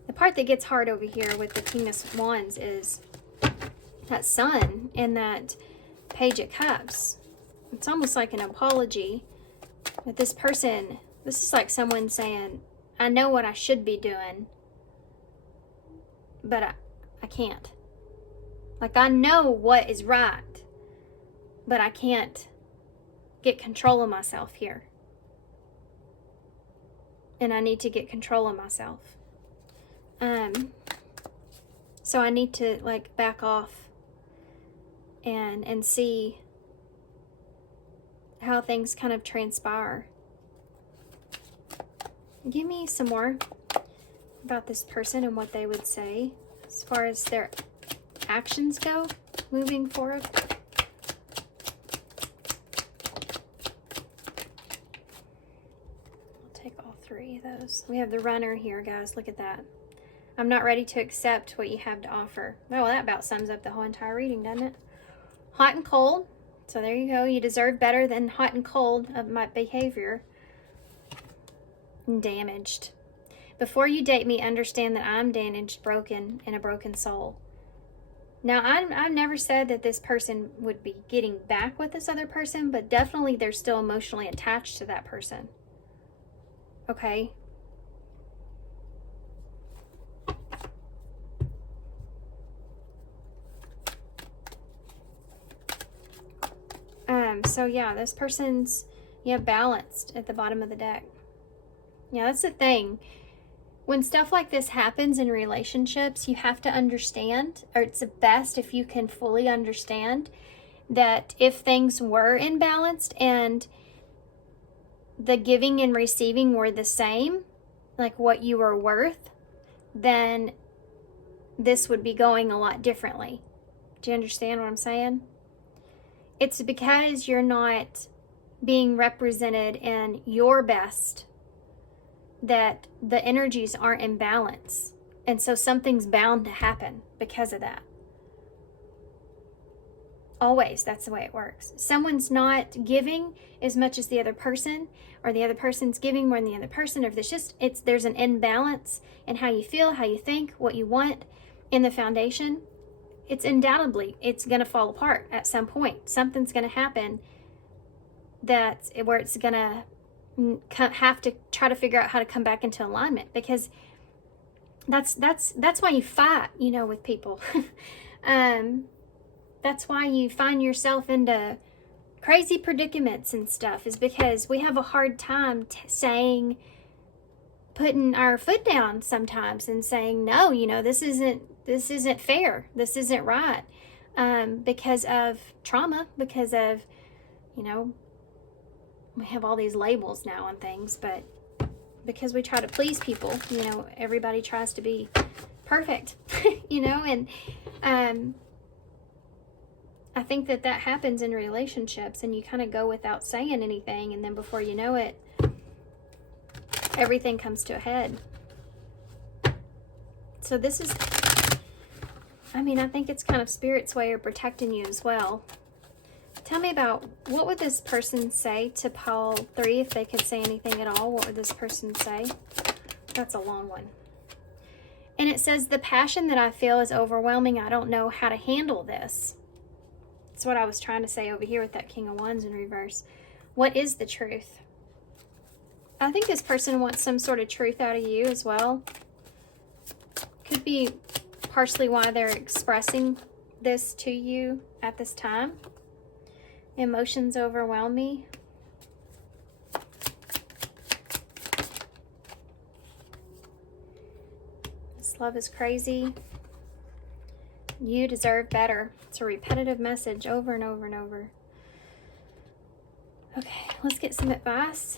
The part that gets hard over here with the King of Wands is that Sun and that Page of Cups. It's almost like an apology with this person. This is like someone saying, I know what I should be doing, but I can't. Like, I know what is right, but I can't get control of myself here. And I need to get control of myself. So I need to like back off and see how things kind of transpire. Give me some more about this person and what they would say as far as their actions go moving forward. I'll take all three of those. We have the Runner here, guys. Look at that. I'm not ready to accept what you have to offer. Oh, well, that about sums up the whole entire reading, doesn't it? Hot and cold. So there you go. You deserve better than hot and cold of my behavior. Damaged. Before you date me, understand that I'm damaged, broken, and a broken soul. Now, I've never said that this person would be getting back with this other person, but definitely they're still emotionally attached to that person. Okay? So yeah, this person's, balanced at the bottom of the deck. Yeah, that's the thing. When stuff like this happens in relationships, you have to understand, or it's best if you can fully understand, that if things were imbalanced and the giving and receiving were the same, like what you were worth, then this would be going a lot differently. Do you understand what I'm saying? It's because you're not being represented in your best that the energies aren't in balance. And so something's bound to happen because of that. Always, that's the way it works. Someone's not giving as much as the other person, or the other person's giving more than the other person, or if there's an imbalance in how you feel, how you think, what you want in the foundation, it's going to fall apart at some point. Something's going to happen where it's going to have to try to figure out how to come back into alignment, because that's why you fight, with people. That's why you find yourself into crazy predicaments and stuff, is because we have a hard time putting our foot down sometimes and saying, no, this isn't fair. This isn't right. Because of trauma, because of, we have all these labels now on things, but because we try to please people. You know, everybody tries to be perfect, you know, and I think that happens in relationships, and you kind of go without saying anything, and then before you know it, everything comes to a head. So this is, I mean, I think it's kind of Spirit's way of protecting you as well. Tell me about, what would this person say to pile 3 if they could say anything at all? What would this person say? That's a long one. And it says, the passion that I feel is overwhelming. I don't know how to handle this. That's what I was trying to say over here with that King of Wands in reverse. What is the truth? I think this person wants some sort of truth out of you as well. Could be partially why they're expressing this to you at this time. Emotions overwhelm me. This love is crazy. You deserve better. It's a repetitive message over and over and over. Okay, let's get some advice.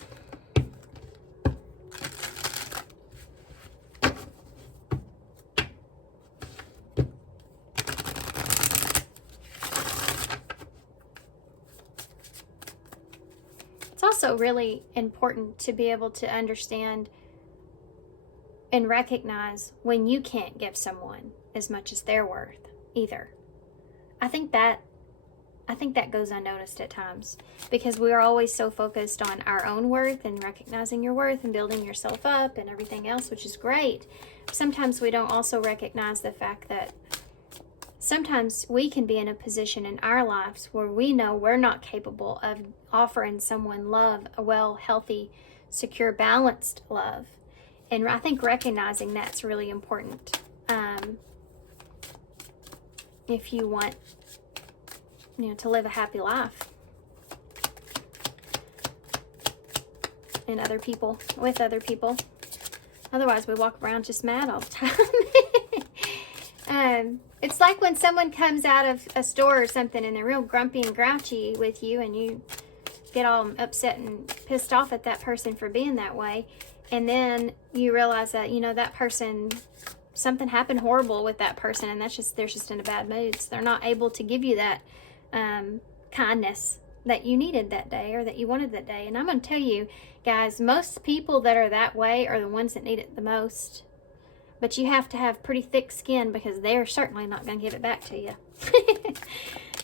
Also really important to be able to understand and recognize when you can't give someone as much as they're worth either. I think that goes unnoticed at times, because we are always so focused on our own worth and recognizing your worth and building yourself up and everything else, which is great. Sometimes we don't also recognize the fact that sometimes we can be in a position in our lives where we know we're not capable of offering someone love, a well, healthy, secure, balanced love. And I think recognizing that's really important. If you want, you know, to live a happy life. And other people, with other people. Otherwise, we walk around just mad all the time. It's like when someone comes out of a store or something and they're real grumpy and grouchy with you, and you get all upset and pissed off at that person for being that way, and then you realize that, you know, that person, something happened horrible with that person, and they're just in a bad mood, so they're not able to give you that kindness that you needed that day or that you wanted that day. And I'm going to tell you guys, most people that are that way are the ones that need it the most. But you have to have pretty thick skin, because they're certainly not going to give it back to you.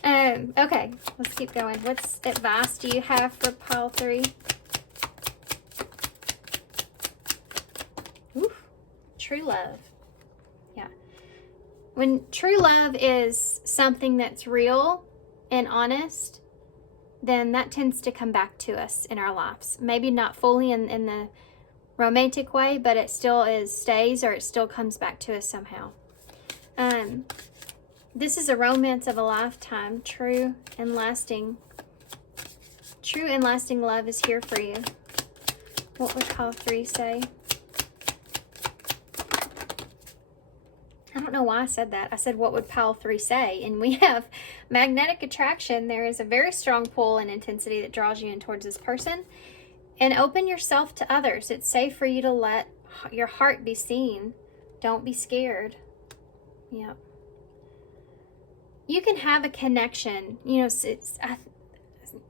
Okay, let's keep going. What advice do you have for pile 3? Oof, true love. Yeah. When true love is something that's real and honest, then that tends to come back to us in our lives. Maybe not fully in the romantic way, but it still stays, or it still comes back to us somehow. This is a romance of a lifetime. True and lasting love is here for you. What would pile 3 say? I don't know why I said that. I said, what would pile 3 say? And we have magnetic attraction. There is a very strong pull and intensity that draws you in towards this person. And open yourself to others. It's safe for you to let your heart be seen. Don't be scared. Yeah. You can have a connection. You know,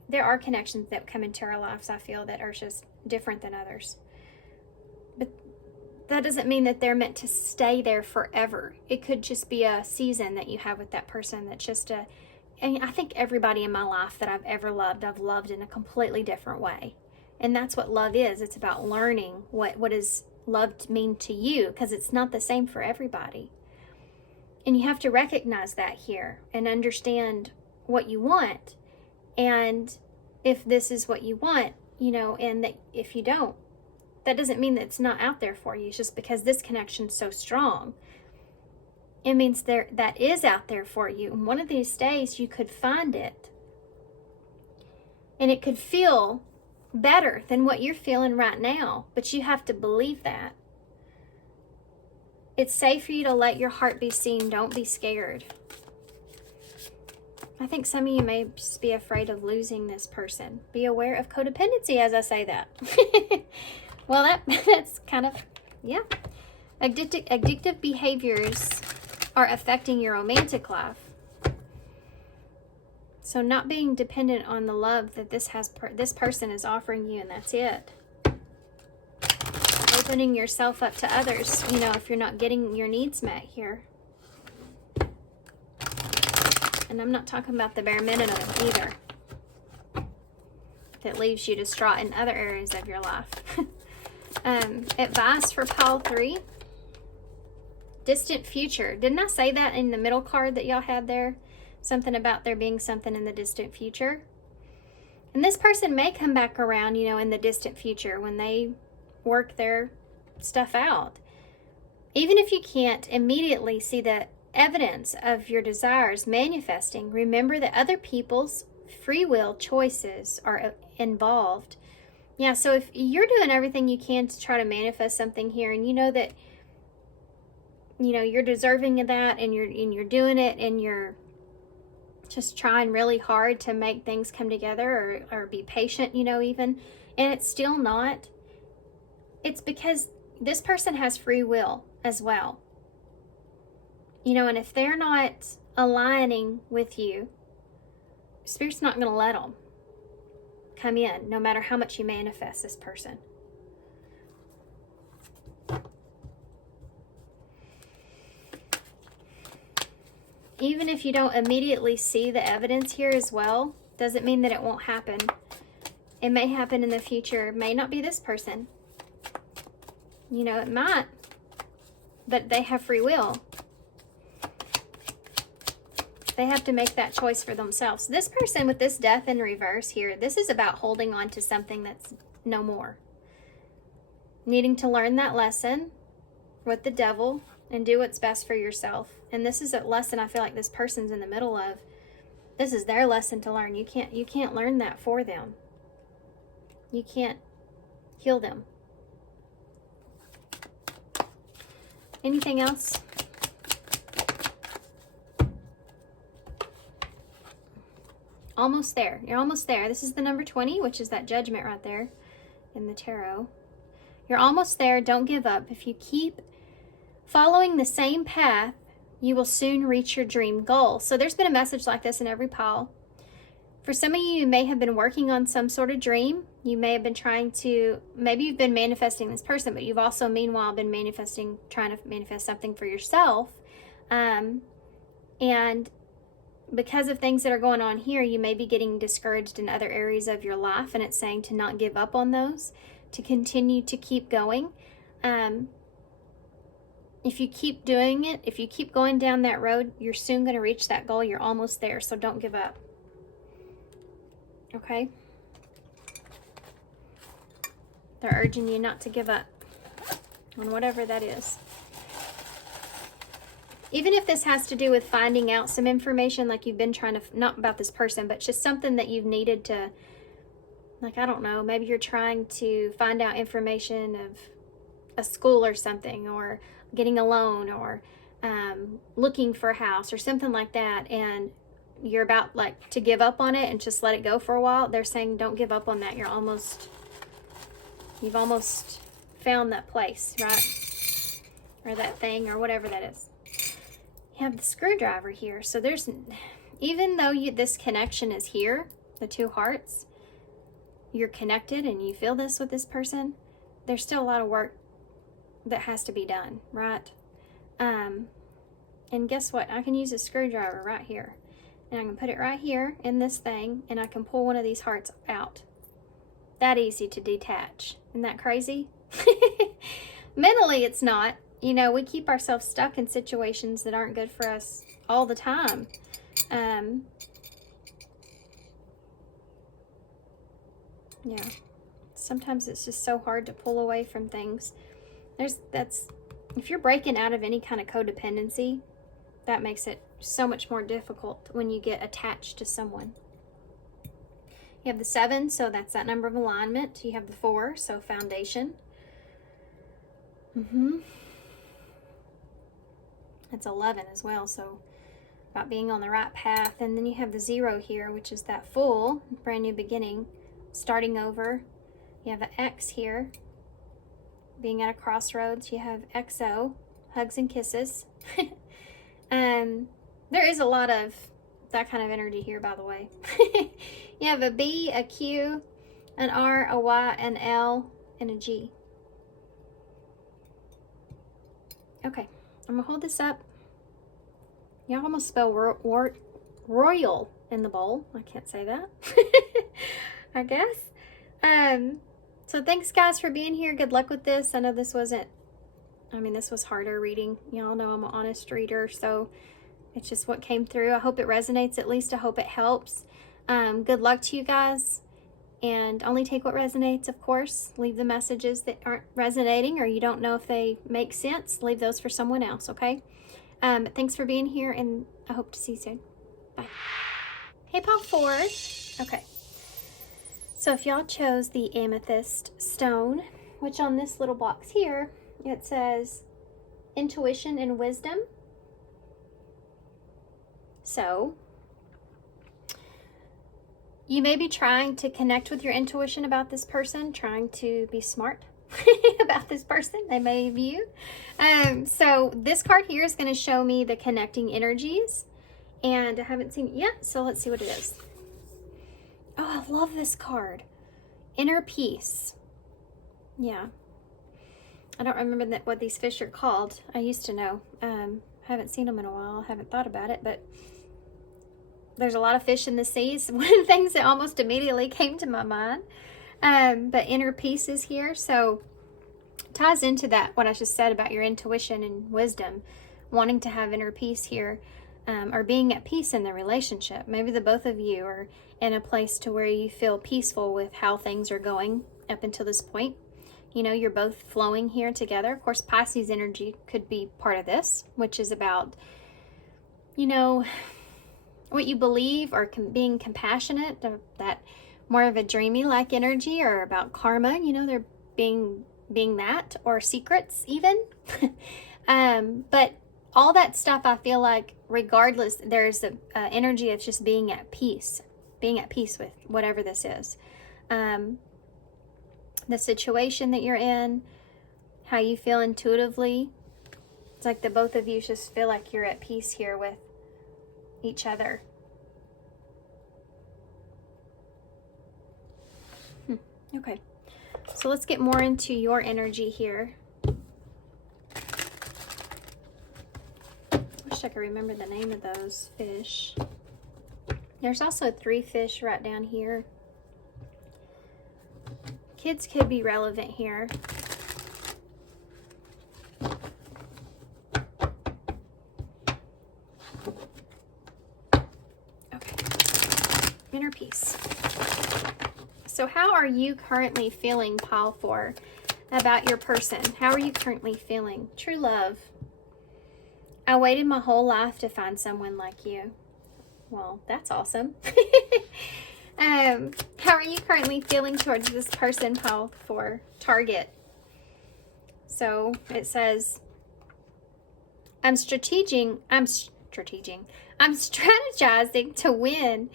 there are connections that come into our lives, I feel, that are just different than others. But that doesn't mean that they're meant to stay there forever. It could just be a season that you have with that person that's just and I think everybody in my life that I've ever loved, I've loved in a completely different way. And that's what love is. It's about learning what does love mean to you, because it's not the same for everybody. And you have to recognize that here and understand what you want. And if this is what you want, you know, and that if you don't, that doesn't mean that it's not out there for you. It's just because this connection's so strong, it means that is out there for you. And one of these days you could find it. And it could feel better than what you're feeling right now, but you have to believe that. It's safe for you to let your heart be seen. Don't be scared. I think some of you may just be afraid of losing this person. Be aware of codependency as I say that. Well, that's kind of, yeah. Addictive behaviors are affecting your romantic life. So not being dependent on the love that this person is offering you, and that's it. Opening yourself up to others, you know, if you're not getting your needs met here. And I'm not talking about the bare minimum either. That leaves you distraught in other areas of your life. Advice for pile 3. Distant future. Didn't I say that in the middle card that y'all had there? Something about there being something in the distant future. And this person may come back around, you know, in the distant future when they work their stuff out. Even if you can't immediately see the evidence of your desires manifesting, remember that other people's free will choices are involved. Yeah, so if you're doing everything you can to try to manifest something here, and you know that, you know, you're deserving of that, and you're doing it, and you're just trying really hard to make things come together, or be patient, you know, even, and it's still not, it's because this person has free will as well. You know, and if they're not aligning with you, Spirit's not going to let them come in, no matter how much you manifest this person. Even if you don't immediately see the evidence here as well, doesn't mean that it won't happen. It may happen in the future. It may not be this person. You know, it might, but they have free will. They have to make that choice for themselves. This person with this death in reverse here, this is about holding on to something that's no more. Needing to learn that lesson with the devil and do what's best for yourself. And this is a lesson I feel like this person's in the middle of. This is their lesson to learn. You can't learn that for them. You can't heal them. Anything else? Almost there. You're almost there. This is the number 20, which is that judgment right there in the tarot. You're almost there. Don't give up. If you keep following the same path, you will soon reach your dream goal. So there's been a message like this in every pile. For some of you, you may have been working on some sort of dream. You may have been maybe you've been manifesting this person, but you've also meanwhile been trying to manifest something for yourself. And because of things that are going on here, you may be getting discouraged in other areas of your life, and it's saying to not give up on those, to continue to keep going. If you keep doing it, if you keep going down that road, you're soon going to reach that goal. You're almost there, so don't give up. Okay? They're urging you not to give up on whatever that is. Even if this has to do with finding out some information, like you've been trying to, not about this person, but just something that you've needed to, like, I don't know, maybe you're trying to find out information of a school or something, or getting a loan, or looking for a house or something like that, and you're about like to give up on it and just let it go for a while. They're saying don't give up on that. You've almost found that place, right? Or that thing, or whatever that is. You have the screwdriver here. So there's, even though this connection is here, the 2 hearts, you're connected and you feel this with this person, there's still a lot of work that has to be done, right? And guess what? I can use a screwdriver right here. And I can put it right here in this thing, and I can pull one of these hearts out. That easy to detach. Isn't that crazy? Mentally, it's not. You know, we keep ourselves stuck in situations that aren't good for us all the time. Yeah. Sometimes it's just so hard to pull away from things. If you're breaking out of any kind of codependency, that makes it so much more difficult when you get attached to someone. You have the 7, so that's that number of alignment. You have the 4, so foundation. That's 11 as well, so about being on the right path. And then you have the 0 here, which is that full, brand new beginning, starting over. You have an X here, being at a crossroads. You have XO, hugs and kisses. There is a lot of that kind of energy here, by the way. You have a B, a Q, an R, a Y, an L, and a G. Okay, I'm gonna hold this up. Y'all almost spell royal in the bowl. I can't say that. I guess. So thanks guys for being here. Good luck with this. I know this wasn't, this was harder reading. Y'all know I'm an honest reader, so it's just what came through. I hope it resonates at least. I hope it helps. Good luck to you guys. And only take what resonates, of course. Leave the messages that aren't resonating or you don't know if they make sense. Leave those for someone else, okay? Thanks for being here, and I hope to see you soon. Bye. Hey, Paul Ford. Okay. So if y'all chose the amethyst stone, which on this little box here, it says intuition and wisdom. So you may be trying to connect with your intuition about this person, trying to be smart about this person, they may view. So this card here is going to show me the connecting energies, and I haven't seen it yet, so let's see what it is. Oh, I love this card. Inner peace. Yeah. I don't remember what these fish are called. I used to know. Haven't seen them in a while. Haven't thought about it, but there's a lot of fish in the seas. One of the things that almost immediately came to my mind. But inner peace is here. So ties into that, what I just said about your intuition and wisdom, wanting to have inner peace here, or being at peace in the relationship. Maybe the both of you are in a place to where you feel peaceful with how things are going up until this point. You know, you're both flowing here together. Of course, Pisces energy could be part of this, which is about, you know, what you believe, or being compassionate, or that more of a dreamy like energy, or about karma, you know, they're being that, or secrets even. But all that stuff, I feel like regardless, there's a energy of just being at peace with whatever this is. The situation that you're in, how you feel intuitively. It's like the both of you just feel like you're at peace here with each other. Okay, so let's get more into your energy here. Wish I could remember the name of those fish. There's also 3 fish right down here. Kids could be relevant here. Okay, inner peace. So how are you currently feeling, pile 4, about your person? How are you currently feeling? True love. I waited my whole life to find someone like you. Well, that's awesome. How are you currently feeling towards this person, pile 4? Target. So it says, I'm strategizing to win.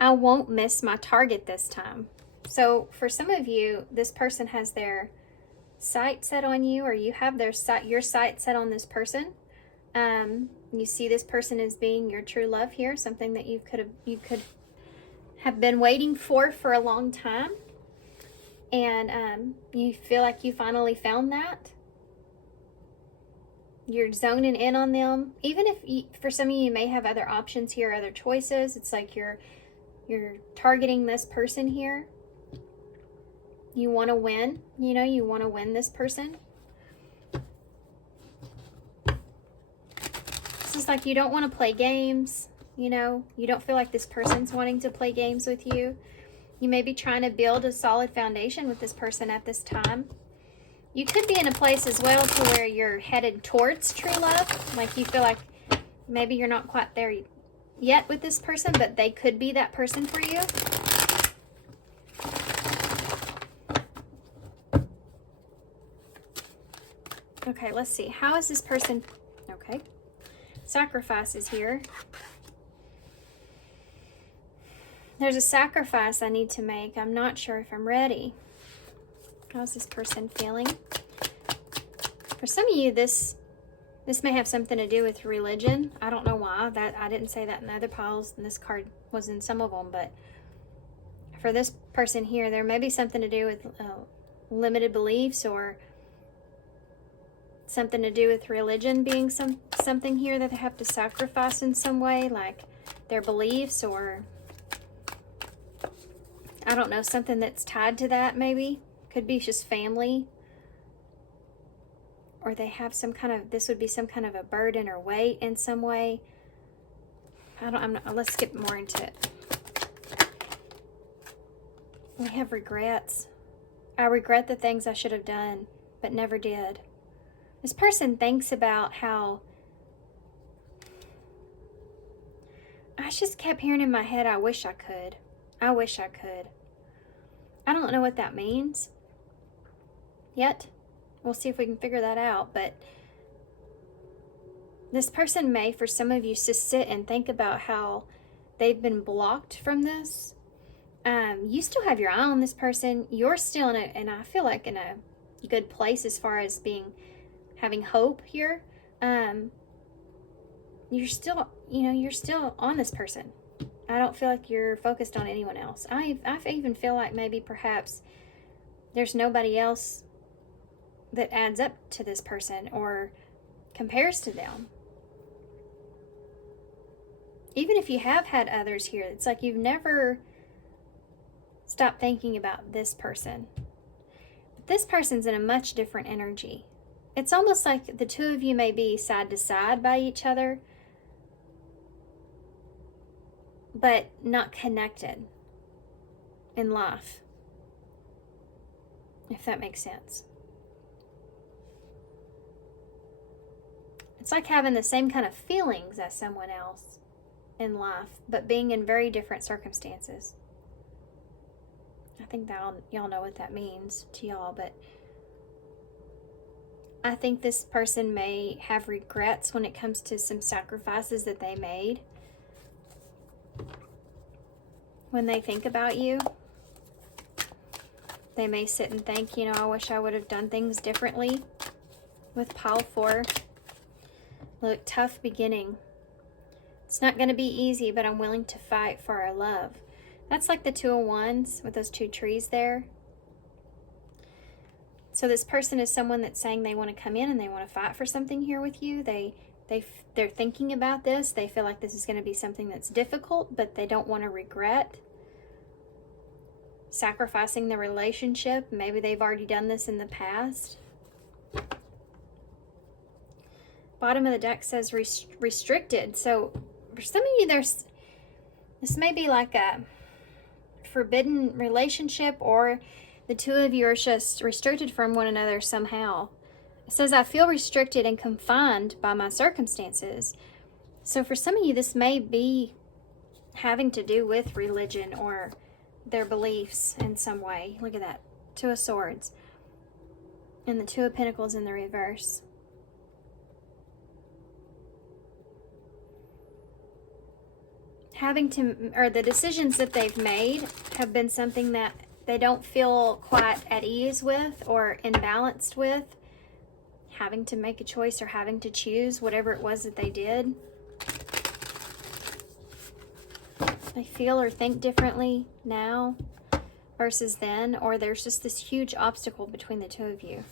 I won't miss my target this time. So for some of you, this person has their sight set on you, or you have your sight set on this person. You see this person as being your true love here, something that you could have been waiting for a long time, and you feel like you finally found that. You're zoning in on them, even if for some of you may have other options here, other choices. It's like you're targeting this person here. You want to win, you know, you want to win this person. This is like you don't want to play games, you know, you don't feel like this person's wanting to play games with you. You may be trying to build a solid foundation with this person at this time. You could be in a place as well to where you're headed towards true love. Like you feel like maybe you're not quite there yet with this person, but they could be that person for you. Okay, let's see. How is this person? Okay. Sacrifice is here. There's a sacrifice I need to make. I'm not sure if I'm ready. How's this person feeling? For some of you, this may have something to do with religion. I don't know why. That I didn't say that in the other piles, and this card was in some of them, but for this person here, there may be something to do with limited beliefs, or something to do with religion being something here that they have to sacrifice in some way, like their beliefs, or I don't know, something that's tied to that maybe. Could be just family. Or they have some kind of, this would be some kind of a burden or weight in some way. Let's skip more into it. We have regrets. I regret the things I should have done, but never did. This person thinks about how, I just kept hearing in my head, I wish I could. I wish I could. I don't know what that means yet. We'll see if we can figure that out, but this person may, for some of you, just sit and think about how they've been blocked from this. You still have your eye on this person. You're still and I feel like in a good place as far as having hope here. You're still, you're still on this person. I don't feel like you're focused on anyone else. I even feel like maybe perhaps there's nobody else that adds up to this person or compares to them. Even if you have had others here, it's like you've never stopped thinking about this person. But this person's in a much different energy. It's almost like the two of you may be side to side by each other, but not connected in life, if that makes sense. It's like having the same kind of feelings as someone else in life, but being in very different circumstances. I think that y'all know what that means to y'all, but I think this person may have regrets when it comes to some sacrifices that they made. When they think about you, they may sit and think, I wish I would have done things differently. With pile 4, look, tough beginning. It's not going to be easy, but I'm willing to fight for our love. That's like the 2 of Wands with those 2 trees there. So this person is someone that's saying they want to come in and they want to fight for something here with you. They're thinking about this. They feel like this is going to be something that's difficult, but they don't want to regret sacrificing the relationship. Maybe they've already done this in the past. Bottom of the deck says restricted. So for some of you, this may be like a forbidden relationship, or the 2 of you are just restricted from one another somehow. It says, I feel restricted and confined by my circumstances. So for some of you, this may be having to do with religion or their beliefs in some way. Look at that. 2 of Swords. And the 2 of Pentacles in the reverse. The decisions that they've made have been something that they don't feel quite at ease with or imbalanced with. Having to make a choice or having to choose whatever it was that they did. They feel or think differently now versus then, or there's just this huge obstacle between the 2 of you.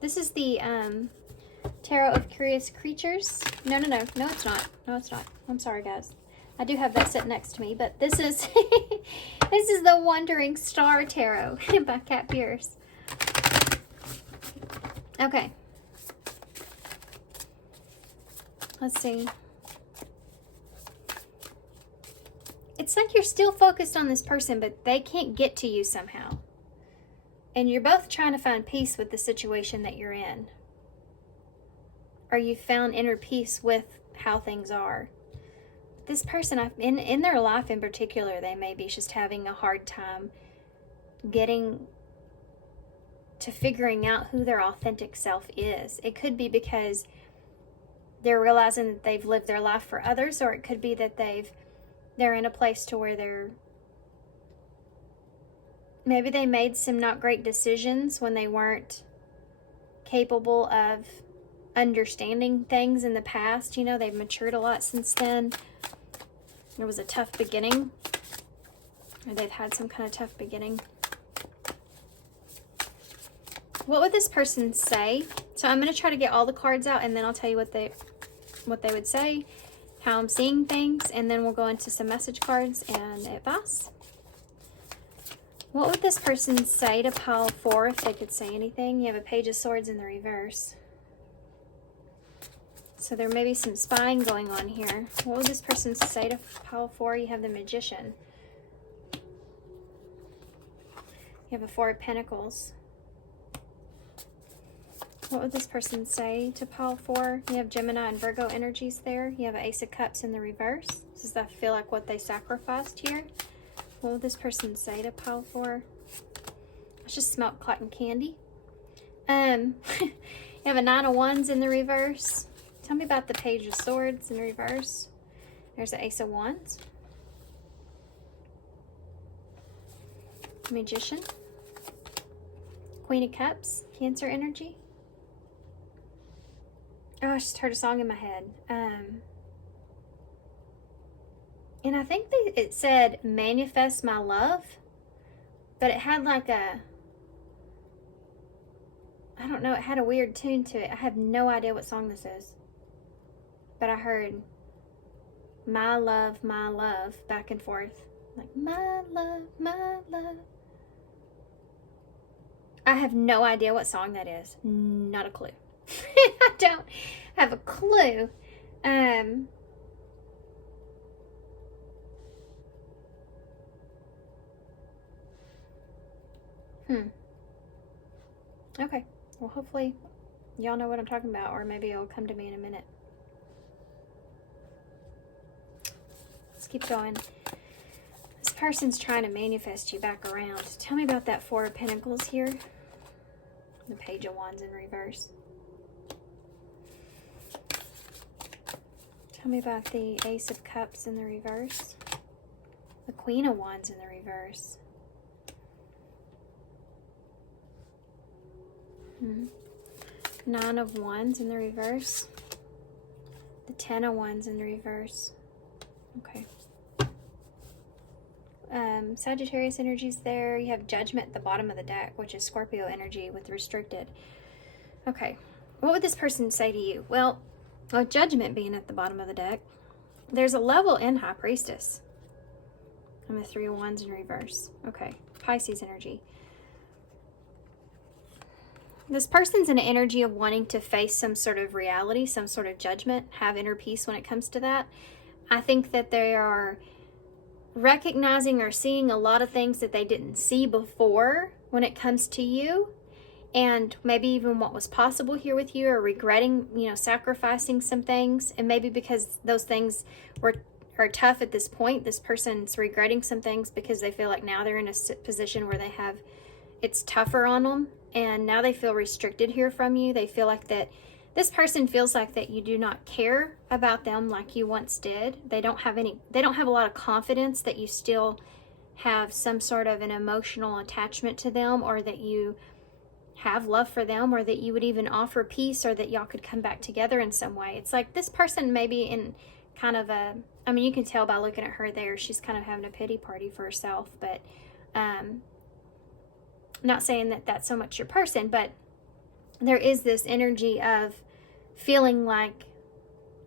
This is the Tarot of Curious Creatures. No, it's not. No, it's not. I'm sorry, guys. I do have that sitting next to me, but this is this is the Wandering Star Tarot by Kat Pierce. Okay. Let's see. It's like you're still focused on this person, but they can't get to you somehow. And you're both trying to find peace with the situation that you're in. Or you found inner peace with how things are. This person, in their life in particular, they may be just having a hard time getting to figuring out who their authentic self is. It could be because they're realizing that they've lived their life for others, or it could be that they're in a place to where they're maybe they made some not great decisions when they weren't capable of understanding things in the past. You know, they've matured a lot since then. There was a tough beginning, or they've had some kind of tough beginning. What would this person say? So I'm going to try to get all the cards out, and then I'll tell you what they would say, how I'm seeing things, and then we'll go into some message cards and advice. What would this person say to pile 4 if they could say anything? You have a Page of Swords in the reverse. So there may be some spying going on here. What would this person say to pile 4? You have the Magician. You have a 4 of Pentacles. What would this person say to pile 4? You have Gemini and Virgo energies there. You have an Ace of Cups in the reverse. Does that feel like what they sacrificed here? What would this person say to pile 4? I just smelled cotton candy. You have a 9 of Wands in the reverse. Tell me about the Page of Swords in reverse. There's an Ace of Wands. Magician. Queen of Cups, Cancer energy. Oh, I just heard a song in my head. And I think it said, manifest my love. But it had like a, I don't know, it had a weird tune to it. I have no idea what song this is. But I heard, my love, back and forth. Like, my love, my love. I have no idea what song that is. Not a clue. I don't have a clue. Okay. Well, hopefully y'all know what I'm talking about, or maybe it'll come to me in a minute. Let's keep going. This person's trying to manifest you back around. Tell me about that 4 of Pentacles here. The Page of Wands in reverse. Tell me about the Ace of Cups in the reverse. The Queen of Wands in the reverse. 9 of Wands in the reverse. The 10 of Wands in the reverse. Okay. Sagittarius energies there. You have Judgment at the bottom of the deck, which is Scorpio energy with restricted. Okay. What would this person say to you? Well, with Judgment being at the bottom of the deck, there's a level in High Priestess. And the 3 of Wands in reverse. Okay. Pisces energy. This person's in an energy of wanting to face some sort of reality, some sort of judgment, have inner peace when it comes to that. I think that they are recognizing or seeing a lot of things that they didn't see before when it comes to you, and maybe even what was possible here with you, or regretting, you know, sacrificing some things. And maybe because those things are tough at this point, this person's regretting some things because they feel like now they're in a position where it's tougher on them, and now they feel restricted here from you. They feel like that this person feels like that you do not care about them like you once did. They don't have a lot of confidence that you still have some sort of an emotional attachment to them, or that you have love for them, or that you would even offer peace, or that y'all could come back together in some way. It's like this person may be in kind of a, I mean, you can tell by looking at her there, she's kind of having a pity party for herself. But not saying that that's so much your person, but there is this energy of feeling like,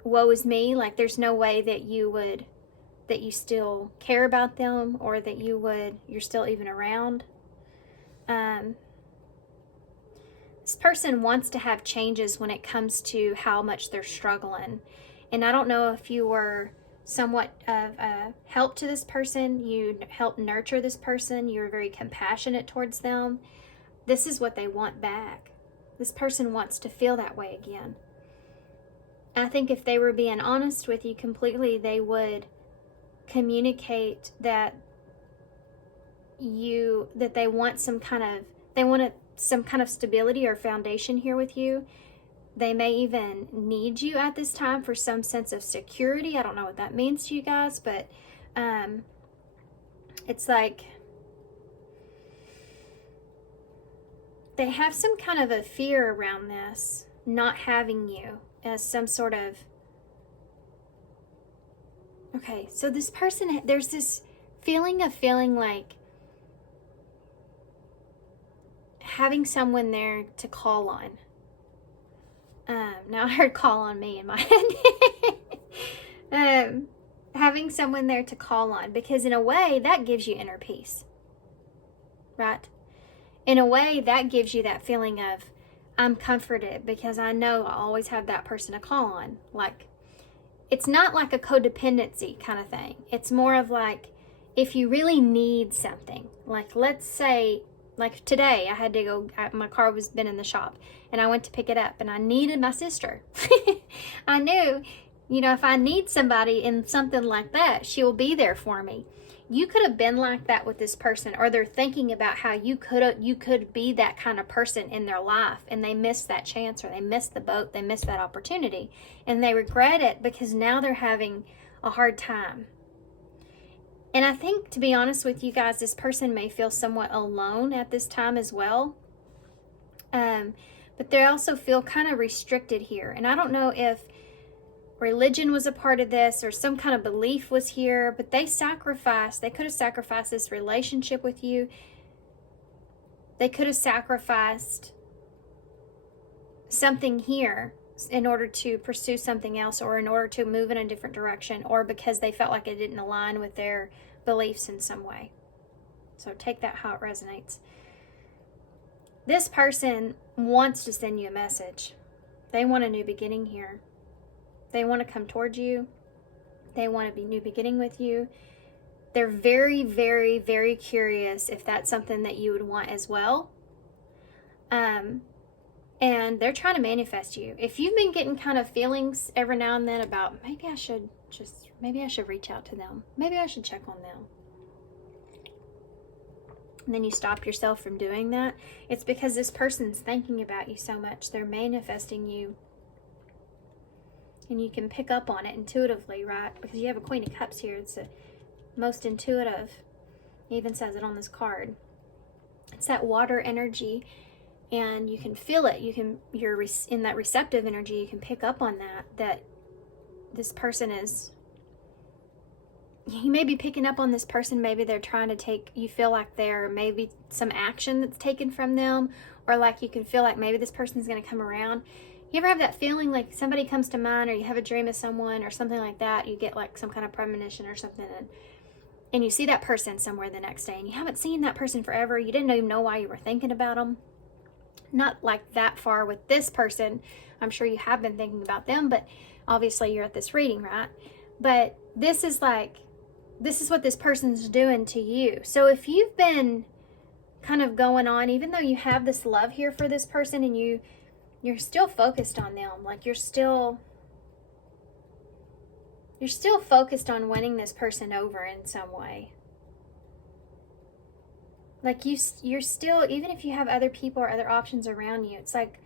woe is me, like there's no way that you still care about them, or that you're still even around. This person wants to have changes when it comes to how much they're struggling. And I don't know if you were somewhat of a help to this person, you helped nurture this person, you were very compassionate towards them. This is what they want back. This person wants to feel that way again. I think if they were being honest with you completely, they would communicate that they want some kind of stability or foundation here with you. They may even need you at this time for some sense of security. I don't know what that means to you guys, but it's like they have some kind of a fear around this, not having you as some sort of... Okay, so this person, there's this feeling of feeling like having someone there to call on. Now I heard call on me in my head. Having someone there to call on, because in a way that gives you inner peace, right? In a way that gives you that feeling of, I'm comforted because I know I always have that person to call on. Like, it's not like a codependency kind of thing. It's more of like, if you really need something, like let's say, like today I had to go, my car was been in the shop and I went to pick it up and I needed my sister. I knew, you know, if I need somebody in something like that, she will be there for me. You could have been like that with this person, or they're thinking about how you could be that kind of person in their life, and they missed that chance, or they missed the boat, they missed that opportunity, and they regret it because now they're having a hard time. And I think, to be honest with you guys, this person may feel somewhat alone at this time as well. But they also feel kind of restricted here. And I don't know if religion was a part of this or some kind of belief was here, but they could have sacrificed this relationship with you. They could have sacrificed something here in order to pursue something else, or in order to move in a different direction, or because they felt like it didn't align with their beliefs in some way. So take that how it resonates. This person wants to send you a message. They want a new beginning here. They want to come towards you. They want to be new beginning with you. They're very, very, very curious if that's something that you would want as well. And they're trying to manifest you. If you've been getting kind of feelings every now and then about maybe I should reach out to them. Maybe I should check on them. And then you stop yourself from doing that. It's because this person's thinking about you so much. They're manifesting you. And you can pick up on it intuitively, right? Because you have a Queen of Cups here. It's the most intuitive. It even says it on this card. It's that water energy, and you can feel it. You're in that receptive energy. You can pick up on that this person is... You may be picking up on this person. Maybe they're trying to take... You feel like there may be some action that's taken from them, or like you can feel like maybe this person's going to come around. You ever have that feeling like somebody comes to mind, or you have a dream of someone or something like that? You get like some kind of premonition or something, and you see that person somewhere the next day, and you haven't seen that person forever. You didn't even know why you were thinking about them. Not like that far with this person. I'm sure you have been thinking about them, but obviously you're at this reading, right? But this is what this person's doing to you. So if you've been kind of going on, even though you have this love here for this person, and you're still focused on them, like you're still focused on winning this person over in some way. Like you're still, even if you have other people or other options around you, it's like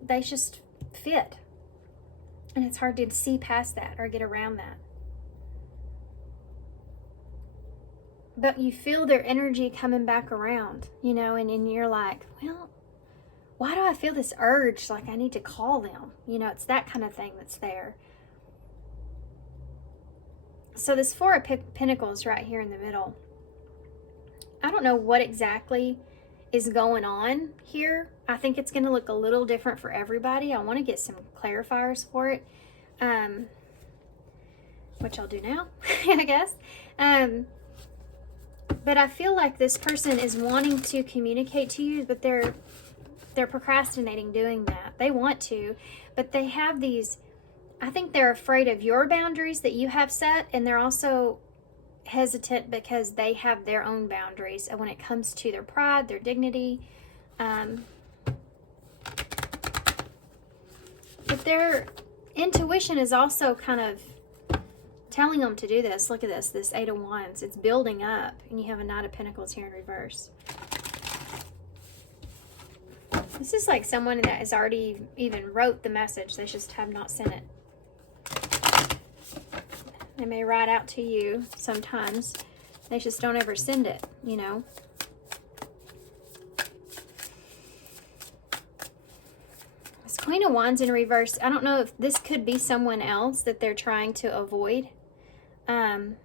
they just fit. And it's hard to see past that or get around that. But you feel their energy coming back around, you know, and you're like, well, why do I feel this urge like I need to call them? You know, it's that kind of thing that's there. So this Four of Pentacles right here in the middle. I don't know what exactly is going on here. I think it's going to look a little different for everybody. I want to get some clarifiers for it, which I'll do now, I guess. But I feel like this person is wanting to communicate to you, but they're procrastinating doing that. They want to, but they have these... I think they're afraid of your boundaries that you have set, and they're also hesitant because they have their own boundaries when it comes to their pride, their dignity. But their intuition is also kind of telling them to do this. Look at this Eight of Wands. It's building up, and you have a Knight of Pentacles here in reverse. This is like someone that has already even wrote the message. They just have not sent it. They may write out to you sometimes. They just don't ever send it, you know. Queen of Wands in reverse. I don't know if this could be someone else that they're trying to avoid in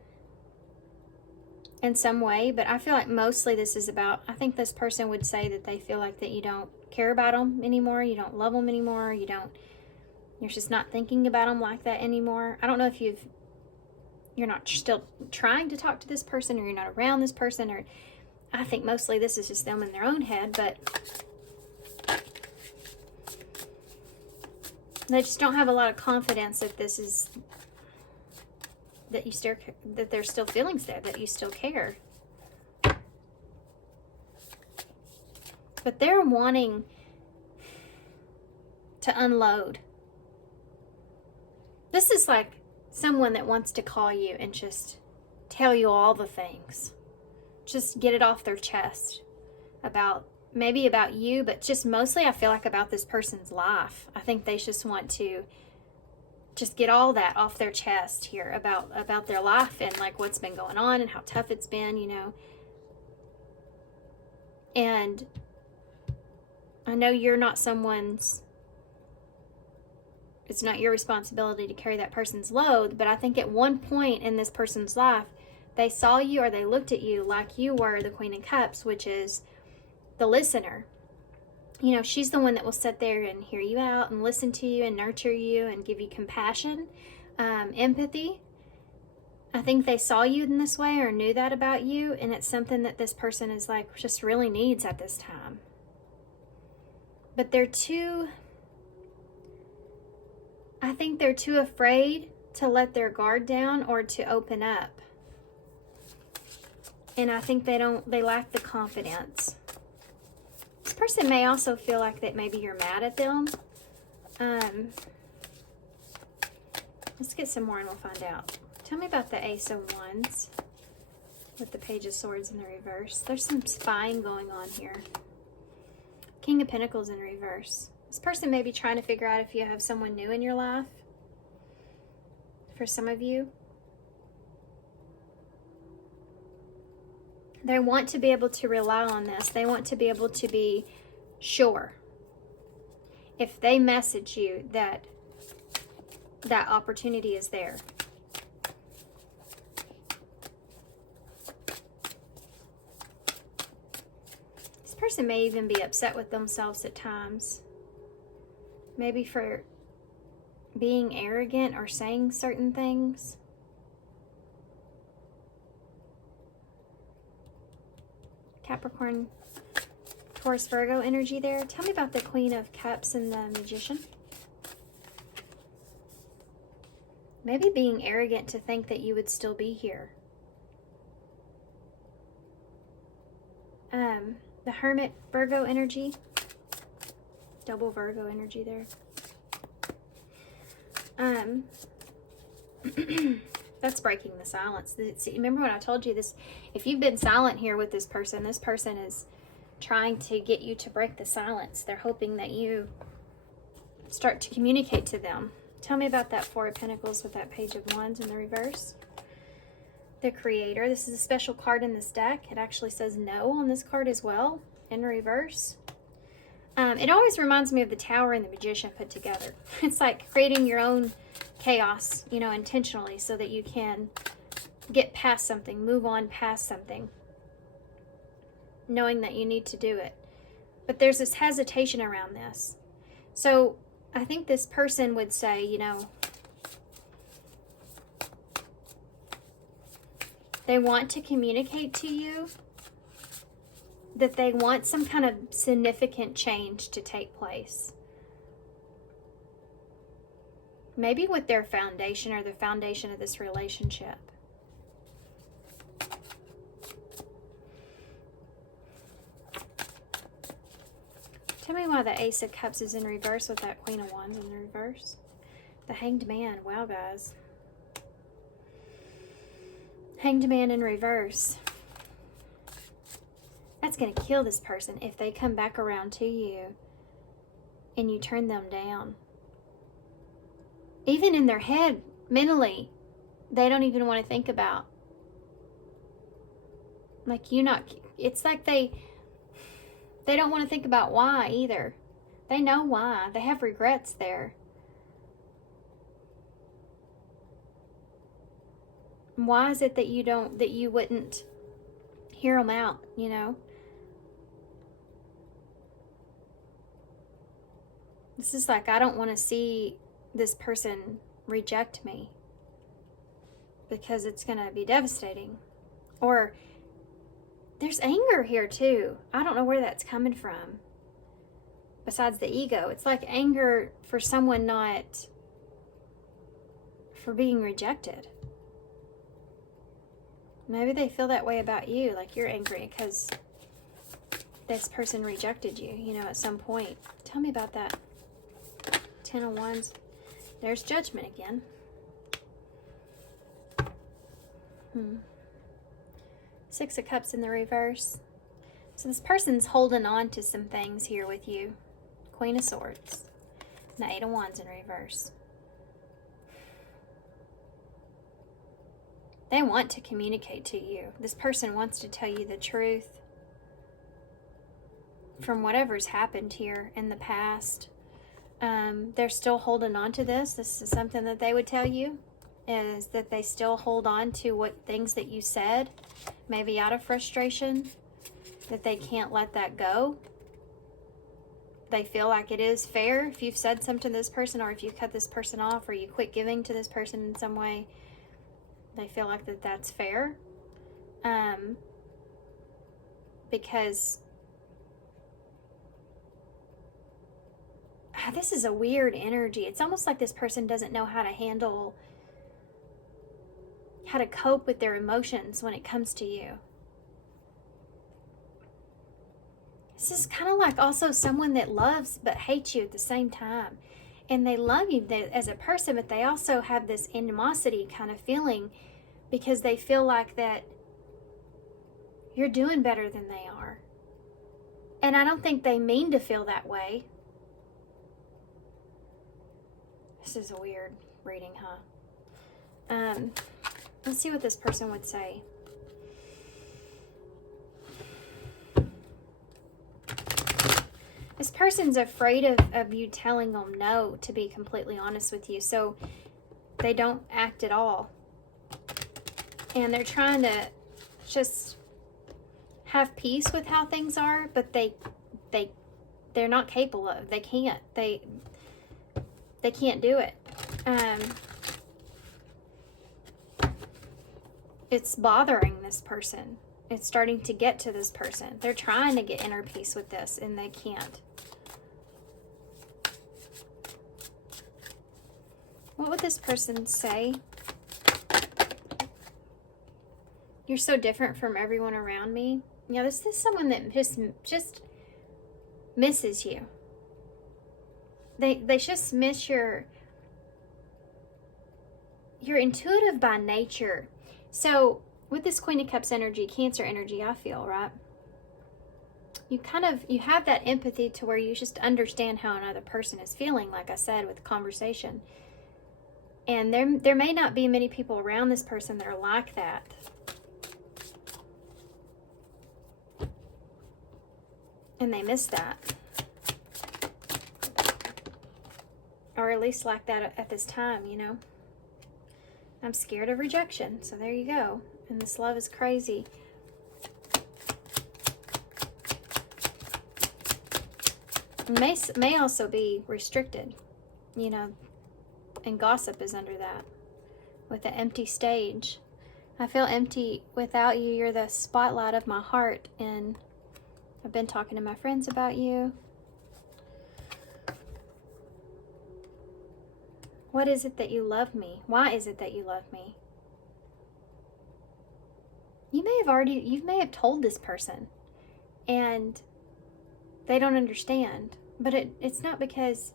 some way, but I feel like mostly this is about, I think this person would say that they feel like that you don't care about them anymore, you don't love them anymore, you're just not thinking about them like that anymore. I don't know if you're not still trying to talk to this person, or you're not around this person, or I think mostly this is just them in their own head, but they just don't have a lot of confidence that this is, that you still, that there's still feelings there, that you still care. But they're wanting to unload. This is like someone that wants to call you and just tell you all the things. Just get it off their chest about, maybe about you, but just mostly I feel like about this person's life. I think they just want to just get all that off their chest here about their life and like what's been going on and how tough it's been, you know. And I know you're not someone's, it's not your responsibility to carry that person's load, but I think at one point in this person's life, they saw you or they looked at you like you were the Queen of Cups, which is the listener. You know, she's the one that will sit there and hear you out and listen to you and nurture you and give you compassion, empathy. I think they saw you in this way or knew that about you, and it's something that this person is like just really needs at this time. But I think they're too afraid to let their guard down or to open up. And I think they lack the confidence. This person may also feel like that maybe you're mad at them. Let's get some more and we'll find out. Tell me about the Ace of Wands with the Page of Swords in the reverse. There's some spying going on here. King of Pentacles in reverse. This person may be trying to figure out if you have someone new in your life. For some of you. They want to be able to rely on this. They want to be able to be sure. If they message you that that opportunity is there. This person may even be upset with themselves at times. Maybe for being arrogant or saying certain things. Capricorn, Taurus, Virgo energy there. Tell me about the Queen of Cups and the Magician. Maybe being arrogant to think that you would still be here. The Hermit, Virgo energy. Double Virgo energy there. That's breaking the silence. Remember when I told you this, if you've been silent here with this person is trying to get you to break the silence. They're hoping that you start to communicate to them. Tell me about that Four of Pentacles with that Page of Wands in the reverse. The Creator. This is a special card in this deck. It actually says no on this card as well in reverse. It always reminds me of the Tower and the Magician put together. It's like creating your own chaos, you know, intentionally so that you can get past something, move on past something, knowing that you need to do it. But there's this hesitation around this. So I think this person would say, you know, they want to communicate to you that they want some kind of significant change to take place. Maybe with their foundation or the foundation of this relationship. Tell me why the Ace of Cups is in reverse with that Queen of Wands in the reverse. The Hanged Man. Wow, guys. Hanged Man in reverse. That's going to kill this person if they come back around to you and you turn them down. Even in their head, mentally, they don't even want to think about. Like you not, it's like they don't want to think about why either. They know why. They have regrets there. Why is it that you wouldn't hear them out, you know? This is like, I don't want to see this person reject me because it's going to be devastating. Or there's anger here too. I don't know where that's coming from. Besides the ego, it's like anger for someone for being rejected. Maybe they feel that way about you, like you're angry because this person rejected you, you know, at some point. Tell me about that. 10 of Wands. There's Judgment again. Six of Cups in the reverse. So this person's holding on to some things here with you. Queen of Swords. And the Eight of Wands in reverse. They want to communicate to you. This person wants to tell you the truth from whatever's happened here in the past. They're still holding on to this. This is something that they would tell you, is that they still hold on to what things that you said, maybe out of frustration, that they can't let that go. They feel like it is fair if you've said something to this person, or if you cut this person off, or you quit giving to this person in some way. They feel like that's fair. Because this is a weird energy. It's almost like this person doesn't know how to cope with their emotions when it comes to you. This is kind of like also someone that loves but hates you at the same time. And they love you as a person, but they also have this animosity kind of feeling because they feel like that you're doing better than they are. And I don't think they mean to feel that way. This is a weird reading, huh? Let's see what this person would say. This person's afraid of you telling them no, to be completely honest with you. So they don't act at all. And they're trying to just have peace with how things are, but they're not capable of. They can't. They can't do it. It's bothering this person. It's starting to get to this person. They're trying to get inner peace with this, and they can't. What would this person say? You're so different from everyone around me. Yeah, this is someone that just misses you. They just miss you're intuitive by nature. So with this Queen of Cups energy, Cancer energy, I feel, right? You have that empathy to where you just understand how another person is feeling, like I said, with the conversation. And there may not be many people around this person that are like that. And they miss that. Or at least like that at this time, you know. I'm scared of rejection, so there you go. And this love is crazy. May also be restricted, you know, and gossip is under that. With the empty stage. I feel empty without you. You're the spotlight of my heart, and I've been talking to my friends about you. What is it that you love me? Why is it that you love me? You may have told this person, and they don't understand. But it's not because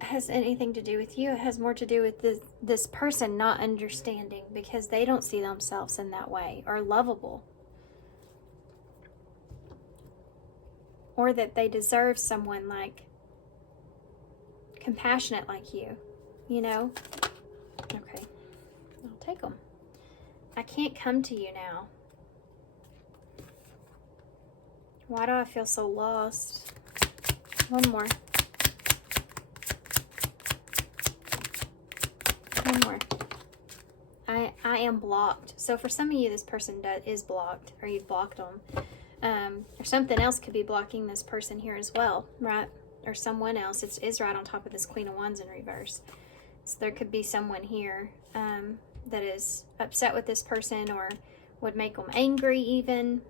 it has anything to do with you. It has more to do with this person not understanding because they don't see themselves in that way, or lovable. Or that they deserve someone like compassionate like you know? Okay, I'll take them. I can't come to you now. Why do I feel so lost? One more. One more. I am blocked. So for some of you, this person is blocked, or you've blocked them. Or something else could be blocking this person here as well, right? Or someone else. It is right on top of this Queen of Wands in reverse. So there could be someone here that is upset with this person or would make them angry even.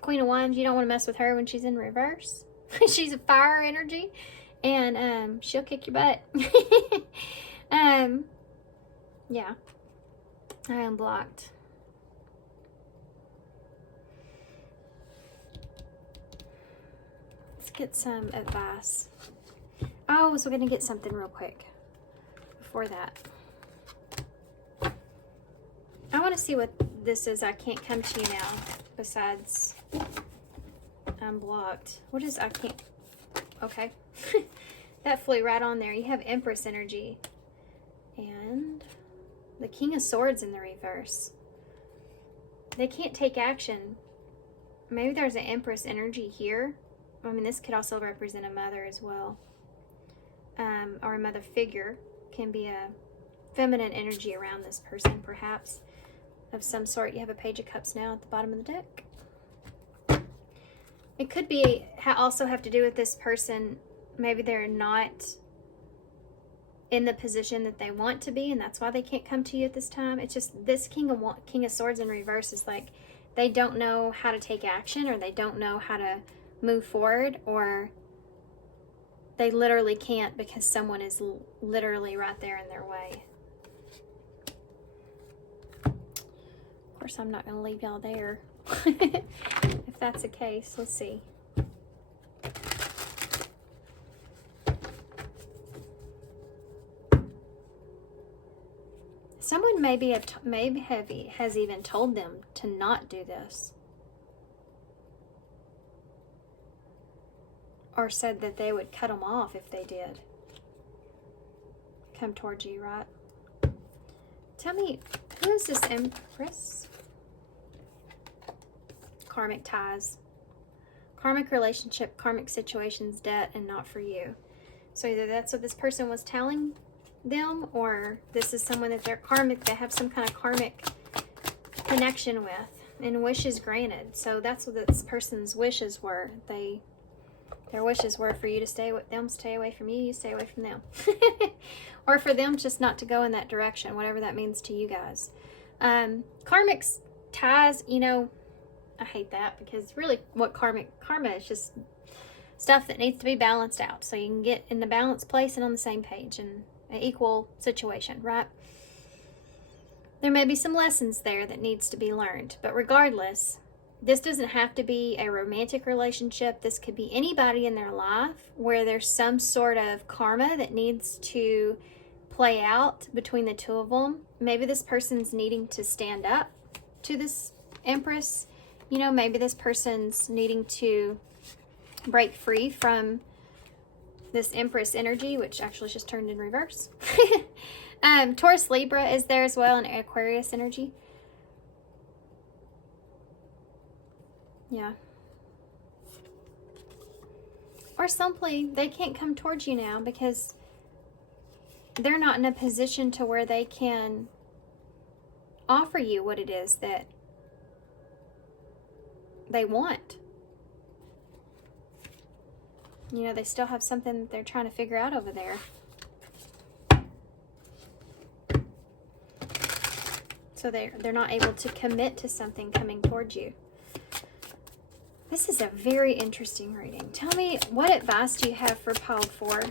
Queen of Wands, you don't want to mess with her when she's in reverse. She's a fire energy, and she'll kick your butt. Yeah. I am blocked. Let's get some advice. Oh, so we're going to get something real quick before that. I want to see what this is. I can't come to you now besides I'm blocked. What is I can't? Okay. That flew right on there. You have Empress energy. And the King of Swords in the reverse. They can't take action. Maybe there's an Empress energy here. I mean, this could also represent a mother as well. Or a mother figure. Can be a feminine energy around this person, perhaps. Of some sort. You have a Page of Cups now at the bottom of the deck. It could be also have to do with this person. Maybe they're not in the position that they want to be, and that's why they can't come to you at this time. It's just this King of Swords in reverse is like they don't know how to take action, or they don't know how to move forward, or they literally can't because someone is literally right there in their way. Of course, I'm not going to leave y'all there. If that's the case, let's see. Someone has even told them to not do this. Or said that they would cut them off if they did. Come towards you, right? Tell me, who is this Empress? Karmic ties. Karmic relationship, karmic situations, debt, and not for you. So either that's what this person was telling them, or this is someone that they're karmic, they have some kind of karmic connection with, and wishes granted. So that's what this person's wishes were. Their wishes were for you to stay with them, stay away from you, you stay away from them. Or for them just not to go in that direction, whatever that means to you guys. Karmic ties, you know, I hate that because really what karma is just stuff that needs to be balanced out. So you can get in the balanced place and on the same page and an equal situation, right? There may be some lessons there that needs to be learned, but regardless, this doesn't have to be a romantic relationship. This could be anybody in their life where there's some sort of karma that needs to play out between the two of them. Maybe this person's needing to stand up to this Empress. You know, maybe this person's needing to break free from this Empress energy, which actually just turned in reverse. Taurus Libra is there as well, and Aquarius energy. Yeah. Or simply, they can't come towards you now because they're not in a position to where they can offer you what it is that they want. You know, they still have something that they're trying to figure out over there. So they're not able to commit to something coming towards you. This is a very interesting reading. Tell me, what advice do you have for pile 4?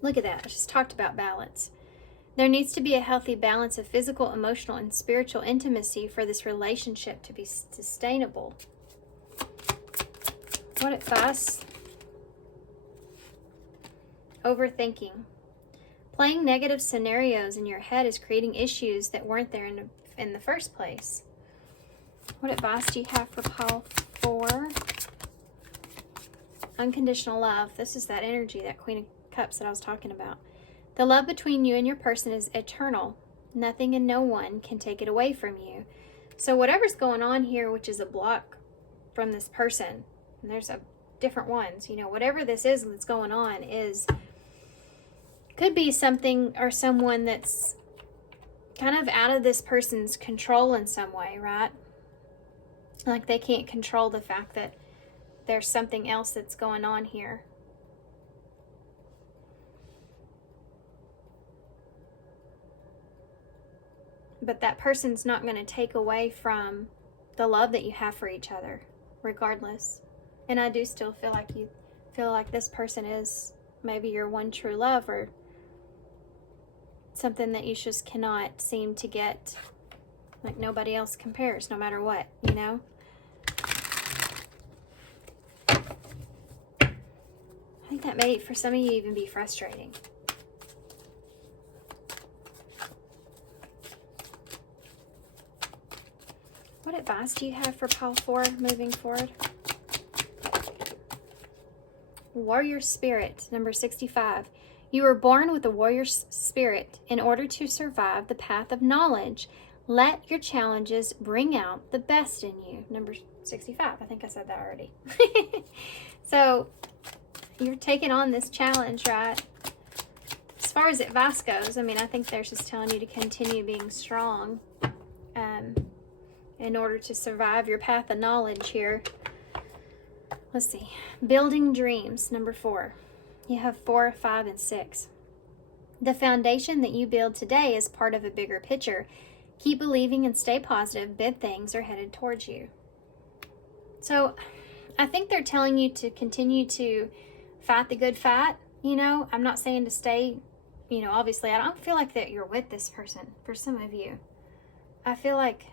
Look at that. I just talked about balance. There needs to be a healthy balance of physical, emotional, and spiritual intimacy for this relationship to be sustainable. What advice? Overthinking. Playing negative scenarios in your head is creating issues that weren't there in the first place. What advice do you have for pile 4? Unconditional love. This is that energy, that Queen of Cups that I was talking about. The love between you and your person is eternal. Nothing and no one can take it away from you. So whatever's going on here, which is a block from this person, and there's a different ones. You know, whatever this is that's going on could be something or someone that's kind of out of this person's control in some way, right? Like they can't control the fact that there's something else that's going on here. But that person's not going to take away from the love that you have for each other, regardless. And I do still feel like this person is maybe your one true love, or something that you just cannot seem to get. Like nobody else compares, no matter what, you know? I think that may, for some of you, even be frustrating. What advice do you have for pile 4 moving forward? Warrior spirit, number 65. You were born with a warrior spirit. In order to survive the path of knowledge, let your challenges bring out the best in you. Number 65. I think I said that already. So you're taking on this challenge, right? As far as advice goes, I mean, I think they're just telling you to continue being strong in order to survive your path of knowledge here. Let's see. Building dreams, number 4. You have 4, 5, and 6. The foundation that you build today is part of a bigger picture. Keep believing and stay positive. Big things are headed towards you. So I think they're telling you to continue to fight the good fight. You know, I'm not saying to stay, you know, obviously I don't feel like that you're with this person. For some of you, I feel like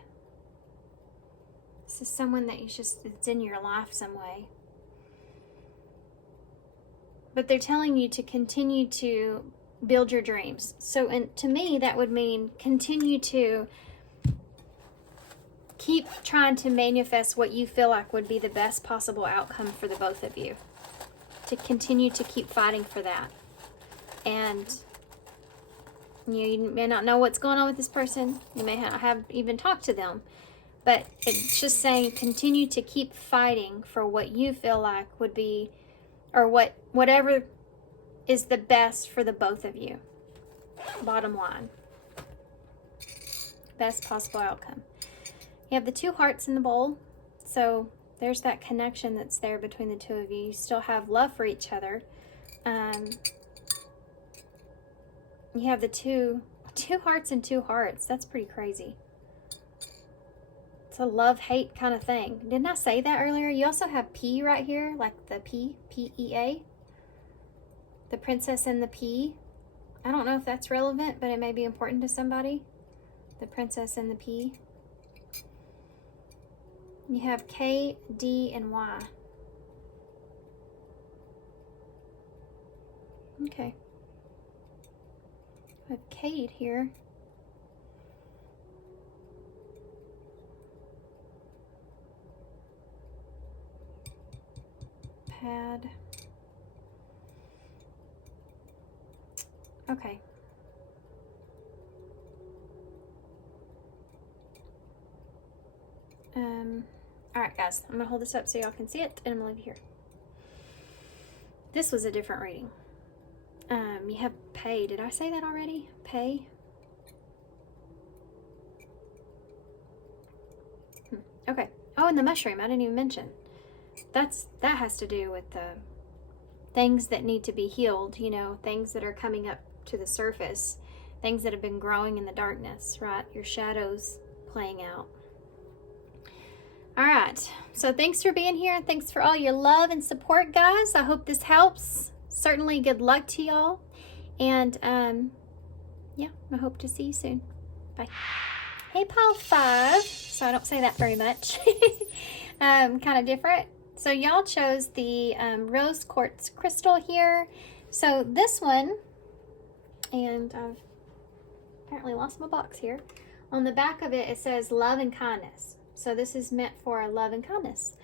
this is someone that it's in your life some way. But they're telling you to continue to build your dreams. So, and to me, that would mean continue to keep trying to manifest what you feel like would be the best possible outcome for the both of you. To continue to keep fighting for that. And you may not know what's going on with this person. You may not have even talked to them. But it's just saying continue to keep fighting for what you feel like would be, or whatever is the best for the both of you. Bottom line. Best possible outcome. You have the 2 hearts in the bowl. So there's that connection that's there between the 2 of you. You still have love for each other. You have the two hearts and 2 hearts. That's pretty crazy. It's a love-hate kind of thing. Didn't I say that earlier? You also have P right here, like the P, P-E-A. The princess and the P. I don't know if that's relevant, but it may be important to somebody. The princess and the P. You have K, D, and Y. Okay. I have Kate here. Pad. Okay. Alright guys, I'm going to hold this up so y'all can see it, and I'm going to leave it here. This was a different reading. You have pay. Did I say that already? Pay? Okay. Oh, and the mushroom. I didn't even mention. That has to do with the things that need to be healed, you know, things that are coming up to the surface, things that have been growing in the darkness, right? Your shadows playing out. All right. So thanks for being here. Thanks for all your love and support, guys. I hope this helps. Certainly good luck to y'all. And yeah, I hope to see you soon. Bye. Hey, pile 5. So I don't say that very much. Kind of different. So y'all chose the rose quartz crystal here. So this one, and I've apparently lost my box here. On the back of it, it says love and kindness. So this is meant for love and kindness.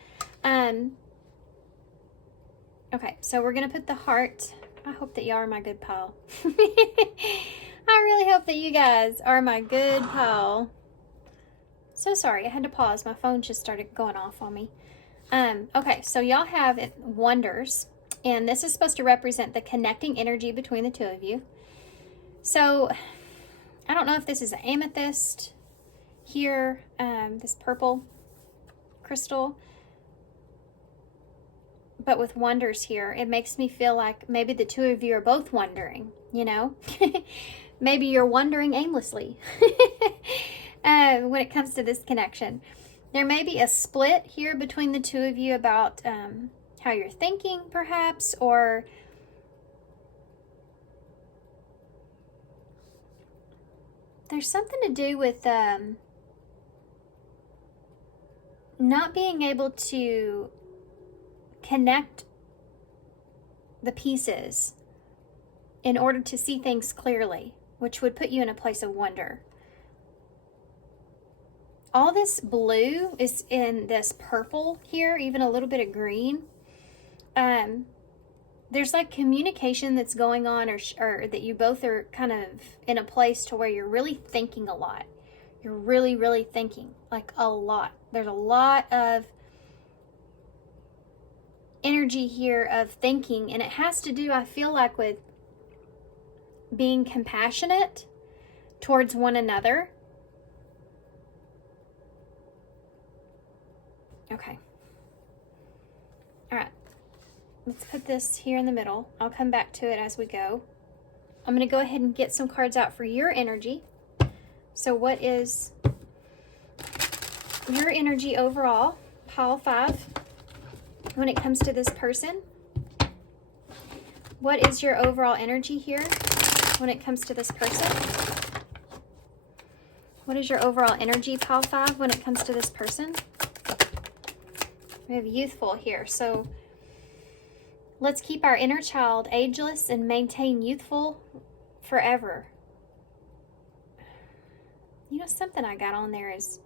Okay, so we're going to put the heart. I hope that y'all are my good pile. I really hope that you guys are my good pile. So sorry, I had to pause. My phone just started going off on me. Okay, so y'all have wonders, and this is supposed to represent the connecting energy between the two of you. So I don't know if this is an amethyst here, this purple crystal, but with wonders here, it makes me feel like maybe the two of you are both wondering, you know? Maybe you're wandering aimlessly when it comes to this connection. There may be a split here between the two of you about how you're thinking, perhaps, or there's something to do with not being able to connect the pieces in order to see things clearly, which would put you in a place of wonder. All this blue is in this purple here, even a little bit of green. There's like communication that's going on, or that you both are kind of in a place to where you're really thinking a lot. You're really, really thinking, like a lot. There's a lot of energy here of thinking, and it has to do, I feel like, with being compassionate towards one another. Okay. All right. Let's put this here in the middle. I'll come back to it as we go. I'm going to go ahead and get some cards out for your energy. So what is your energy overall, pile 5, when it comes to this person? What is your overall energy here when it comes to this person? What is your overall energy, pile 5, when it comes to this person? We have youthful here, so let's keep our inner child ageless and maintain youthful forever. You know, something I got on there is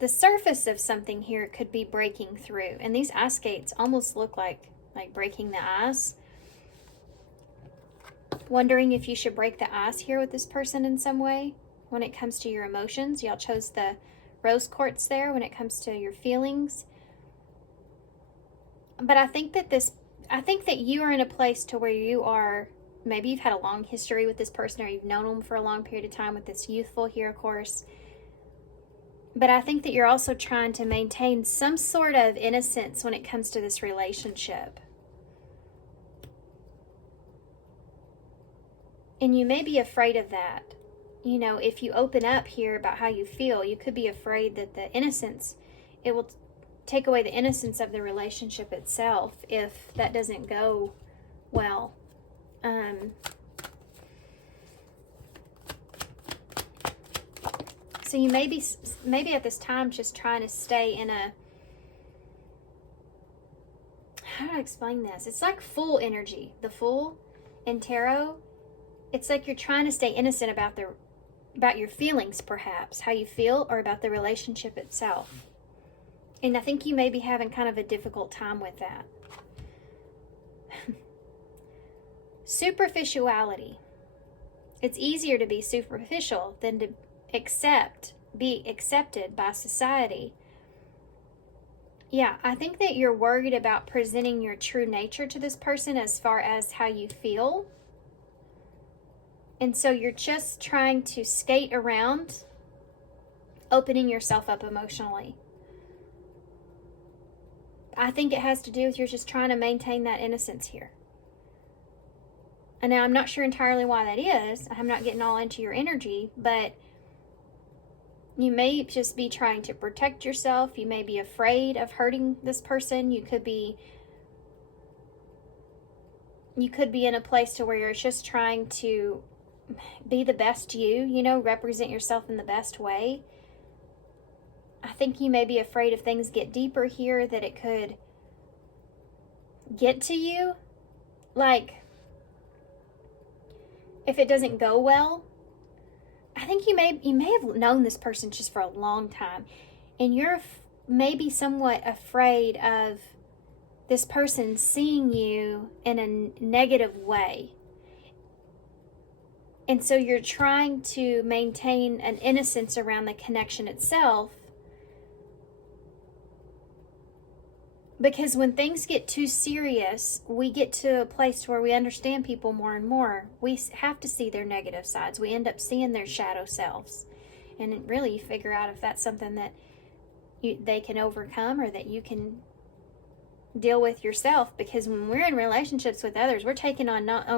the surface of something here could be breaking through, and these ice skates almost look like breaking the ice. Wondering if you should break the ice here with this person in some way when it comes to your emotions. Y'all chose the rose quartz there when it comes to your feelings. But I think that you are in a place to where you are, maybe you've had a long history with this person, or you've known them for a long period of time with this youthful here, of course. But I think that you're also trying to maintain some sort of innocence when it comes to this relationship. And you may be afraid of that. You know, if you open up here about how you feel, you could be afraid that the innocence, it will take away the innocence of the relationship itself if that doesn't go well. So you may be at this time just trying to stay in a, how do I explain this? It's like full energy. The Fool in tarot, it's like you're trying to stay innocent about your feelings, perhaps, how you feel, or about the relationship itself. And I think you may be having kind of a difficult time with that. Superficiality. It's easier to be superficial than to be accepted by society. Yeah, I think that you're worried about presenting your true nature to this person as far as how you feel. And so you're just trying to skate around, opening yourself up emotionally. I think it has to do with you're just trying to maintain that innocence here. And now I'm not sure entirely why that is. I'm not getting all into your energy, but you may just be trying to protect yourself. You may be afraid of hurting this person. You could be in a place to where you're just trying to be the best you know, represent yourself in the best way. I think you may be afraid if things get deeper here that it could get to you. Like, if it doesn't go well, I think you may have known this person just for a long time, and you're maybe somewhat afraid of this person seeing you in a negative way. And so you're trying to maintain an innocence around the connection itself, Because when things get too serious, we get to a place where we understand people more and more. We have to see their negative sides. We end up seeing their shadow selves. And really, you figure out if that's something that they can overcome or that you can deal with yourself. Because when we're in relationships with others, we're taking on not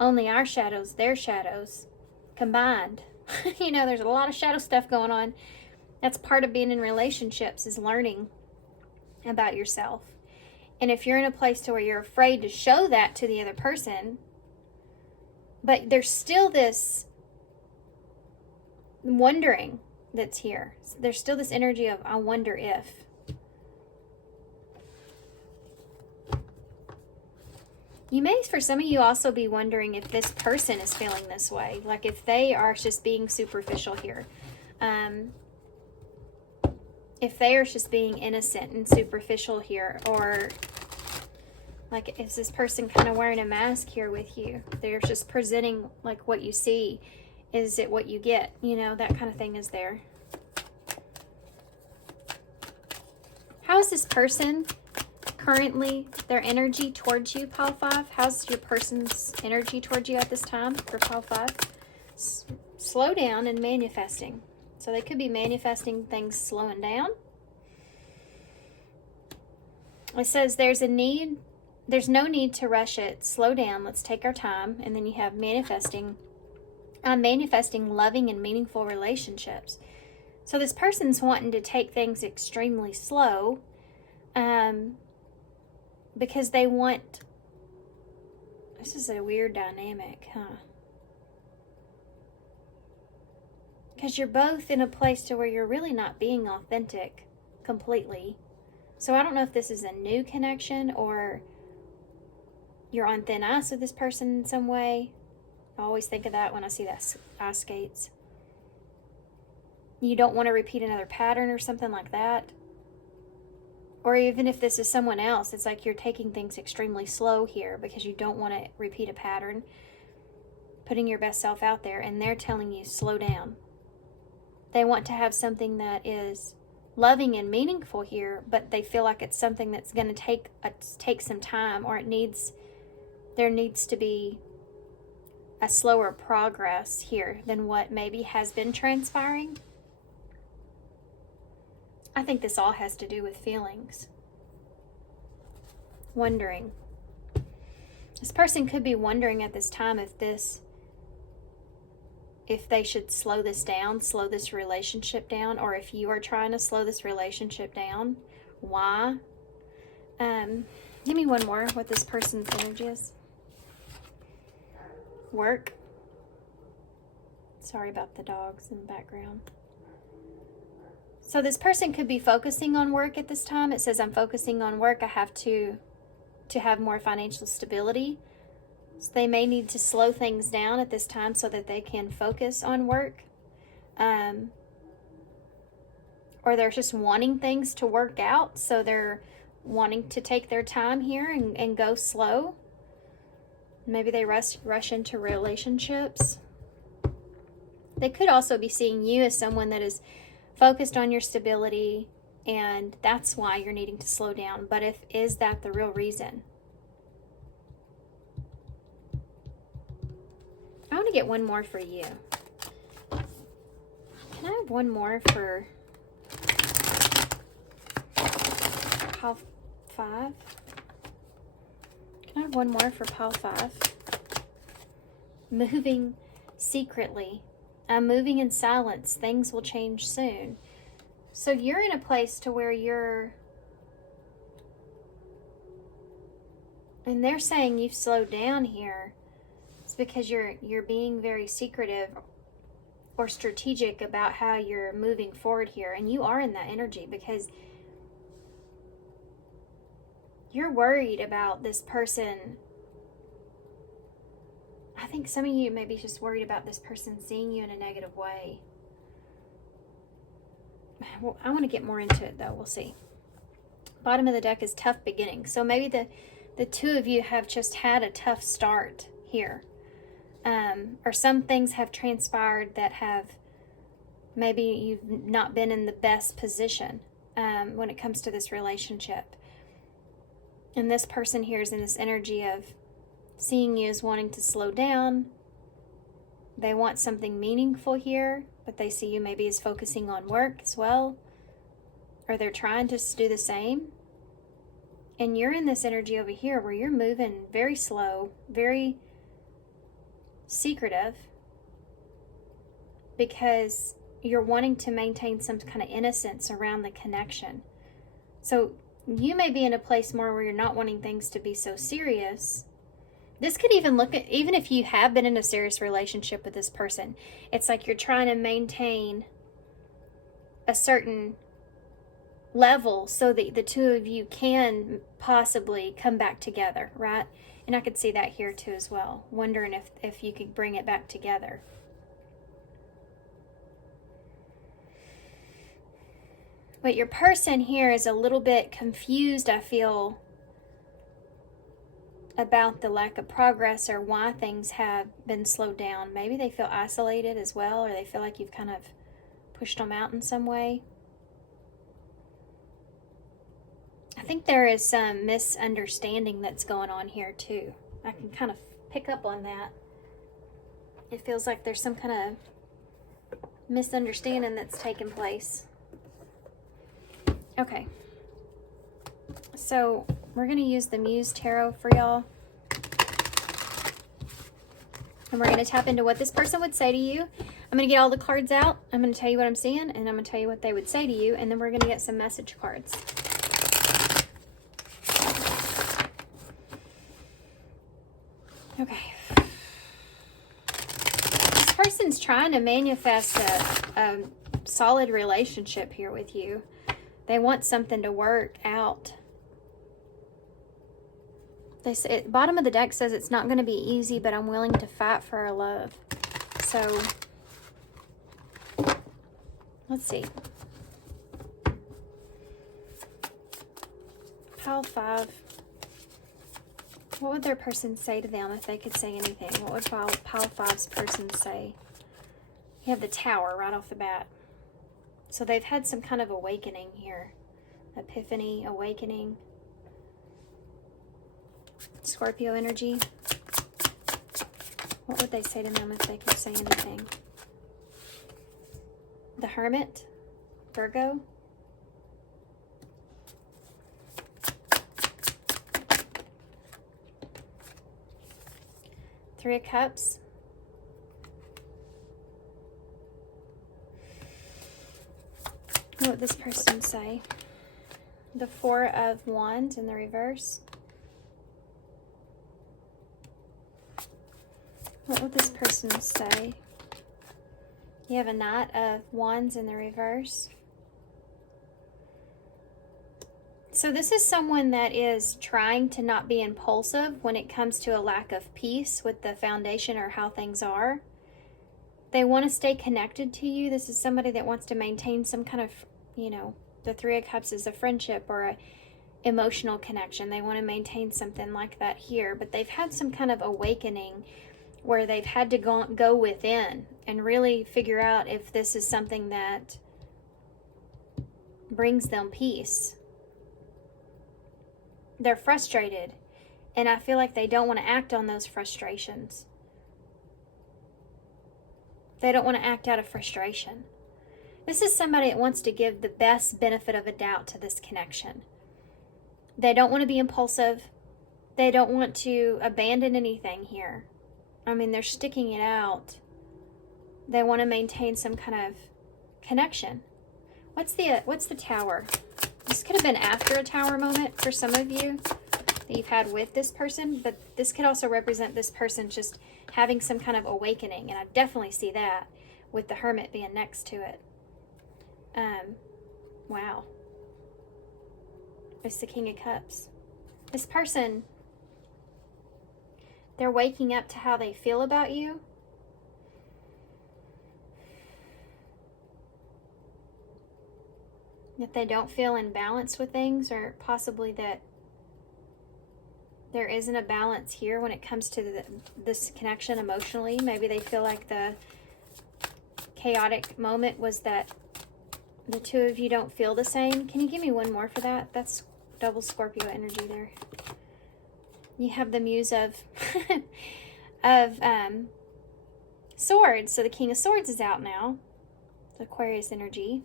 only our shadows, their shadows combined. You know, there's a lot of shadow stuff going on. That's part of being in relationships, is learning about yourself. And if you're in a place to where you're afraid to show that to the other person, but there's still this wondering that's here. There's still this energy of, I wonder if. You may, for some of you, also be wondering if this person is feeling this way. Like if they are just being superficial here. If they are just being innocent and superficial here, or like is this person kind of wearing a mask here with you? They're just presenting like what you see. Is it what you get? You know, that kind of thing is there. How is this person currently, their energy towards you, pile 5? How's your person's energy towards you at this time for pile 5? Slow down and manifesting. So they could be manifesting things slowing down. It says there's no need to rush it. Slow down. Let's take our time. And then you have manifesting. I'm manifesting loving and meaningful relationships. So this person's wanting to take things extremely slow because they want, this is a weird dynamic, huh? Because you're both in a place to where you're really not being authentic completely. So I don't know if this is a new connection or you're on thin ice with this person in some way. I always think of that when I see that ice skates. You don't want to repeat another pattern or something like that. Or even if this is someone else, it's like you're taking things extremely slow here because you don't want to repeat a pattern, putting your best self out there, and they're telling you slow down. They want to have something that is loving and meaningful here, but they feel like it's something that's going to take some time, or there needs to be a slower progress here than what maybe has been transpiring. I think this all has to do with feelings. Wondering. This person could be wondering at this time if they should slow this down, slow this relationship down, or if you are trying to slow this relationship down. Why? Give me one more, what this person's energy is. Work. Sorry about the dogs in the background. So this person could be focusing on work at this time. It says, I'm focusing on work. I have to have more financial stability. So they may need to slow things down at this time so that they can focus on work. Or they're just wanting things to work out. So they're wanting to take their time here and go slow. Maybe they rush into relationships. They could also be seeing you as someone that is focused on your stability, and that's why you're needing to slow down. But is that the real reason? I want to get one more for you. Can I have one more for pile 5? Can I have one more for pile 5? Moving secretly. I'm moving in silence. Things will change soon. So you're in a place to where and they're saying you've slowed down here. It's because you're being very secretive or strategic about how you're moving forward here. And you are in that energy because you're worried about this person. I think some of you may be just worried about this person seeing you in a negative way. Well, I want to get more into it though. We'll see. Bottom of the deck is tough beginning. So maybe the two of you have just had a tough start here. Or some things have transpired that have, maybe you've not been in the best position when it comes to this relationship. And this person here is in this energy of seeing you as wanting to slow down. They want something meaningful here, but they see you maybe as focusing on work as well. Or they're trying to do the same. And you're in this energy over here where you're moving very slow, very secretive, because you're wanting to maintain some kind of innocence around the connection. So you may be in a place more where you're not wanting things to be so serious. This could even look at, even if you have been in a serious relationship with this person, it's like you're trying to maintain a certain level so that the two of you can possibly come back together, right? And I could see that here too as well, wondering if you could bring it back together. But your person here is a little bit confused, I feel, about the lack of progress or why things have been slowed down. Maybe they feel isolated as well, or they feel like you've kind of pushed them out in some way. I think there is some misunderstanding that's going on here too. I can kind of pick up on that. It feels like there's some kind of misunderstanding that's taken place. Okay. So we're going to use the Muse Tarot for y'all. And we're going to tap into what this person would say to you. I'm going to get all the cards out. I'm going to tell you what I'm seeing, and I'm going to tell you what they would say to you, and then we're going to get some message cards. Okay. This person's trying to manifest a solid relationship here with you. They want something to work out. They say, bottom of the deck says it's not going to be easy, but I'm willing to fight for our love. So, let's see. Pile 5. What would their person say to them if they could say anything? What would pile 5's person say? You have the Tower right off the bat. So they've had some kind of awakening here. Epiphany, awakening. Scorpio energy. What would they say to them if they could say anything? The Hermit, Virgo. Three of Cups. What would this person say? The Four of Wands in the reverse. What would this person say? You have a Knight of Wands in the reverse. So this is someone that is trying to not be impulsive when it comes to a lack of peace with the foundation or how things are. They want to stay connected to you. This is somebody that wants to maintain some kind of, you know, the Three of Cups is a friendship or a emotional connection. They want to maintain something like that here, but they've had some kind of awakening where they've had to go within and really figure out if this is something that brings them peace. They're frustrated, and I feel like they don't want to act on those frustrations. They don't want to act out of frustration. This is somebody that wants to give the best benefit of a doubt to this connection. They don't want to be impulsive. They don't want to abandon anything here. I mean, they're sticking it out. They want to maintain some kind of connection. What's the Tower? This could have been after a Tower moment for some of you that you've had with this person, but this could also represent this person just having some kind of awakening, and I definitely see that with the Hermit being next to it. Wow. It's the King of Cups. This person, they're waking up to how they feel about you. That they don't feel in balance with things, or possibly that there isn't a balance here when it comes to this connection emotionally. Maybe they feel like the chaotic moment was that the two of you don't feel the same. Can you give me one more for that? That's double Scorpio energy there. You have the Muse of of Swords. So the King of Swords is out now. Aquarius energy.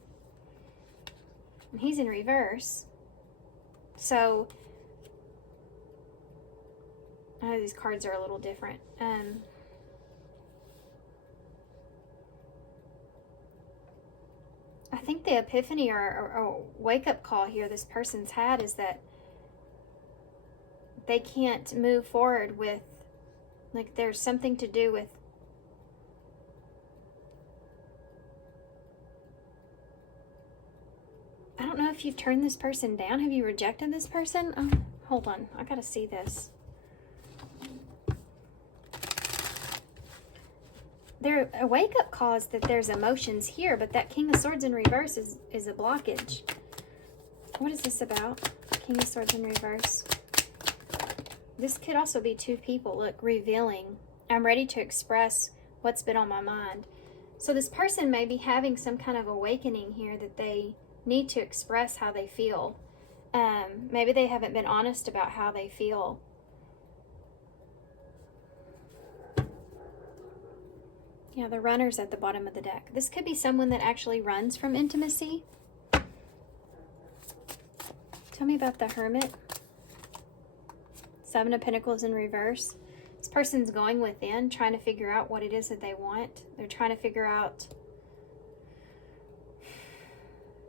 And he's in reverse. So I know these cards are a little different. I think the epiphany or wake-up call here this person's had is that they can't move forward with, like, there's something to do with I don't know if you've turned this person down. Have you rejected this person? Oh, hold on. I gotta see this. A wake-up call is that there's emotions here, but that King of Swords in reverse is a blockage. What is this about? King of Swords in reverse. This could also be two people, look, revealing. I'm ready to express what's been on my mind. So this person may be having some kind of awakening here that they need to express how they feel. Maybe they haven't been honest about how they feel. Yeah, the runner's at the bottom of the deck. This could be someone that actually runs from intimacy. Tell me about the Hermit. Seven of Pentacles in reverse. This person's going within, trying to figure out what it is that they want. They're trying to figure out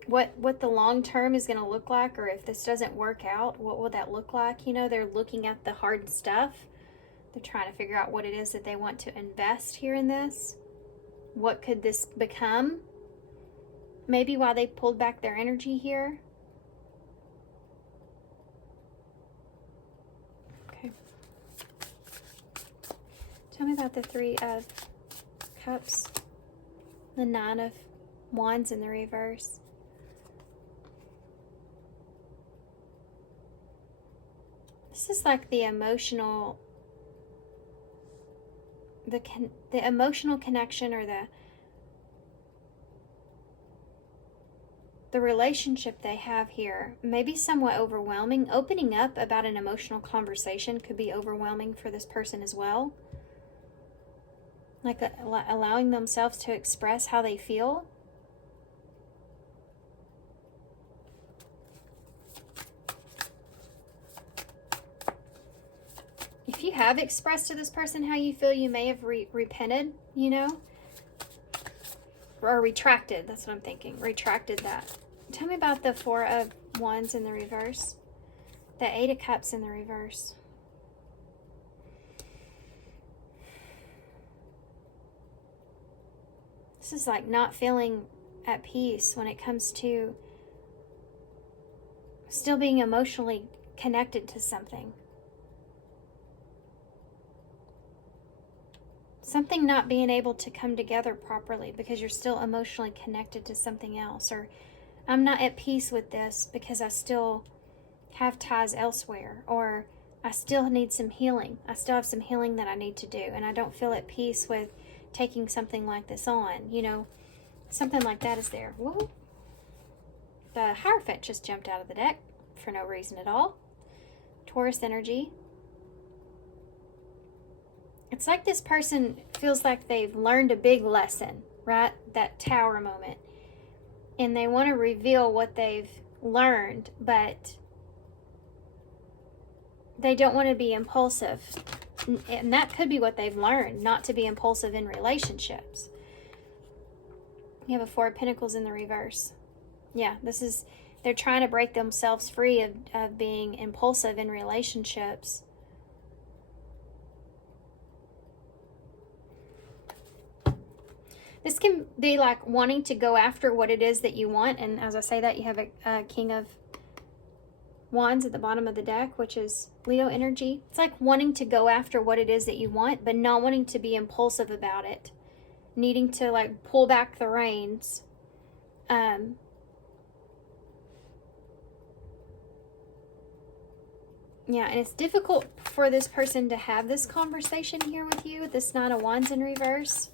what the long term is going to look like, or if this doesn't work out, what will that look like? You know, they're looking at the hard stuff. They're trying to figure out what it is that they want to invest here in this. What could this become? Maybe why they pulled back their energy here. Okay. Tell me about the Three of Cups. The Nine of Wands in the reverse. This is like the emotional, the emotional connection, or the relationship they have here may be somewhat overwhelming. Opening up about an emotional conversation could be overwhelming for this person as well. Like allowing themselves to express how they feel. If you have expressed to this person how you feel, you may have repented, you know, or retracted. That's what I'm thinking. Retracted that. Tell me about the Four of Wands in the reverse. The Eight of Cups in the reverse. This is like not feeling at peace when it comes to still being emotionally connected to something. Something not being able to come together properly because you're still emotionally connected to something else. Or I'm not at peace with this because I still have ties elsewhere. Or I still need some healing. I still have some healing that I need to do. And I don't feel at peace with taking something like this on. You know, something like that is there. Whoa. The Hierophant just jumped out of the deck for no reason at all. Taurus energy. It's like this person feels like they've learned a big lesson, right? That Tower moment. And they want to reveal what they've learned, but they don't want to be impulsive. And that could be what they've learned, not to be impulsive in relationships. You have a Four of Pentacles in the reverse. Yeah, they're trying to break themselves free of being impulsive in relationships. This can be like wanting to go after what it is that you want. And as I say that, you have a King of Wands at the bottom of the deck, which is Leo energy. It's like wanting to go after what it is that you want, but not wanting to be impulsive about it. Needing to like pull back the reins. Yeah, and it's difficult for this person to have this conversation here with you. This Nine of Wands in reverse.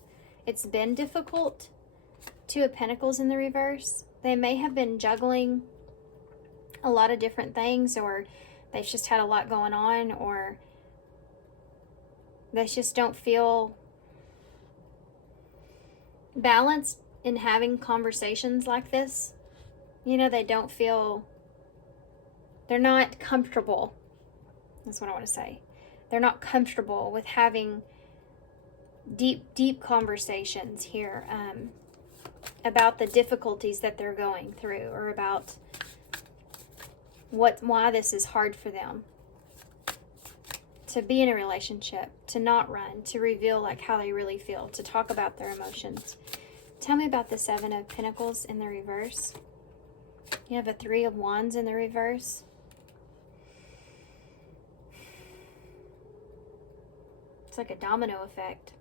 It's been difficult. Two of Pentacles in the reverse. They may have been juggling a lot of different things, or they've just had a lot going on, or they just don't feel balanced in having conversations like this. You know, they don't feel, they're not comfortable. That's what I want to say. They're not comfortable with having deep conversations here about the difficulties that they're going through, or about why this is hard for them to be in a relationship, to not run, to reveal like how they really feel, to talk about their emotions. Tell me about the Seven of Pentacles in the reverse. You have a Three of Wands in the reverse. It's like a domino effect.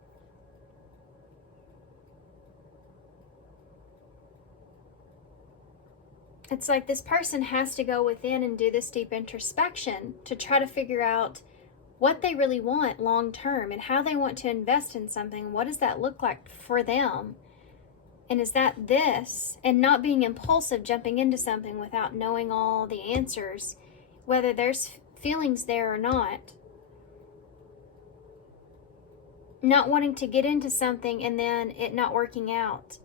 It's like this person has to go within and do this deep introspection to try to figure out what they really want long term and how they want to invest in something. What does that look like for them? And is that this? And not being impulsive, jumping into something without knowing all the answers, whether there's feelings there or not. Not wanting to get into something and then it not working out.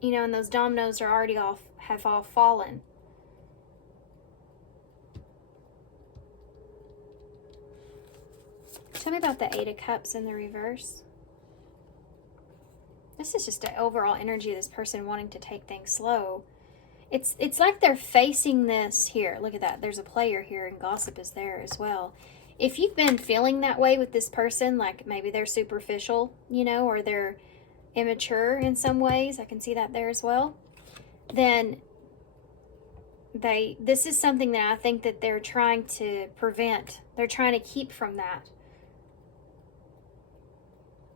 You know, and those dominoes are already have all fallen. Tell me about the Eight of Cups in the reverse. This is just an overall energy of this person wanting to take things slow. It's like they're facing this here. Look at that. There's a player here, and gossip is there as well. If you've been feeling that way with this person, like maybe they're superficial, you know, or they're immature in some ways, I can see that there as well, then this is something that I think that they're trying to prevent. They're trying to keep from that.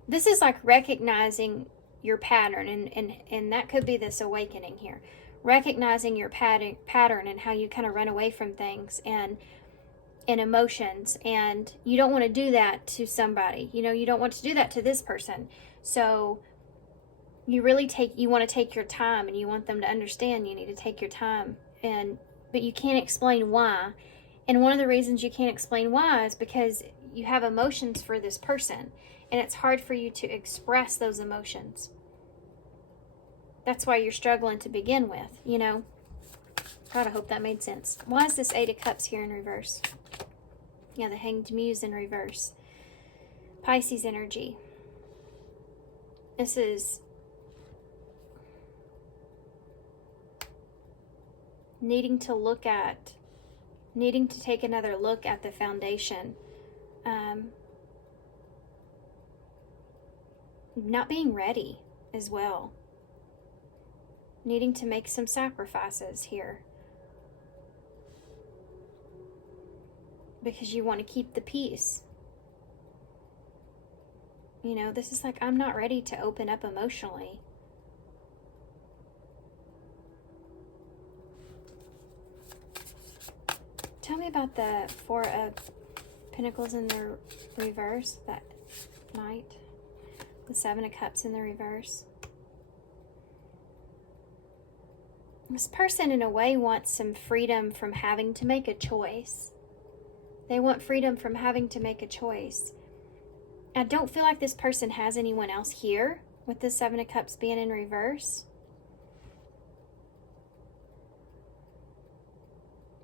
This is like recognizing your pattern, and that could be this awakening here. Recognizing your pattern and how you kind of run away from things and emotions, and you don't want to do that to somebody. You know, you don't want to do that to this person. So you really want to take your time, and you want them to understand you need to take your time, but you can't explain why. And one of the reasons you can't explain why is because you have emotions for this person, and it's hard for you to express those emotions. That's why you're struggling to begin with, you know. God, I hope that made sense. Why is this Eight of Cups here in reverse? Yeah, the Hanged Muse in reverse. Pisces energy. This is needing to take another look at the foundation. Not being ready as well. Needing to make some sacrifices here. Because you want to keep the peace. You know, this is like, I'm not ready to open up emotionally. Tell me about the Four of Pentacles in the reverse, that Knight. The Seven of Cups in the reverse. This person in a way wants some freedom from having to make a choice. They want freedom from having to make a choice. I don't feel like this person has anyone else here with the Seven of Cups being in reverse.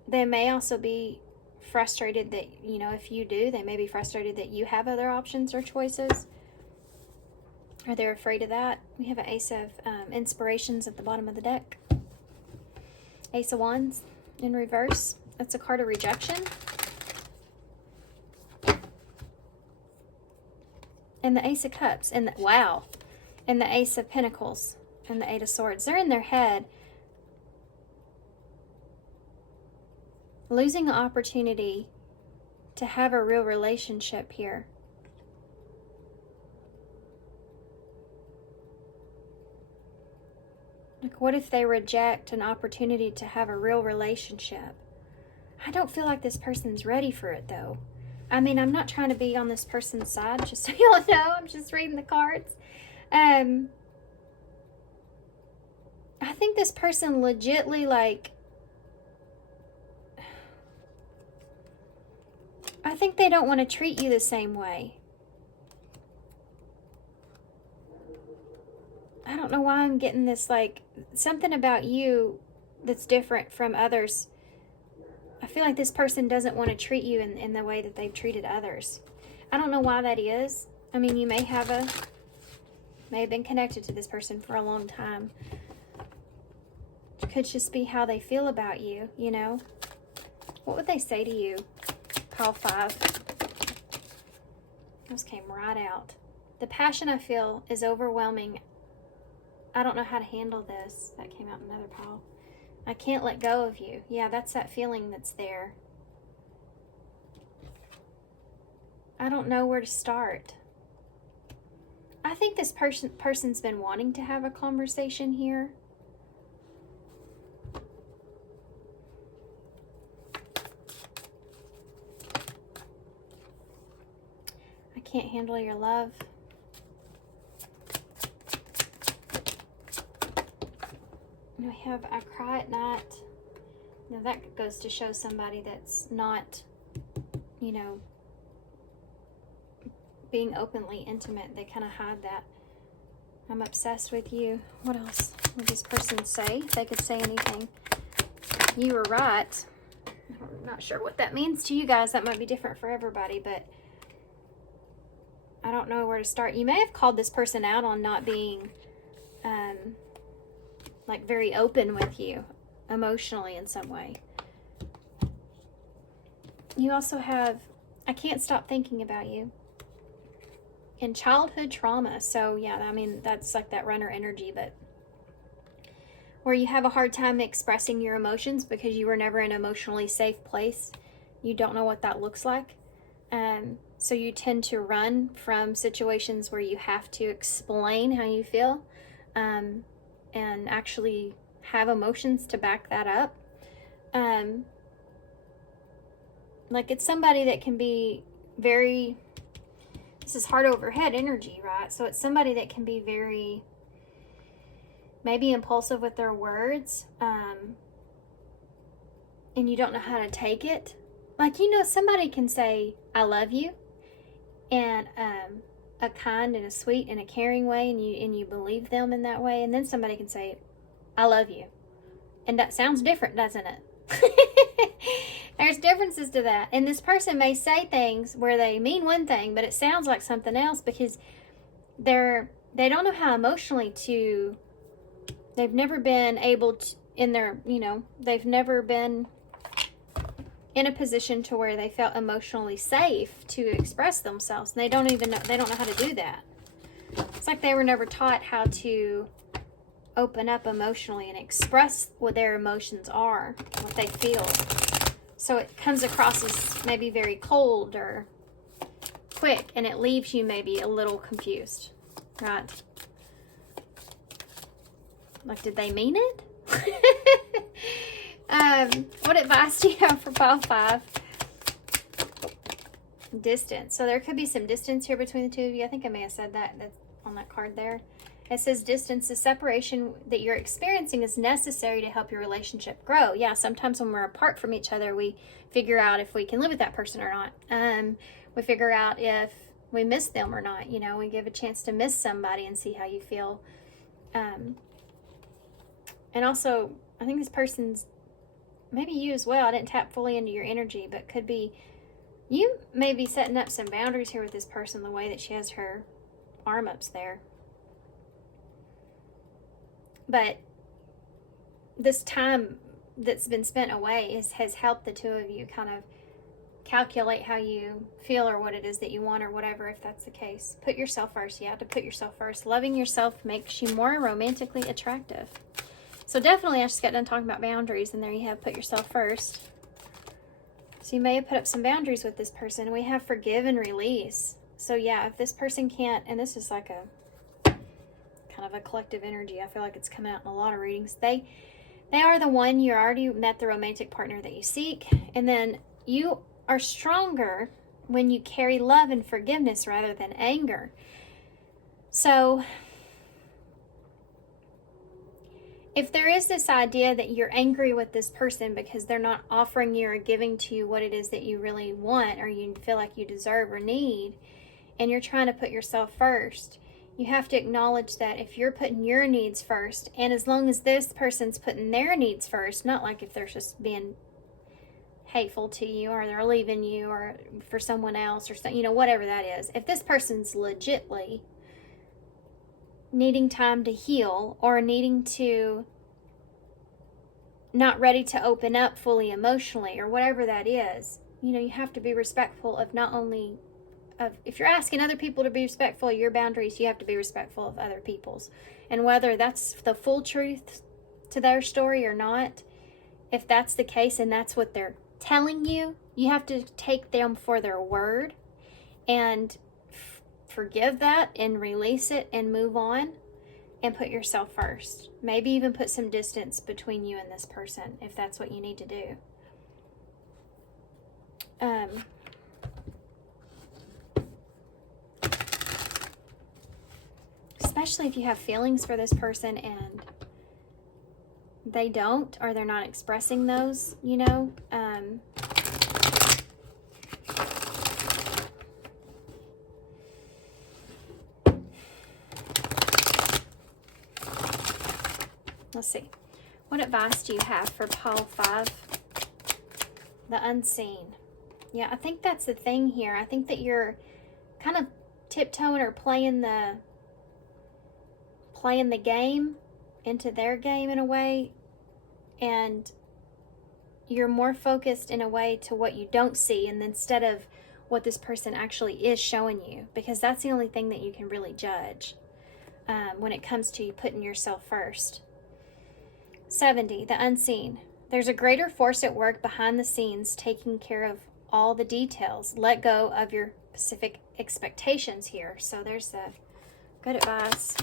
They may also be frustrated that, you know, if you do, they may be frustrated that you have other options or choices. Or they're afraid of that. We have an Ace of Inspirations at the bottom of the deck. Ace of Wands in reverse. That's a card of rejection. And the Ace of Cups. And wow. And the Ace of Pentacles. And the Eight of Swords. They're in their head. Losing the opportunity to have a real relationship here. Like, what if they reject an opportunity to have a real relationship? I don't feel like this person's ready for it, though. I mean, I'm not trying to be on this person's side, just so y'all know. I'm just reading the cards. I think this person legitly, like, I think they don't want to treat you the same way. I don't know why I'm getting this, like, something about you that's different from others. I feel like this person doesn't want to treat you in the way that they've treated others. I don't know why that is. I mean, you may have been connected to this person for a long time. It could just be how they feel about you, you know? What would they say to you? Pile 5. Those came right out. The passion I feel is overwhelming. I don't know how to handle this. That came out in another pile. I can't let go of you. Yeah, that's that feeling that's there. I don't know where to start. I think this person's been wanting to have a conversation here. I can't handle your love. We have I cry at night. Now that goes to show somebody that's not, you know, being openly intimate. They kind of hide that. I'm obsessed with you. What else would this person say? If they could say anything. You were right. I'm not sure what that means to you guys. That might be different for everybody, but I don't know where to start. You may have called this person out on not being like very open with you emotionally in some way. You also have, I can't stop thinking about you. And childhood trauma. So yeah, I mean, that's like that runner energy, but where you have a hard time expressing your emotions because you were never in an emotionally safe place. You don't know what that looks like. So you tend to run from situations where you have to explain how you feel. And actually have emotions to back that up. Like it's somebody that can be very, this is heart over head energy, right? So it's somebody that can be very, maybe impulsive with their words, and you don't know how to take it. Like, you know, somebody can say, I love you, and a kind and a sweet and a caring way, and you believe them in that way, and then somebody can say, I love you. And that sounds different, doesn't it? There's differences to that. And this person may say things where they mean one thing, but it sounds like something else because they don't know how emotionally to, they've never been able to, in their, you know, they've never been in a position to where they felt emotionally safe to express themselves. And they don't know how to do that. It's like they were never taught how to open up emotionally and express what their emotions are, what they feel. So it comes across as maybe very cold or quick, and it leaves you maybe a little confused, right? Like, did they mean it? What advice do you have for pile 5? Distance. So there could be some distance here between the two of you. I think I may have said that. That's on that card there. It says distance, the separation that you're experiencing is necessary to help your relationship grow. Yeah, sometimes when we're apart from each other, we figure out if we can live with that person or not. We figure out if we miss them or not. You know, we give a chance to miss somebody and see how you feel. And also, I think this person's, maybe you as well. I didn't tap fully into your energy, but could be, you may be setting up some boundaries here with this person, the way that she has her arm up there. But this time that's been spent away has helped the two of you kind of calculate how you feel or what it is that you want or whatever, if that's the case. Put yourself first. You have to put yourself first. Loving yourself makes you more romantically attractive. So definitely, I just got done talking about boundaries, and there you have put yourself first. So you may have put up some boundaries with this person. We have forgive and release. So yeah, if this person can't, and this is like a kind of a collective energy. I feel like it's coming out in a lot of readings. They are the one, you already met the romantic partner that you seek. And then you are stronger when you carry love and forgiveness rather than anger. So if there is this idea that you're angry with this person because they're not offering you or giving to you what it is that you really want or you feel like you deserve or need, and you're trying to put yourself first, you have to acknowledge that if you're putting your needs first, and as long as this person's putting their needs first, not like if they're just being hateful to you or they're leaving you or for someone else or something, whatever that is. If this person's legitly needing time to heal or needing to not ready to open up fully emotionally or whatever that is, you have to be respectful of not only if you're asking other people to be respectful of your boundaries, you have to be respectful of other people's. And whether that's the full truth to their story or not, if that's the case and that's what they're telling you, you have to take them for their word and forgive that and release it and move on and put yourself first. Maybe even put some distance between you and this person if that's what you need to do. Especially if you have feelings for this person and they don't, or they're not expressing those, let's see. What advice do you have for pile 5? The unseen. Yeah, I think that's the thing here. I think that you're kind of tiptoeing or playing the game into their game in a way, and you're more focused in a way to what you don't see and instead of what this person actually is showing you, because that's the only thing that you can really judge when it comes to you putting yourself first. 70, the unseen. There's a greater force at work behind the scenes taking care of all the details. Let go of your specific expectations here. So there's the good advice.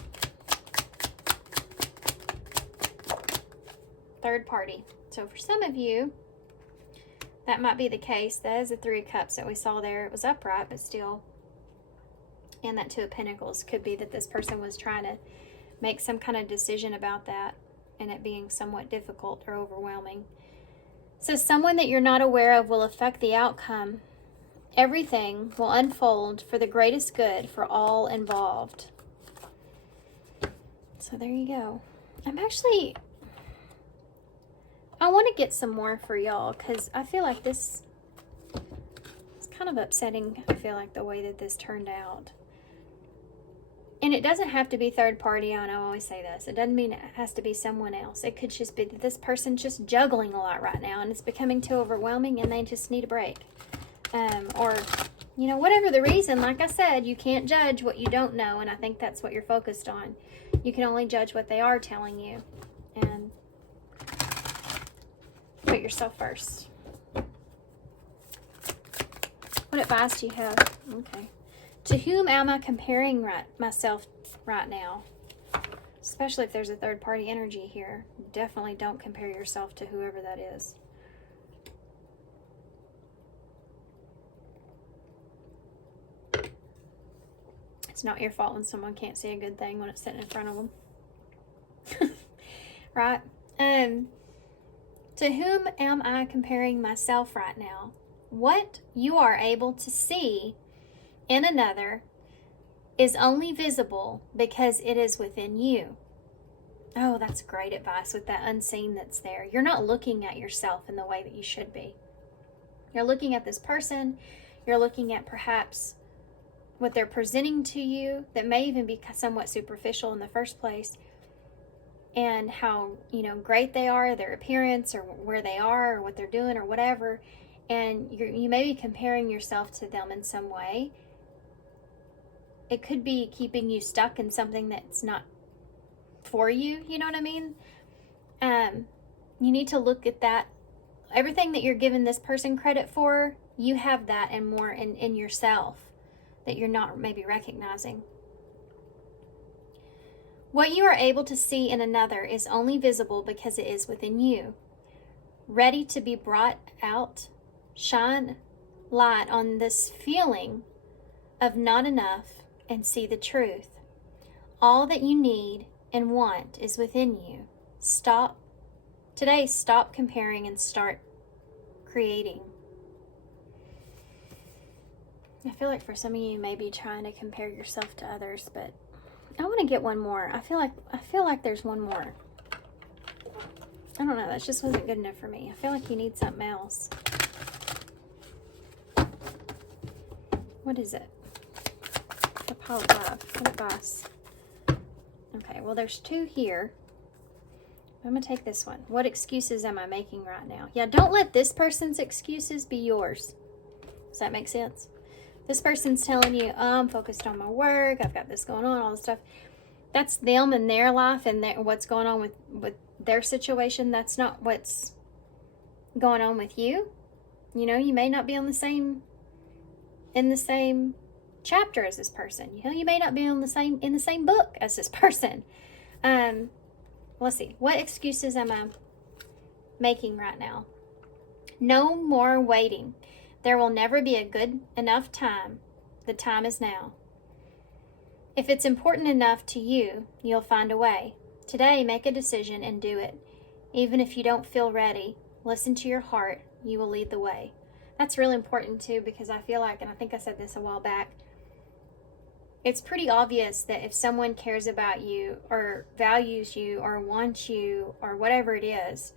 Third party. So for some of you, that might be the case. That is the 3 of Cups that we saw there. It was upright, but still. And that 2 of Pentacles could be that this person was trying to make some kind of decision about that and it being somewhat difficult or overwhelming. So someone that you're not aware of will affect the outcome. Everything will unfold for the greatest good for all involved. So there you go. I want to get some more for y'all because I feel like this is kind of upsetting. I feel like the way that this turned out. And it doesn't have to be third party. I know I always say this. It doesn't mean it has to be someone else. It could just be that this person's just juggling a lot right now and it's becoming too overwhelming and they just need a break. Or, whatever the reason, like I said, you can't judge what you don't know. And I think that's what you're focused on. You can only judge what they are telling you. And put yourself first. What advice do you have? Okay. To whom am I comparing myself right now? Especially if there's a third party energy here. Definitely don't compare yourself to whoever that is. It's not your fault when someone can't see a good thing when it's sitting in front of them. Right? To whom am I comparing myself right now? What you are able to see in another is only visible because it is within you. Oh, that's great advice with that unseen that's there. You're not looking at yourself in the way that you should be. You're looking at this person. You're looking at perhaps what they're presenting to you that may even be somewhat superficial in the first place, and how, great they are, their appearance or where they are or what they're doing or whatever. And you may be comparing yourself to them in some way. It could be keeping you stuck in something that's not for you. You know what I mean? You need to look at that. Everything that you're giving this person credit for, you have that and more in yourself that you're not maybe recognizing. What you are able to see in another is only visible because it is within you. Ready to be brought out, shine light on this feeling of not enough and see the truth. All that you need and want is within you. stop comparing and start creating. I feel like for some of you, you may be trying to compare yourself to others, but I want to get one more. I feel like there's one more. I don't know. That just wasn't good enough for me. I feel like you need something else. What is it? A pile of love. What advice? Okay, well, there's two here. I'm going to take this one. What excuses am I making right now? Yeah, don't let this person's excuses be yours. Does that make sense? This person's telling you, oh, I'm focused on my work, I've got this going on, all this stuff. That's them and their life and what's going on with their situation. That's not what's going on with you. You know, you may not be in the same chapter as this person. You know, you may not be in the same book as this person. Let's see. What excuses am I making right now? No more waiting. There will never be a good enough time. The time is now. If it's important enough to you, you'll find a way. Today, make a decision and do it. Even if you don't feel ready, listen to your heart. You will lead the way. That's really important too, because I feel like, and I think I said this a while back, it's pretty obvious that if someone cares about you or values you or wants you or whatever it is,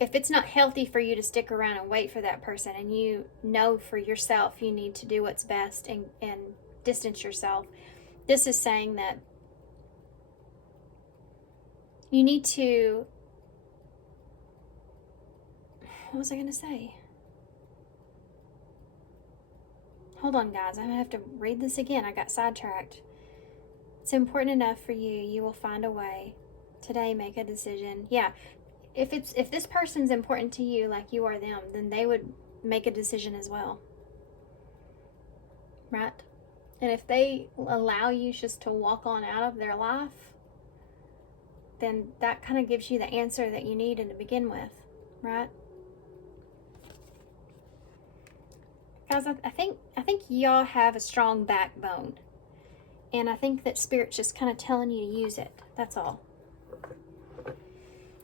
if it's not healthy for you to stick around and wait for that person, and you know for yourself you need to do what's best and distance yourself, this is saying that you need to, what was I going to say? Hold on, guys. I'm going to have to read this again. I got sidetracked. It's important enough for you. You will find a way. Today, make a decision. Yeah. If this person's important to you like you are them, then they would make a decision as well. Right? And if they allow you just to walk on out of their life, then that kind of gives you the answer that you need to begin with. Right? Guys, I think y'all have a strong backbone. And I think that Spirit's just kind of telling you to use it. That's all.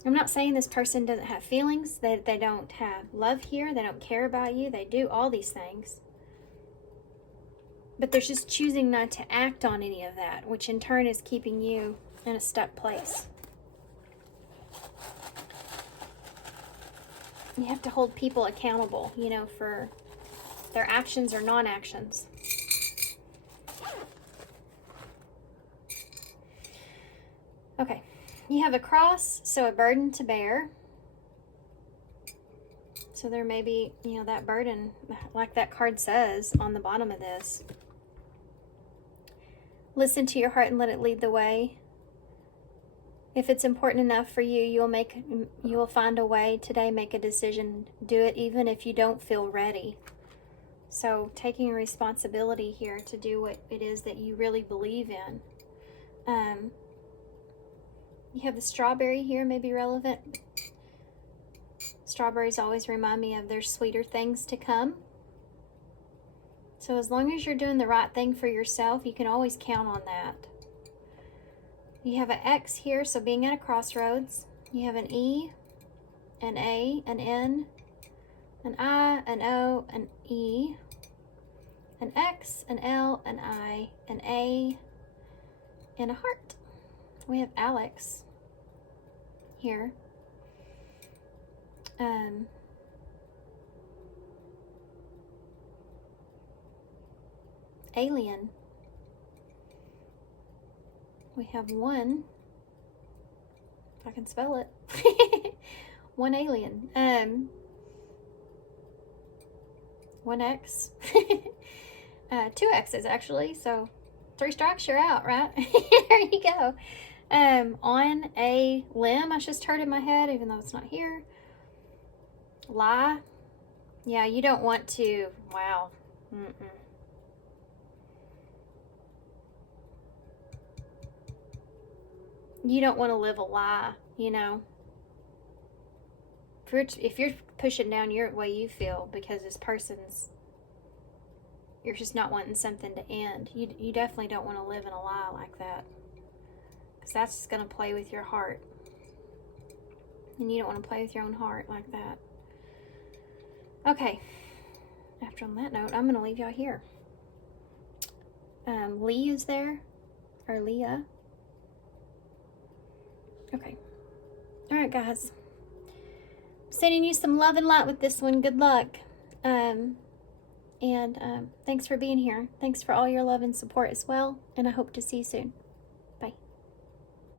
I'm not saying this person doesn't have feelings, that they don't have love here, they don't care about you, they do all these things. But they're just choosing not to act on any of that, which in turn is keeping you in a stuck place. You have to hold people accountable, you know, for their actions or non-actions. Okay. You have a cross, so a burden to bear. So there may be, you know, that burden, like that card says on the bottom of this. Listen to your heart and let it lead the way. If it's important enough for you, you will find a way. Today, make a decision. Do it even if you don't feel ready. So taking responsibility here to do what it is that you really believe in. You have the strawberry here, may be relevant. Strawberries always remind me of there's sweeter things to come. So as long as you're doing the right thing for yourself, you can always count on that. You have an X here, so being at a crossroads. You have an E, an A, an N, an I, an O, an E, an X, an L, an I, an A, and a heart. We have Alex here. Alien. We have one, if I can spell it. One alien. One X. Two X's actually, so 3 strikes, you're out, right? There you go. On a limb, I just heard in my head, even though it's not here. Lie. Yeah, you don't want to. Wow. You don't want to live a lie, you know. If you're pushing down your way you feel because this person's, you're just not wanting something to end. You definitely don't want to live in a lie like that. because that's just going to play with your heart. And you don't want to play with your own heart like that. Okay. After on that note, I'm going to leave y'all here. Lee is there. Or Leah. Okay. Alright, guys. Sending you some love and light with this one. Good luck. And thanks for being here. Thanks for all your love and support as well. And I hope to see you soon.